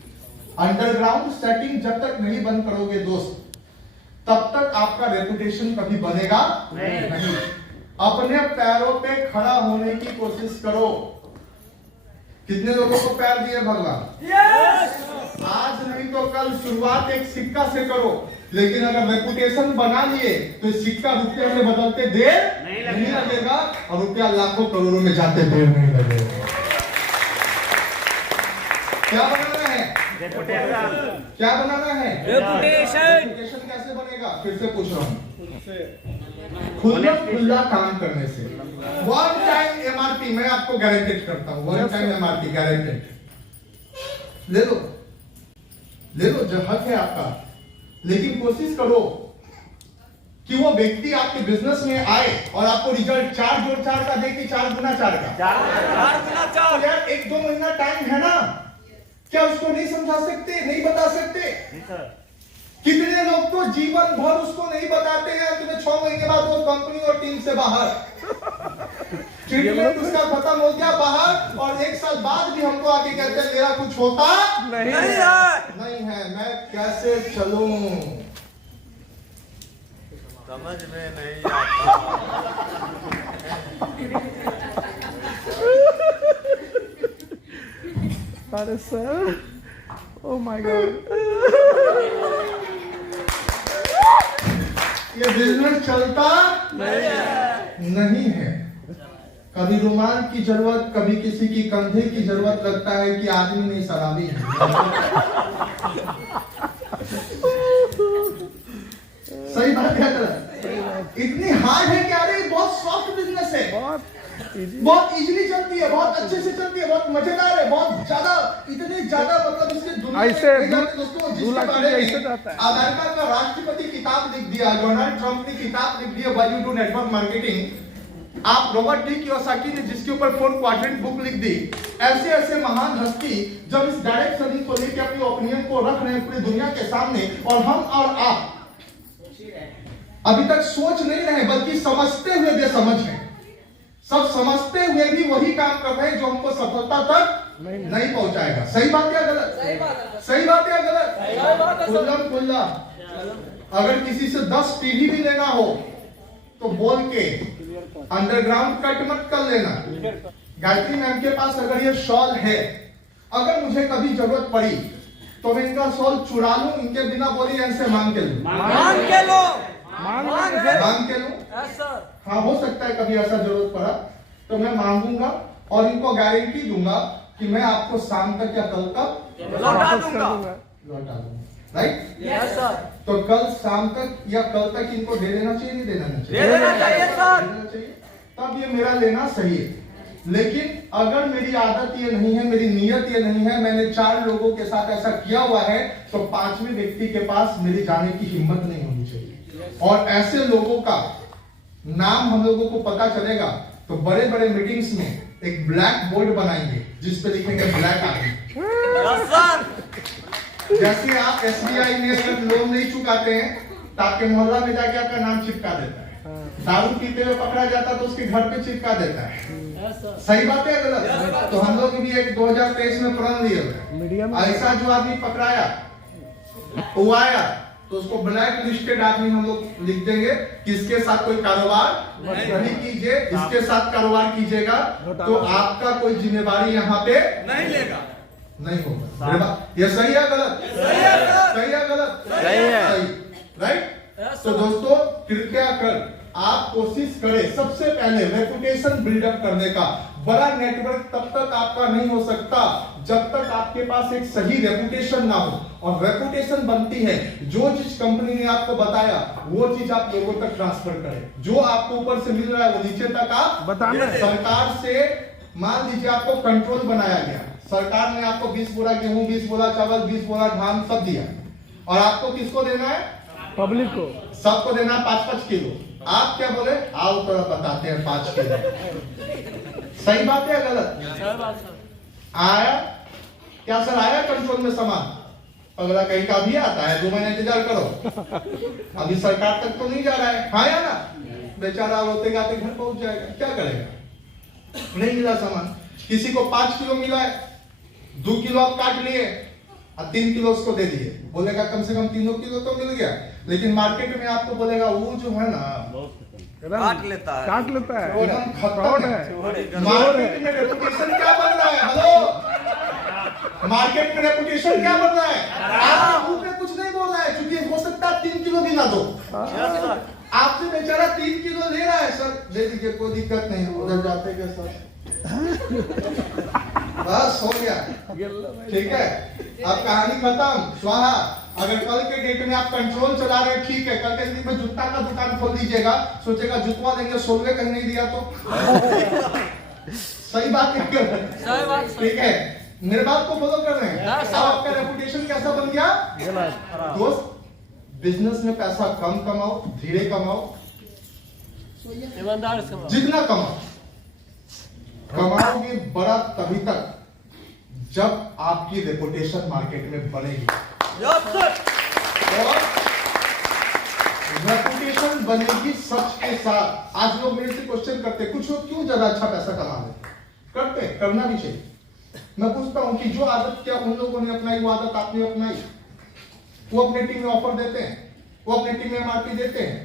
अंडरग्राउंड सेटिंग जब तक नहीं बंद करोगे दोस्त, तब तक आपका रेपुटेशन कभी बनेगा नहीं। अपने पैरों पे खड़ा होने की कोशिश करो। कितने लोगों को पैर दिए भगवान? आज नहीं तो कल शुरुआत एक सिक्का से करो, लेकिन अगर रेपुटेशन बना लिए तो सिक्का रुपये में बदलते देर नहीं लगेगा और रुपया लाखों करोड़ों में जाते देर नहीं लगेगा। क्या बनाना है? क्या बनाना है? रेपुटेशन। रेपुटेशन कैसे बनेगा? फिर से पूछ रहा हूँ, खुला काम करने से। 1 टाइम एमआरपी मैं आपको गारंटेड करता हूँ, 1 टाइम एमआरपी गारंटेड। ले लो जो हक है आपका, लेकिन कोशिश करो कि वो व्यक्ति आपके बिजनेस में आए और आपको रिजल्ट 4 जोड़ 4 का दे कि 4 गुना 4 का। 4 गुना 4। तो यार 1-2 महीना टाइम है ना, क्या उसको नहीं समझा सकते, नहीं बता सकते? कितने लोग तो जीवन भर उसको नहीं बताते हैं, तुम्हें 6 महीने बाद वो कंपनी और टीम से बाहर, ट्रीटमेंट उसका खत्म हो गया बाहर, और 1 साल बाद भी हमको आके कहते हैं मेरा कुछ होता नहीं है, मैं कैसे चलूं? समझ में नहीं आता। अरे सर, ओ माय गॉड, ये बिजनेस चलता नहीं है। कभी रुमाल की जरूरत, कभी किसी की कंधे की जरूरत, लगता है कि आदमी नहीं शराबी है। सही बात है। इतनी हार्ड है कि अरे बहुत सॉफ्ट बिजनेस है, बहुत इजीली चलती है, बहुत अच्छे से चलती है, बहुत मजेदार है, बहुत ज्यादा, इतनी ज्यादा मतलब इसके दुनिया ऐसे में दोस्तों, जिसके बारे में अमेरिका का राष्ट्रपति किताब लिख दिया, डोनाल्ड ट्रंप ने किताब लिख दिया why you do network marketing. आप रॉबर्ट डी कियोसाकी ने जिसके ऊपर 4 क्वाड्रेंट बुक लिख दी। ऐसे ऐसे महान हस्ती जब इस डायरेक्ट सेलिंग को लेकर अपनी ओपिनियन को रख रहे हैं पूरी दुनिया के सामने, और हम और आप अभी तक सोच नहीं रहे बल्कि समझते हुए बेसमझ हैं। सब समझते हुए भी वही काम कर रहे हैं जो हमको सफलता तक नहीं पहुंचाएगा। सही बात या गलत? सही बात या गलत? खुल्ला अगर किसी से 10 टीवी भी लेना हो तो बोल के अंडरग्राउंड कट मत कर लेना। गायत्री मैम के पास अगर ये शॉल है, अगर मुझे कभी जरूरत पड़ी तो मैं इनका शॉल चुरा लूं, इनके बिना बोली इनसे मांग के लूं। मांग के लूं। हाँ, हो सकता है कभी ऐसा जरूरत पड़ा तो मैं मांगूंगा और इनको गारंटी दूंगा कि मैं आपको शाम तक या कल तक लौटा दूंगा। लौटा दूंगा। राइट? Yes sir. तो कल शाम तक या कल तक इनको दे देना चाहिए, नहीं देना चाहिए? दे देना चाहिए सर। दे देना चाहिए, तब ये मेरा लेना सही है। लेकिन अगर मेरी आदत ये नहीं है, मेरी नियत ये नहीं है, मैंने 4 लोगों के साथ ऐसा किया हुआ है, तो 5वें व्यक्ति के पास मेरी जाने की हिम्मत नहीं होनी चाहिए। और ऐसे लोगों का नाम हम लोगों को पता चलेगा तो बड़े बड़े मीटिंग्स में एक ब्लैक बोर्ड बनाएंगे जिस पे लिखेंगे ब्लैक आदमी। Yes sir. जैसे आप SBI में अगर लोन नहीं चुकाते हैं तो आपके मोहल्ला में जाके आपका नाम चिपका देता है, दारू पीते हुए पकड़ा जाता है तो उसके घर पे चिपका देता है। सही बात है गलत? तो हम लोग भी एक 2023 में प्रण लिए मीडिया में ऐसा जो आदमी पकड़ाया वो आया तो उसको ब्लैक लिस्टेड आदमी हम लोग लिख देंगे कि इसके साथ कोई कारोबार नहीं कीजिए, इसके साथ कारोबार कीजिएगा तो आपका कोई जिम्मेवारी यहाँ पे नहीं लेगा। नहीं होगा। मेरे बात ये सही है गलत? सही है सर। सही है गलत? सही है। राइट? तो दोस्तों कृपया कर आप कोशिश करें सबसे पहले रेपुटेशन बिल्डअप करने का। बड़ा नेटवर्क तब तक आपका नहीं हो सकता जब तक आपके पास एक सही रेपुटेशन ना हो। और रेपुटेशन बनती है जो चीज कंपनी ने आपको बताया वो चीज आप लोगों तक ट्रांसफर करें। जो आपको ऊपर से मिल रहा है वो नीचे तक आप बताना है। सरकार से मान लीजिए आपको कंट्रोल बनाया गया, सरकार ने आपको 20 बोरा गेहूं, 20 बोरा चावल, 20 बोरा धान सब दिया और आपको किसको देना है? पब्लिक को सबको देना है 5-5 किलो। आप क्या बोले? आओ तो बताते हैं 5 किलो। सही बात है गलत? आया क्या सर? आया कंट्रोल में सामान? अगला कहीं का भी आता है, 2 महीने इंतजार करो, अभी सरकार तक तो नहीं जा रहा है। आया ना, बेचारा रोते गाते घर पहुंच जाएगा, क्या करेगा? नहीं मिला सामान। किसी को 5 किलो मिला है, 2 किलो आप काट लिए और 3 किलो उसको दे दिए, बोलेगा कम से कम 3 किलो तो मिल गया। लेकिन मार्केट में आपको बोलेगा वो जो है ना काट लेता है। काट लेता है, एकदम खत्म फ्रॉड है। है। मार्केट में रेपुटेशन क्या बन रहा है? हेलो, मार्केट में रेपुटेशन क्या बन रहा है? आपके मुंह पे कुछ नहीं बोल रहा है क्योंकि हो सकता है 3 किलो भी ना दो। Yes sir. आपसे बेचारा 3 किलो ले रहा है, सर दे दीजिए कोई दिक्कत नहीं, उधर जाते के सर बस हो गया, ठीक है, अब कहानी खत्म, स्वाहा। अगर कल के डेट में आप कंट्रोल चला रहे हैं ठीक है, कल के दिन में जूता का दुकान खोल दीजिएगा, सोचेगा जुतवा देंगे, 16 कहीं नहीं दिया तो सही बात है, सही बात। ठीक है, मेरे बात को फॉलो कर रहे हैं। अब आपका रेपुटेशन कैसा बन गया? दोस्त बिजनेस में पैसा कम कमाओ, धीरे कमाओ, ईमानदार से कमाओ। जितना कमाओगे बड़ा तभी तक जब आपकी रेपुटेशन मार्केट में बनेगी। Yes sir. और रेपुटेशन बनेगी सच के साथ। आज लोग मेरे से क्वेश्चन करते कुछ लोग क्यों ज्यादा अच्छा पैसा कमा लेते? करते, करना भी चाहिए। मैं पूछता हूं कि जो आदत क्या उन लोगों ने अपनाई वो आदत आपने अपनाई? वो अपने टीम में ऑफर देते हैं, वो अपने टीम में MRP देते हैं,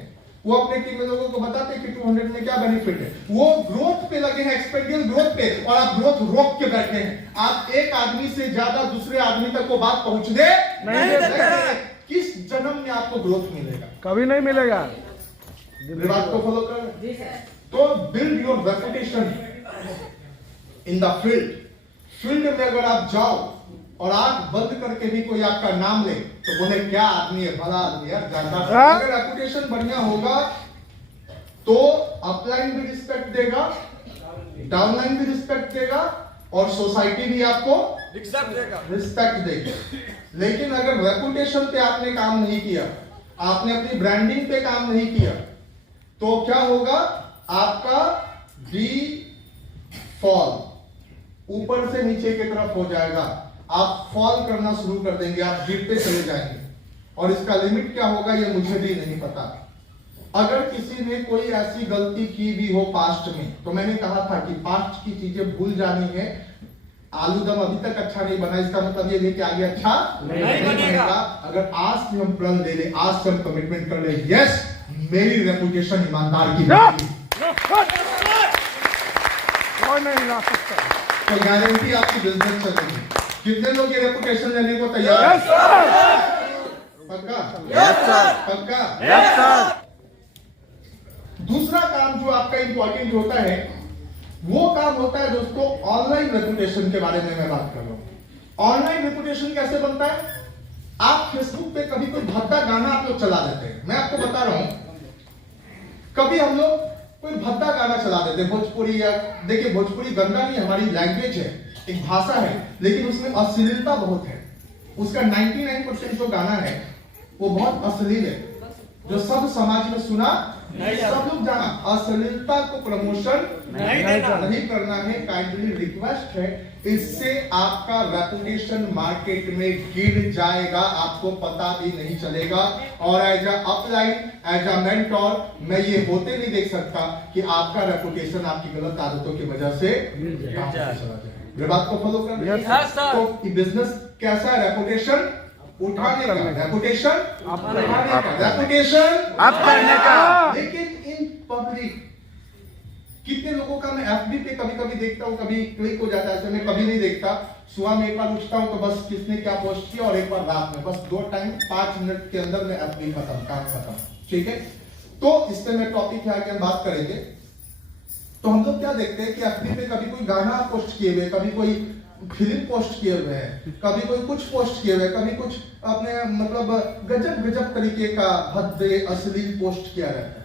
वो अपने टीम में लोगों को बताते हैं कि 200 में क्या बेनिफिट है। वो ग्रोथ पे लगे हैं, एक्सपेंडियल ग्रोथ पे, और आप ग्रोथ रोक के बैठे हैं। आप एक आदमी से ज्यादा दूसरे आदमी तक वो बात पहुंचने नहीं देते। किस जन्म में आपको ग्रोथ मिलेगा? कभी नहीं मिलेगा। मेरी बात को फॉलो कर। तो build your reputation in the field. Field में अगर आप जाओ और आंख बंद करके भी कोई आपका नाम ले तो बोले क्या आदमी है, बड़ा आदमी यार, जानता। अगर रेपुटेशन बढ़िया होगा तो अपलाइन भी रिस्पेक्ट देगा, डाउनलाइन भी रिस्पेक्ट देगा और सोसाइटी भी आपको रिस्पेक्ट देगी। लेकिन अगर रेपुटेशन पे आपने काम नहीं किया, आपने अपनी ब्रांडिंग पे काम नहीं किया, तो क्या होगा? आपका डी फॉल ऊपर से नीचे की तरफ हो जाएगा। आप फॉल करना शुरू कर देंगे, आप गिरते चले जाएंगे। और इसका लिमिट क्या होगा ये मुझे भी नहीं पता। अगर किसी ने कोई ऐसी गलती की भी हो पास्ट में, तो मैंने कहा था कि पास्ट की चीजें भूल जानी है। आलू दम अभी तक अच्छा नहीं बना, इसका मतलब ये नहीं कि आगे अच्छा नहीं बनेगा। अगर आज से हम प्रण ले ले, आज से हम कमिटमेंट कर ले, यस मेरी रेपुटेशन ईमानदार की बनेगी, कोई नहीं ला सकता, तो गारंटी आपकी बिजनेस चलेगी। कितने लोग ये रेपुटेशन लेने को तैयार यस सर, पक्का? यस सर, पक्का? Yes sir. दूसरा काम जो आपका इंपॉर्टेंट होता है वो काम होता है दोस्तों ऑनलाइन रेपुटेशन के बारे में मैं बात कर रहा हूं। ऑनलाइन रेपुटेशन कैसे बनता है? आप फेसबुक पे कभी कोई भद्दा गाना आप लोग चला देते हैं, मैं आपको बता रहा हूं, कभी हम लोग कोई भद्दा गाना चला देते हैं भोजपुरी, या देखिए भोजपुरी गंदा नहीं, हमारी लैंग्वेज है, एक भाषा है, लेकिन उसमें अश्लीलता बहुत है। उसका 99% जो गाना है वो बहुत अश्लील है, जो सब समाज में सुना सब लोग जाना। अश्लीलता को प्रमोशन नहीं करना है, काइंडली रिक्वेस्ट है। इससे आपका रेपुटेशन मार्केट में गिर जाएगा, आपको पता भी नहीं चलेगा। और as a upline, as a mentor, मैं ये होते नहीं देख सकता कि आपका रेपुटेशन आपकी गलत आदतों की वजह से चला जाए। ये बात को फॉलो कर रहे हैं? तो बिजनेस कैसा है? रेपुटेशन उठाने का, रेपुटेशन उठाने का, रेपुटेशन अप करने का। लेकिन इन पब्लिक कितने लोगों का मैं एफबी पे कभी कभी देखता हूँ, कभी क्लिक हो जाता है, ऐसे मैं कभी नहीं देखता। सुबह में एक बार उठता हूँ तो बस किसने क्या पोस्ट किया, और एक बार रात में, बस 2 टाइम 5 मिनट के अंदर में एफबी खत्म, काम खत्म। ठीक है, तो इस पे मैं टॉपिक है आगे हम बात करेंगे। तो हम लोग क्या देखते हैं कि एफबी पे कभी कोई गाना पोस्ट किए हुए, कभी कोई फिल्म पोस्ट किए हुए हैं, कभी कोई कुछ पोस्ट किए हुए, कभी कुछ अपने मतलब गजब गजब तरीके का भद्दे अश्लील पोस्ट किया रहता है।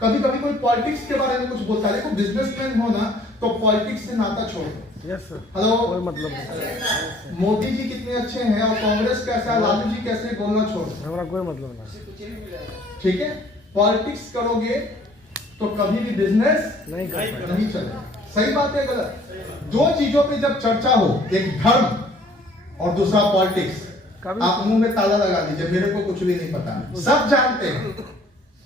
कभी कभी कोई पॉलिटिक्स के बारे में कुछ बोलता है। देखो बिजनेसमैन हो ना तो पॉलिटिक्स से नाता छोड़ दो। यस सर, हेलो, कोई मतलब नहीं, मोदी जी कितने अच्छे हैं और कांग्रेस कैसा है, लालू जी कैसे, बोलना छोड़ दो। हमारा कोई मतलब नहीं। ठीक है, पॉलिटिक्स करोगे तो कभी भी बिजनेस नहीं कर पाएंगे। नहीं चलेगा। सही बात है गलत? दो चीजों पे जब चर्चा हो, एक धर्म और दूसरा पॉलिटिक्स, आप मुंह में ताला लगा दीजिए, मेरे को कुछ भी नहीं पता, सब जानते हैं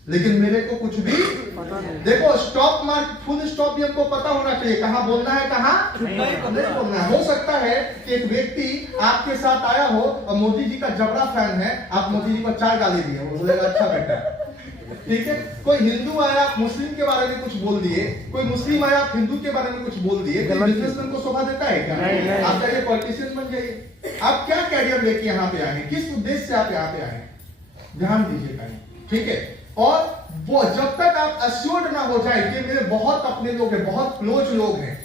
लेकिन मेरे को कुछ भी पता नहीं। देखो स्टॉक मार्केट फुल स्टॉप भी हमको पता होना चाहिए, कहां बोलना है कहां नहीं बोलना है। हो सकता है कि एक व्यक्ति आपके साथ आया हो और मोदी जी का जबड़ा फैन है, आप मोदी जी को 4 गाली दिए, वो बोलेगा अच्छा बेटा, ठीक है। कोई हिंदू आया मुस्लिम के बारे में कुछ बोल दिए, कोई मुस्लिम आया हिंदू के बारे में कुछ बोल दिए, तो बिजनेसमैन को शोभा देता है क्या? नहीं। आप चाहिए पॉलिटिशियन बन जाइए। आप क्या कैरियर लेके यहाँ पे आए, किस उद्देश्य से आप यहाँ पे आए, ध्यान दीजिएगा, ठीक है। और वो जब तक आप अश्योर्ड ना हो जाए कि मेरे बहुत अपने लोग हैं, बहुत क्लोज लोग हैं,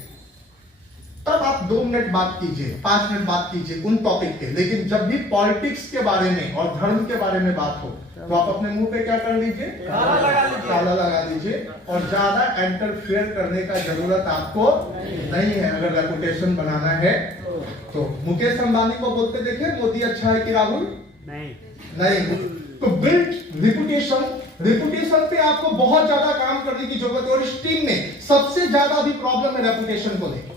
तब आप 2 मिनट बात कीजिए, 5 मिनट बात कीजिए उन टॉपिक पे। लेकिन जब भी पॉलिटिक्स के बारे में और धर्म के बारे में बात हो तो आप अपने मुंह पे क्या कर लीजिए, ताला लगा लीजिए, और ज्यादा इंटरफेयर करने का जरूरत आपको नहीं है अगर रेपुटेशन बनाना है तो। मुकेश अंबानी को बोलते देखे मोदी अच्छा है कि राहुल नहीं। तो बिल्ड रेपुटेशन पे आपको बहुत ज्यादा काम करने की जरूरत है। और इस टीम में सबसे ज्यादा भी प्रॉब्लम है रेपुटेशन को लेकर।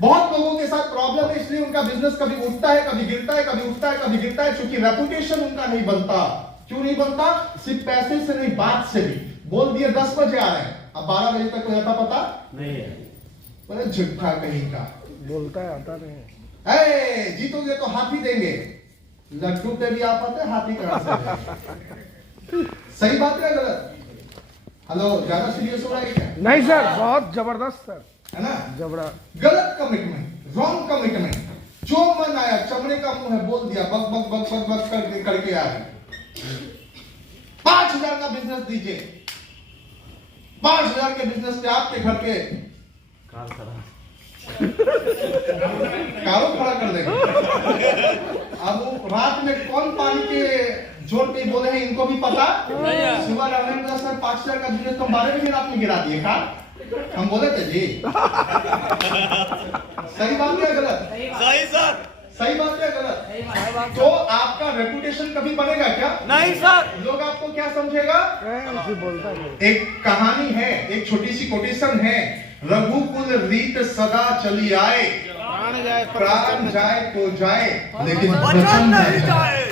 बहुत लोगों के साथ प्रॉब्लम है, इसलिए उनका बिजनेस कभी उठता है, कभी गिरता है, कभी उठता है, कभी गिरता है, क्योंकि रेपुटेशन उनका नहीं बनता। क्यों नहीं बनता? सिर्फ पैसे से नहीं, बात से भी। बोल दिए 10 बजे आ रहे हैं, अब 12 बजे तक कोई आता पता नहीं है, बोले झूठा कहीं का, बोलता है आता नहीं। ए जीतोगे तो हाथी देंगे, लड्डू पे भी आप आते, हाथी कहां से? सही बात है गलत? हेलो, ज्यादा सीरियस हो रहा है क्या? नहीं सर, बहुत जबरदस्त सर, है ना? जबड़ा। गलत कमिटमेंट, रॉन्ग कमिटमेंट, जो मन आया, चमड़े का मुंह है, बोल दिया, बक बक बक बक बक करके आ गए। 5000 का बिजनेस दीजिए, 5000 के बिजनेस पे आपके घर पे कारों खड़ा कर देंगे। अब रात में कौन पानी के जोर पे बोले हैं इनको भी पता। सुबह रामेंद्र सर 5000 का बिजनेस तो 12 बजे रात में गिरा दिए का, हम बोले थे जी। सही बात है गलत? सही सर, सही बात है गलत? तो आपका रेपुटेशन कभी बनेगा क्या? नहीं सर। लोग आपको क्या समझेगा? ऐसे बोलता नहीं। एक कहानी है, एक छोटी सी कोटेशन है, रघुकुल रीत सदा चली आए, प्राण जाए तो जाए लेकिन वचन नहीं जाए।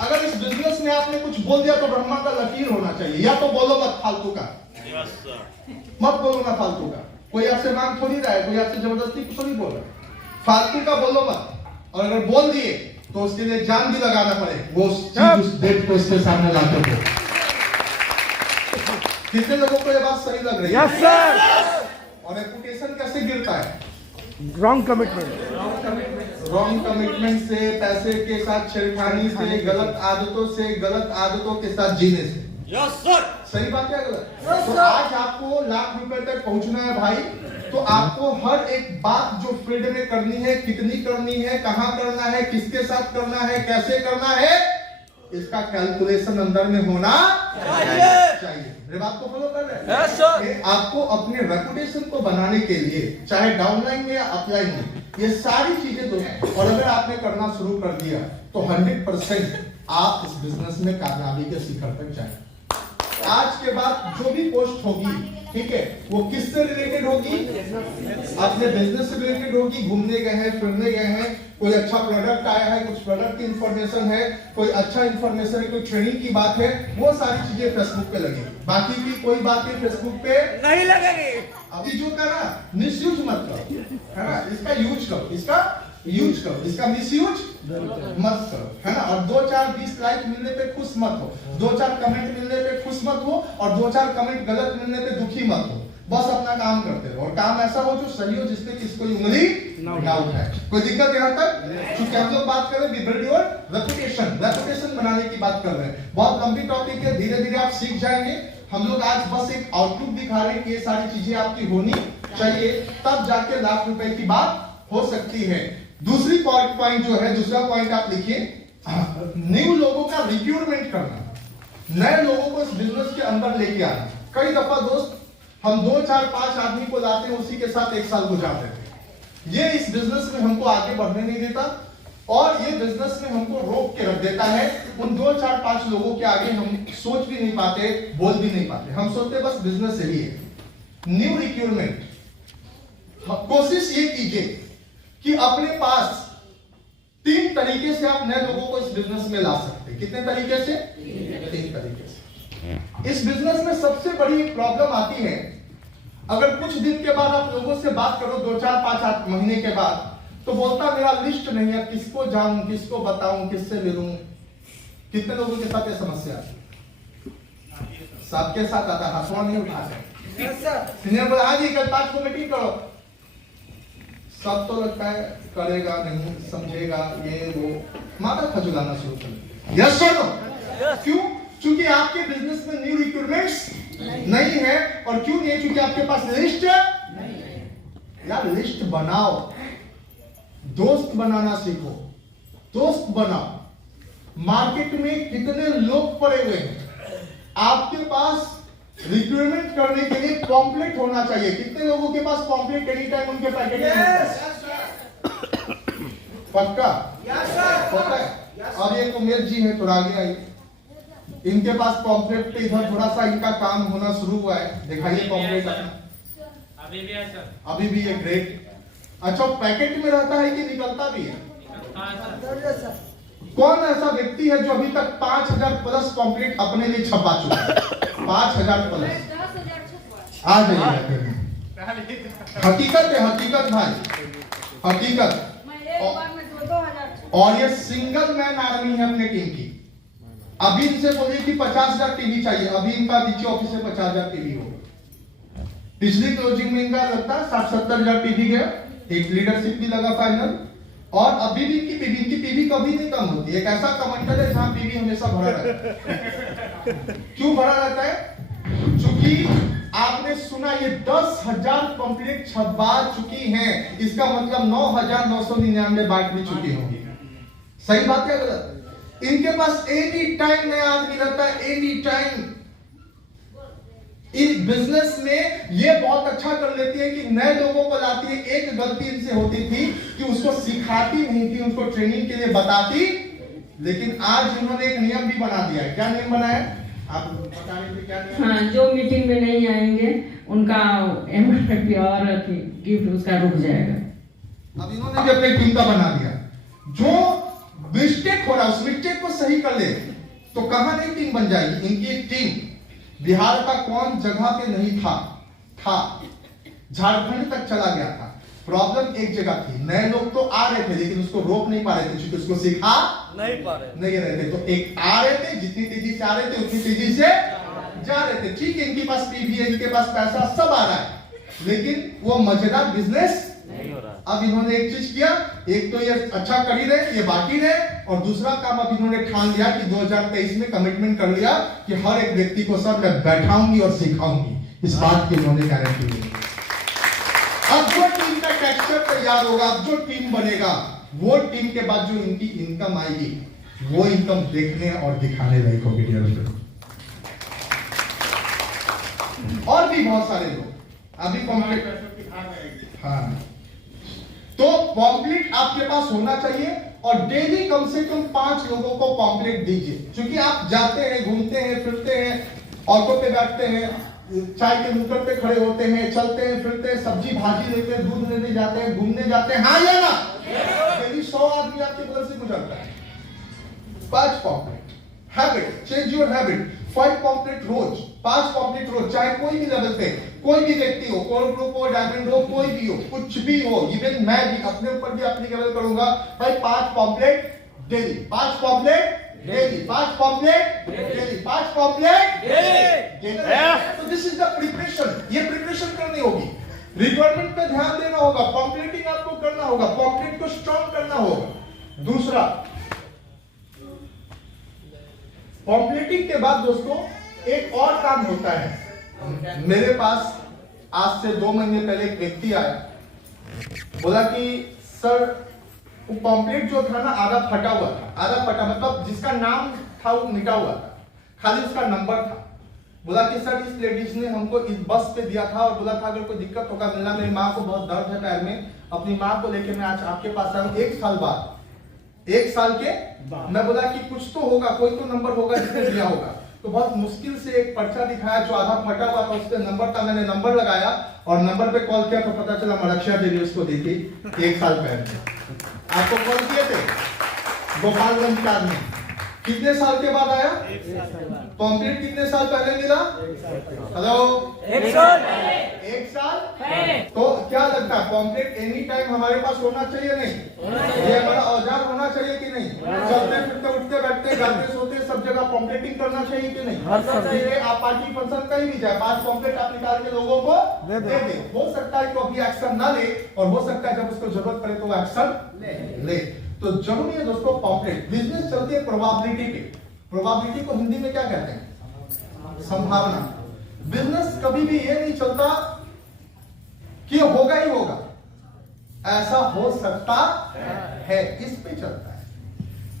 अगर इस बिजनेस में आपने कुछ बोल दिया तो ब्रह्मा का लकीर होना चाहिए, या तो बोलो मत फालतू का, मत बोलो ना फालतू का। कोई आपसे मांग थोड़ी रहा है, कोई आपसे जबरदस्ती कुछ नहीं बोल रहा, फालतू का बोलो मत। और अगर बोल दिए तो उसके लिए जान भी लगाना पड़े, वो चीज उस डेट को उसके सामने लाते हो। कितने लोगों को ये बात सही लग रही है? Yes sir. और रेपुटेशन कैसे गिरता है? Wrong commitment. रॉन्ग कमिटमेंट से, पैसे के साथ छेड़खानी से, गलत आदतों से, गलत आदतों के साथ जीने से। Yes sir. सही बात है गलत? तो आज आपको लाख रुपए तक पहुंचना है भाई, तो आपको हर एक बात जो फील्ड में करनी है, कितनी करनी है, कहां करना है, किसके साथ करना है, कैसे करना है, इसका कैलकुलेशन अंदर में होना चाहिए। मेरे बात को फॉलो कर रहे हैं? Yes, sir. ये आपको अपने रेपुटेशन को बनाने के लिए, चाहे डाउनलाइन में या अपलाइन में, ये सारी चीजें तो हैं। और अगर आपने करना शुरू कर दिया तो 100% आप इस बिजनेस में कामयाबी के शिखर तक जाएंगे। आज के बाद जो भी पोस्ट होगी, ठीक है, वो किससे रिलेटेड होगी? अपने बिजनेस से रिलेटेड होगी। घूमने गए हैं, फिरने गए हैं, कोई अच्छा प्रोडक्ट आया है, कुछ प्रोडक्ट की इंफॉर्मेशन है, कोई अच्छा इंफॉर्मेशन है, कोई ट्रेनिंग की बात है, वो सारी चीजें फेसबुक पे लगेगी। बाकी की कोई बातें फेसबुक पे नहीं लगेगी। अभी जो करा मिसयूज मत करो, है ना, इसका यूज करो, इसका मिसयूज मत करो, है ना। और 2-4-20 लाइक मिलने पे खुश मत हो, 2-4 कमेंट मिलने पे खुश मत हो, और 2-4 कमेंट गलत मिलने पे दुखी मत हो। बस अपना काम करते रहो, और काम ऐसा हो जो सही हो, जिसपे किसको उंगली ना उठाए। कोई दिक्कत यहाँ तक? क्योंकि हम लोग बात कर रहे हैं बिल्ड योर रेपुटेशन बनाने की बात कर रहे हैं। बहुत लंबी टॉपिक है, धीरे धीरे आप सीख जाएंगे। हम लोग आज बस एक आउटलुक दिखा रहे हैं कि ये सारी चीजें आपकी होनी चाहिए, तब जाके लाख रुपए की बात हो सकती है। दूसरी पॉइंट जो है, दूसरा पॉइंट आप लिखिए, न्यू लोगों का रिक्रूटमेंट करना, नए लोगों को इस बिजनेस के अंदर लेके आना। कई दफा दोस्त हम 2-4-5 आदमी को लाते हैं, उसी के साथ 1 साल गुजार देते हैं। ये इस बिजनेस में हमको आगे बढ़ने नहीं देता, और ये बिजनेस में हमको रोक के रख देता है। उन 2-4-5 लोगों के आगे हम सोच भी नहीं पाते, बोल भी नहीं पाते। हम सोचते बस बिजनेस सही है। न्यू रिक्रूटमेंट, कोशिश ये कीजिए कि अपने पास 3 तरीके से आप नए लोगों को इस बिजनेस में ला सकते हैं। कितने तरीके से? 3 तरीके से। इस बिजनेस में सबसे बड़ी प्रॉब्लम आती है, अगर कुछ दिन के बाद आप लोगों से बात करो, 2-4-5 महीने के बाद, तो बोलता मेरा लिस्ट नहीं है, किसको जानूं, किसको बताऊं, किससे मिलूं। कितने लोगों के साथ ये समस्या है? सबके साथ आता, हाथों नहीं उठाते। सीनियर बोला हाँ जी कल 5 को मीटिंग करो, सब तो लगता है करेगा नहीं, समझेगा, ये वो, माथा खजुलाना शुरू कर। Yes sir no? क्यों? क्योंकि आपके बिजनेस में न्यू रिक्रूटमेंट्स नहीं है। और क्यों नहीं? क्योंकि आपके पास लिस्ट नहीं है। यार लिस्ट बनाओ, दोस्त बनाना सीखो, दोस्त बनाओ। मार्केट में कितने लोग पड़े हुए हैं, आपके पास रिक्रूटमेंट करने के लिए पॉम्पलेट होना चाहिए। कितने लोगों के पास पॉम्पलेट एनी टाइम उनके पैकेट में होता है? पक्का होता है। अब एक उमेश जी है, थोड़ा आगे आइए, इनके पास पॉम्पलेट पे इधर थोड़ा सा इनका काम होना शुरू हुआ है। दिखाइए पॉम्पलेट अपना। अभी भी है सर। अभी भी ये ग्रेट। अच्छा, पैकेट में रहता है कि निकलता भी है? कौन ऐसा व्यक्ति है जो अभी तक 5000 प्लस पॉम्पलेट अपने लिए छपा चुका है? 5000 प्लस। 10,000 छपवा। आ जाइए। हकीकत है, हकीकत भाई, हकीकत। मैं एक बार में 2,000 छपवा। और ये सिंगल मैन आर्मी है अपने टीम की। अभी इनसे बोलिए कि 50,000 टीवी चाहिए, अभी इनका नीचे ऑफिस में 50,000 टीवी होगा। पिछली क्लोजिंग में इनका लगता है 60-70,000 टीवी गया, एक लीडरशिप भी लगा फाइनल। और अभी भी इनकी पीवी कभी नहीं कम होती। एक ऐसा कमेंटर है जहां पीवी हमेशा भरा रहता है। क्यों भरा रहता है? क्योंकि आपने सुना ये 10,000 कंप्लीट छपा चुकी हैं, इसका मतलब 9,999 बांट भी चुकी होंगी। सही बात है गलत? इनके पास एनी टाइम नया आदमी रहता है, एनी टाइम। इस बिजनेस में ये बहुत अच्छा कर लेती है कि नए लोगों को लाती है। एक गलती इनसे होती थी कि उसको सिखाती नहीं थी, उनको ट्रेनिंग के लिए बताती। लेकिन आज इन्होंने एक नियम भी बना दिया है। क्या नियम बनाया? आप बता रहे थे क्या नियम? हाँ, जो मीटिंग में नहीं आएंगे उनका MRP और गिफ्ट उसका रुक जाएगा। अब इन्होंने भी अपनी टीम का बना दिया। जो मिस्टेक हो रहा है उस मिस्टेक को सही कर ले तो कहां नहीं टीम बन जाएगी। इनकी एक टीम बिहार का कौन जगह पे नहीं था झारखंड तक चला गया था। प्रॉब्लम एक जगह थी, नए लोग तो आ रहे थे लेकिन उसको रोक नहीं पा रहे थे, क्योंकि उसको सिखा नहीं पा रहे नहीं रहे थे। तो एक आ रहे थे, जितनी तेजी से आ रहे थे उतनी तेजी से जा रहे थे। ठीक है, इनके पास पीवी है, इनके पास पैसा सब आ रहा है, लेकिन वो मजेदार बिजनेस नहीं हो रहा। अब इन्होंने एक चीज किया, एक तो ये अच्छा कर ही रहे, ये बाकी रहे, और दूसरा काम अब इन्होंने ठान लिया कि 2023 में कमिटमेंट कर लिया कि हर एक व्यक्ति को सर मैं बैठाऊंगी और सिखाऊंगी। इस बात की इन्होंने गारंटी ली। तैयार होगा, अब जो टीम बनेगा वो टीम के बाद जो इनकी इनकम आएगी वो इनकम देखने और दिखाने लायक होगी डियर फ्रेंड। और भी बहुत सारे लोग अभी पॉम्पलेट, हाँ, तो पॉम्पलेट आपके पास होना चाहिए और डेली कम से कम 5 लोगों को पॉम्पलेट दीजिए, क्योंकि आप जाते हैं, घूमते हैं, फिरते हैं, ऑटो पे बैठते हैं, चाय के नुक्कड़ पे खड़े होते हैं, चलते हैं, फिरते हैं, सब्जी भाजी लेते हैं, दूध लेने जाते हैं, घूमने जाते हैं, हाँ या ना? डेली 100 आदमी आपके बगल से गुजरता है। 5 pamphlet, habit, change your habit, 5 pamphlet रोज, 5 पॉम्पलेट रोज, चाहे कोई भी लेवल पे कोई भी व्यक्ति हो, कोर ग्रुप हो, डायमंड हो, कोई भी हो, कुछ भी हो, इवन मैं भी अपने ऊपर भी एप्लीकेबल करूंगा भाई। 5 pamphlet daily, 5 pamphlet daily, 5 pamphlet daily, 5 pamphlet daily. तो दिस इज द प्रिपरेशन, ये प्रिपरेशन करनी होगी, रिक्वायरमेंट पे ध्यान देना होगा, पॉम्पलेटिंग आपको करना होगा, पॉम्पलेट को स्ट्रॉन्ग करना होगा। दूसरा, पॉम्पलेटिंग के बाद दोस्तों एक और काम होता है। मेरे पास आज से 2 महीने पहले एक व्यक्ति आया, बोला कि सर वो पॉम्पलेट जो था ना आधा फटा हुआ था, आधा फटा मतलब जिसका नाम था वो मिटा हुआ था, खाली उसका नंबर था। बोला कि सर इस लेडीज ने हमको इस बस पे दिया था और बोला था अगर कोई दिक्कत होगा मिलना, मेरी माँ को बहुत दर्द है पैर में, अपनी माँ को लेके मैं आज आपके पास आया हूँ 1 साल बाद, 1 साल के। मैं बोला कि कुछ तो होगा, कोई तो नंबर होगा जिसने दिया होगा। तो बहुत मुश्किल से एक पर्चा दिखाया जो आधा फटा हुआ था, उस पे नंबर था, मैंने नंबर लगाया और नंबर पे कॉल किया तो पता चला मरक्षा देवी उसको दी थी 1 साल पहले। आपको कॉल किए थे गोपालगंज का आदमी, कितने साल के बाद आया? पॉम्पलेट कितने साल पहले मिला? हेलो, 1 साल 1 साल। तो क्या लगता है पॉम्पलेट एनी टाइम हमारे पास होना चाहिए नहीं? ये हमारा औजार होना चाहिए कि नहीं? चलते फिरते उठते बैठते गाते सोते सब जगह पॉम्पलेटिंग करना चाहिए कि नहीं? आप पार्टी फंक्शन कहीं भी जाए 5 पॉम्पलेट आप निकाल के लोगों को दे दे। हो सकता है कि अभी एक्शन ना ले और हो सकता है जब उसको जरूरत पड़े तो वो एक्शन ले। तो जरूरी है दोस्तों पॉम्पलेट। बिजनेस चलती है प्रोबेबिलिटी पे। प्रोबेबिलिटी को हिंदी में क्या कहते हैं? संभावना। बिजनेस कभी भी ये नहीं चलता कि होगा ही होगा, ऐसा हो सकता है, इस पे चलता है।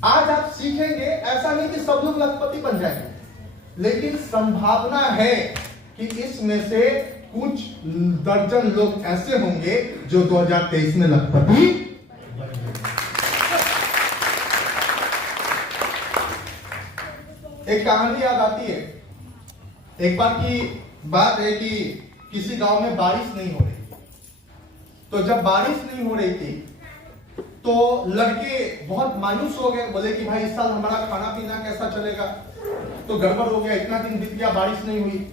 आज आप सीखेंगे, ऐसा नहीं कि सब लोग लखपति बन जाएंगे, लेकिन संभावना है कि इसमें से कुछ दर्जन लोग ऐसे होंगे जो 2023 में लखपति। एक कहानी याद आती है, एक बार की बात है कि किसी गांव में बारिश नहीं हो रही, तो जब बारिश नहीं हो रही थी तो लड़के बहुत मायूस हो गए, बोले कि भाई इस साल हमारा खाना पीना कैसा चलेगा, तो गड़बड़ हो गया, इतना दिन बीत गया बारिश नहीं हुई।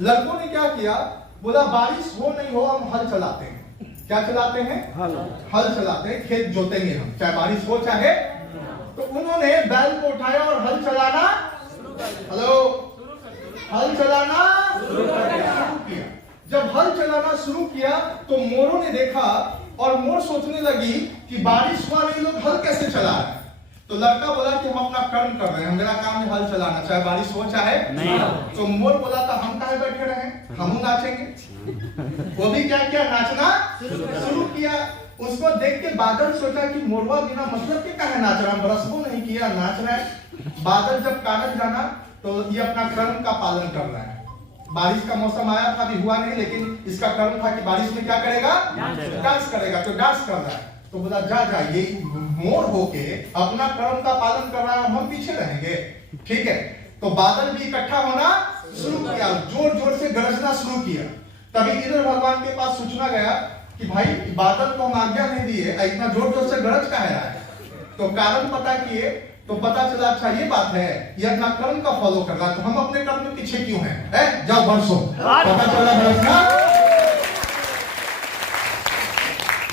लड़कों ने क्या किया, बोला बारिश हो नहीं हो हम हल चलाते हैं। क्या चलाते हैं? हल चलाते हैं, खेत जोतेंगे हम, चाहे बारिश हो चाहे। तो उन्होंने बैल को उठाया और हल चलाना, हेलो, हल चलाना शुरू किया। जब हल चलाना शुरू किया तो मोरों ने देखा और मोर सोचने लगी कि बारिश हुआ नहीं, लोग हल कैसे चला रहे हैं। तो लड़का बोला कि हम अपना कर्म कर रहे हैं, मेरा काम है हल चलाना, चाहे बारिश हो चाहे नहीं। तो मोर बोला था हम काहे बैठे रहे, हम नाचेंगे। वो भी क्या किया, नाचना शुरू किया। उसको देख के बादल सोचा कि मोरवा बिना मतलब के काहे नाच रहा, बरसबो नहीं किया, नाच रहा है। बादल जब कागज जाना तो ये अपना कर्म का पालन कर रहा है। बारिश का मौसम आया था, अभी हुआ नहीं, लेकिन इसका कर्म था कि बारिश में क्या करेगा, डांस करेगा। तो डांस कर रहा है, तो बोला जा ये मोर होके अपना कर्म का पालन कर रहा है और हम पीछे रहेंगे, ठीक है। तो बादल भी इकट्ठा होना शुरू किया, जोर जोर से गरजना शुरू किया। तभी इंद्र भगवान के पास सूचना गया कि भाई बादल को हम आज्ञा नहीं दी है, इतना जोर जोर से गरज का है। तो कारण पता किए तो पता चला अच्छा ये बात है, ये अपना कर्म का फॉलो कर रहा है, तो हम अपने कर्म में पीछे क्यों हैं? जाओ बरसो। पता चला बरस का,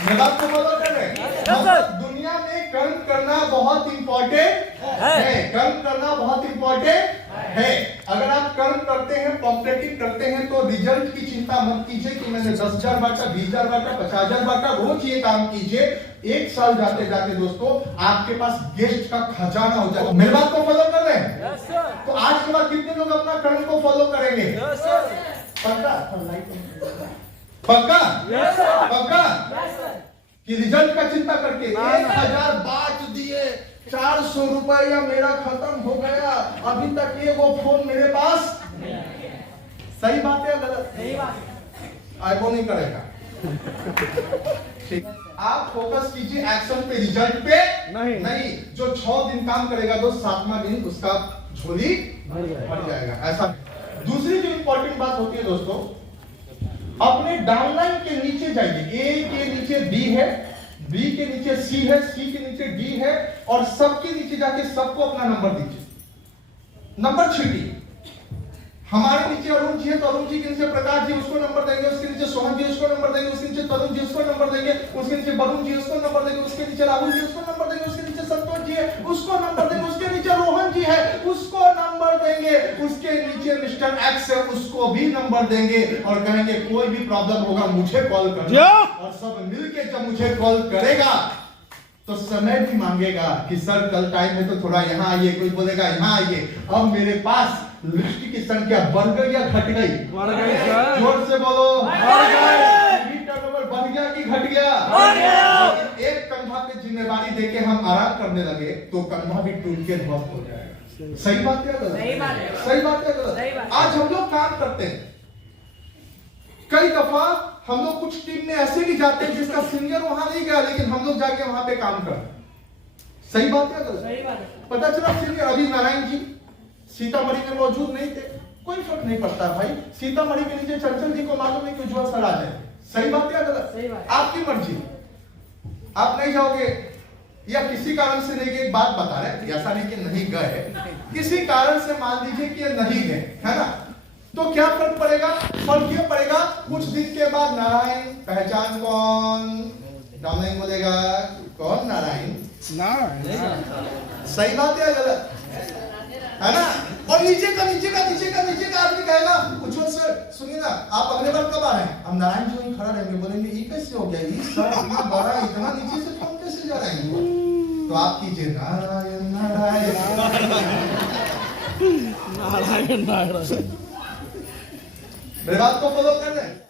मैं बात को फॉलो कर रहे हैं। मतलब दुनिया में कर्म करना बहुत इंपॉर्टेंट है, कर्म करना बहुत इंपॉर्टेंट है। अगर आप कर्म करते हैं, कॉम्पिटिटिव करते हैं, तो रिजल्ट की चिंता मत कीजिए कि मैंने 10,000 बांटा, 20,000 बांटा, 50,000 बांटा। रोज ये काम कीजिए, 1 साल जाते जाते दोस्तों आपके पास गेस्ट का खजाना हो जाएगा। मेरी बात को फॉलो कर रहे हैं? तो आज के बाद कितने लोग अपना कर्म को फॉलो करेंगे? पक्का? पक्का? पक्का? कि रिजल्ट का चिंता करके 1000 बांट दिए, 400 रुपया मेरा खत्म हो गया, अभी तक ये वो फोन मेरे पास। सही बात है गलत? सही बात। आईफोन नहीं करेगा। ठीक, आप फोकस कीजिए एक्शन पे, रिजल्ट पे नहीं। जो 6 दिन काम करेगा तो 7वां दिन उसका झोली भर जाएगा। ऐसा। दूसरी जो इंपॉर्टेंट बात होती है दोस्तों, अपने डाउनलाइन के नीचे जाइए। ए के नीचे बी है, बी के नीचे सी है, सी के नीचे डी है, और सबके नीचे जाके सबको अपना नंबर दीजिए, नंबर छीटिए। हमारे नीचे अरुण जी है तो अरुण जी के नीचे प्रकाश जी, उसको नंबर देंगे। उसके नीचे सोहन जी, उसको नंबर देंगे। उसके नीचे तरुण जी, उसको नंबर देंगे। उसके नीचे वरुण जी, उसको नंबर देंगे। उसके नीचे राहुल जी, उसको नंबर देंगे। उसके नीचे संतोष जी है, उसको नंबर देंगे। उसके नीचे रोहन जी है, उसको नंबर देंगे। उसके नीचे मिस्टर एक्स है, उसको भी नंबर देंगे और कहेंगे कोई भी प्रॉब्लम होगा मुझे कॉल करना। और सब मिलके जब मुझे कॉल करेगा तो समय भी मांगेगा कि सर कल टाइम है तो थोड़ा यहाँ आइए, कोई बोलेगा यहाँ आइए। अब मेरे पास लिस्ट की संख्या बढ़ गई या घट गई? बढ़ गई सर। जोर से बोलो, बढ़ गई। टर्नओवर बढ़ गया कि घट गया? बढ़ गया। एक कंधा पे जिम्मेदारी देके हम आराम करने लगे तो कंधा भी टूट के ध्वस्त हो जाएगा। सही बात है गलत? सही बात है। सही बात है गलत? सही बात। आज हम लोग काम करते हैं, कई दफा हम लोग कुछ टीम में ऐसे भी जाते हैं जिसका सीनियर वहां नहीं गया लेकिन हम लोग जाके वहां पे काम करते हैं। सही बात है गलत? सही बात है। पता चला सीनियर अभी नारायण जी सीतामढ़ी में मौजूद नहीं थे, कोई फर्क नहीं पड़ता भाई। सीतामढ़ी के नीचे चंचल जी को मालूम है कि उज्जवल सर आ जाए। सही बात है गलत? सही बात। आपकी मर्जी, आप नहीं जाओगे या किसी कारण से नहीं गए। एक बात बता रहे, ऐसा नहीं कि नहीं गए, किसी कारण से मान लीजिए कि नहीं गए, है ना, तो क्या फर्क पड़ेगा? फर्क ये पड़ेगा कुछ दिन के बाद नारायण पहचान कौन? नारायण बोलेगा कौन नारायण? सही बात है गलत? है ना? और नीचे का आदमी कहेगा उज्जवल सर सुनिए ना, आप अगले बार कब आ रहे हैं? हम नारायण जी वहीं खड़ा रहेंगे, बोलेंगे ये कैसे हो गया, ये सर इतना बड़ा इतना नीचे से हम कैसे जा रहे हैं? तो आप कीजिए नारायण नारायण। नारायण नारायण। मेरे बात को फॉलो कर रहे हैं?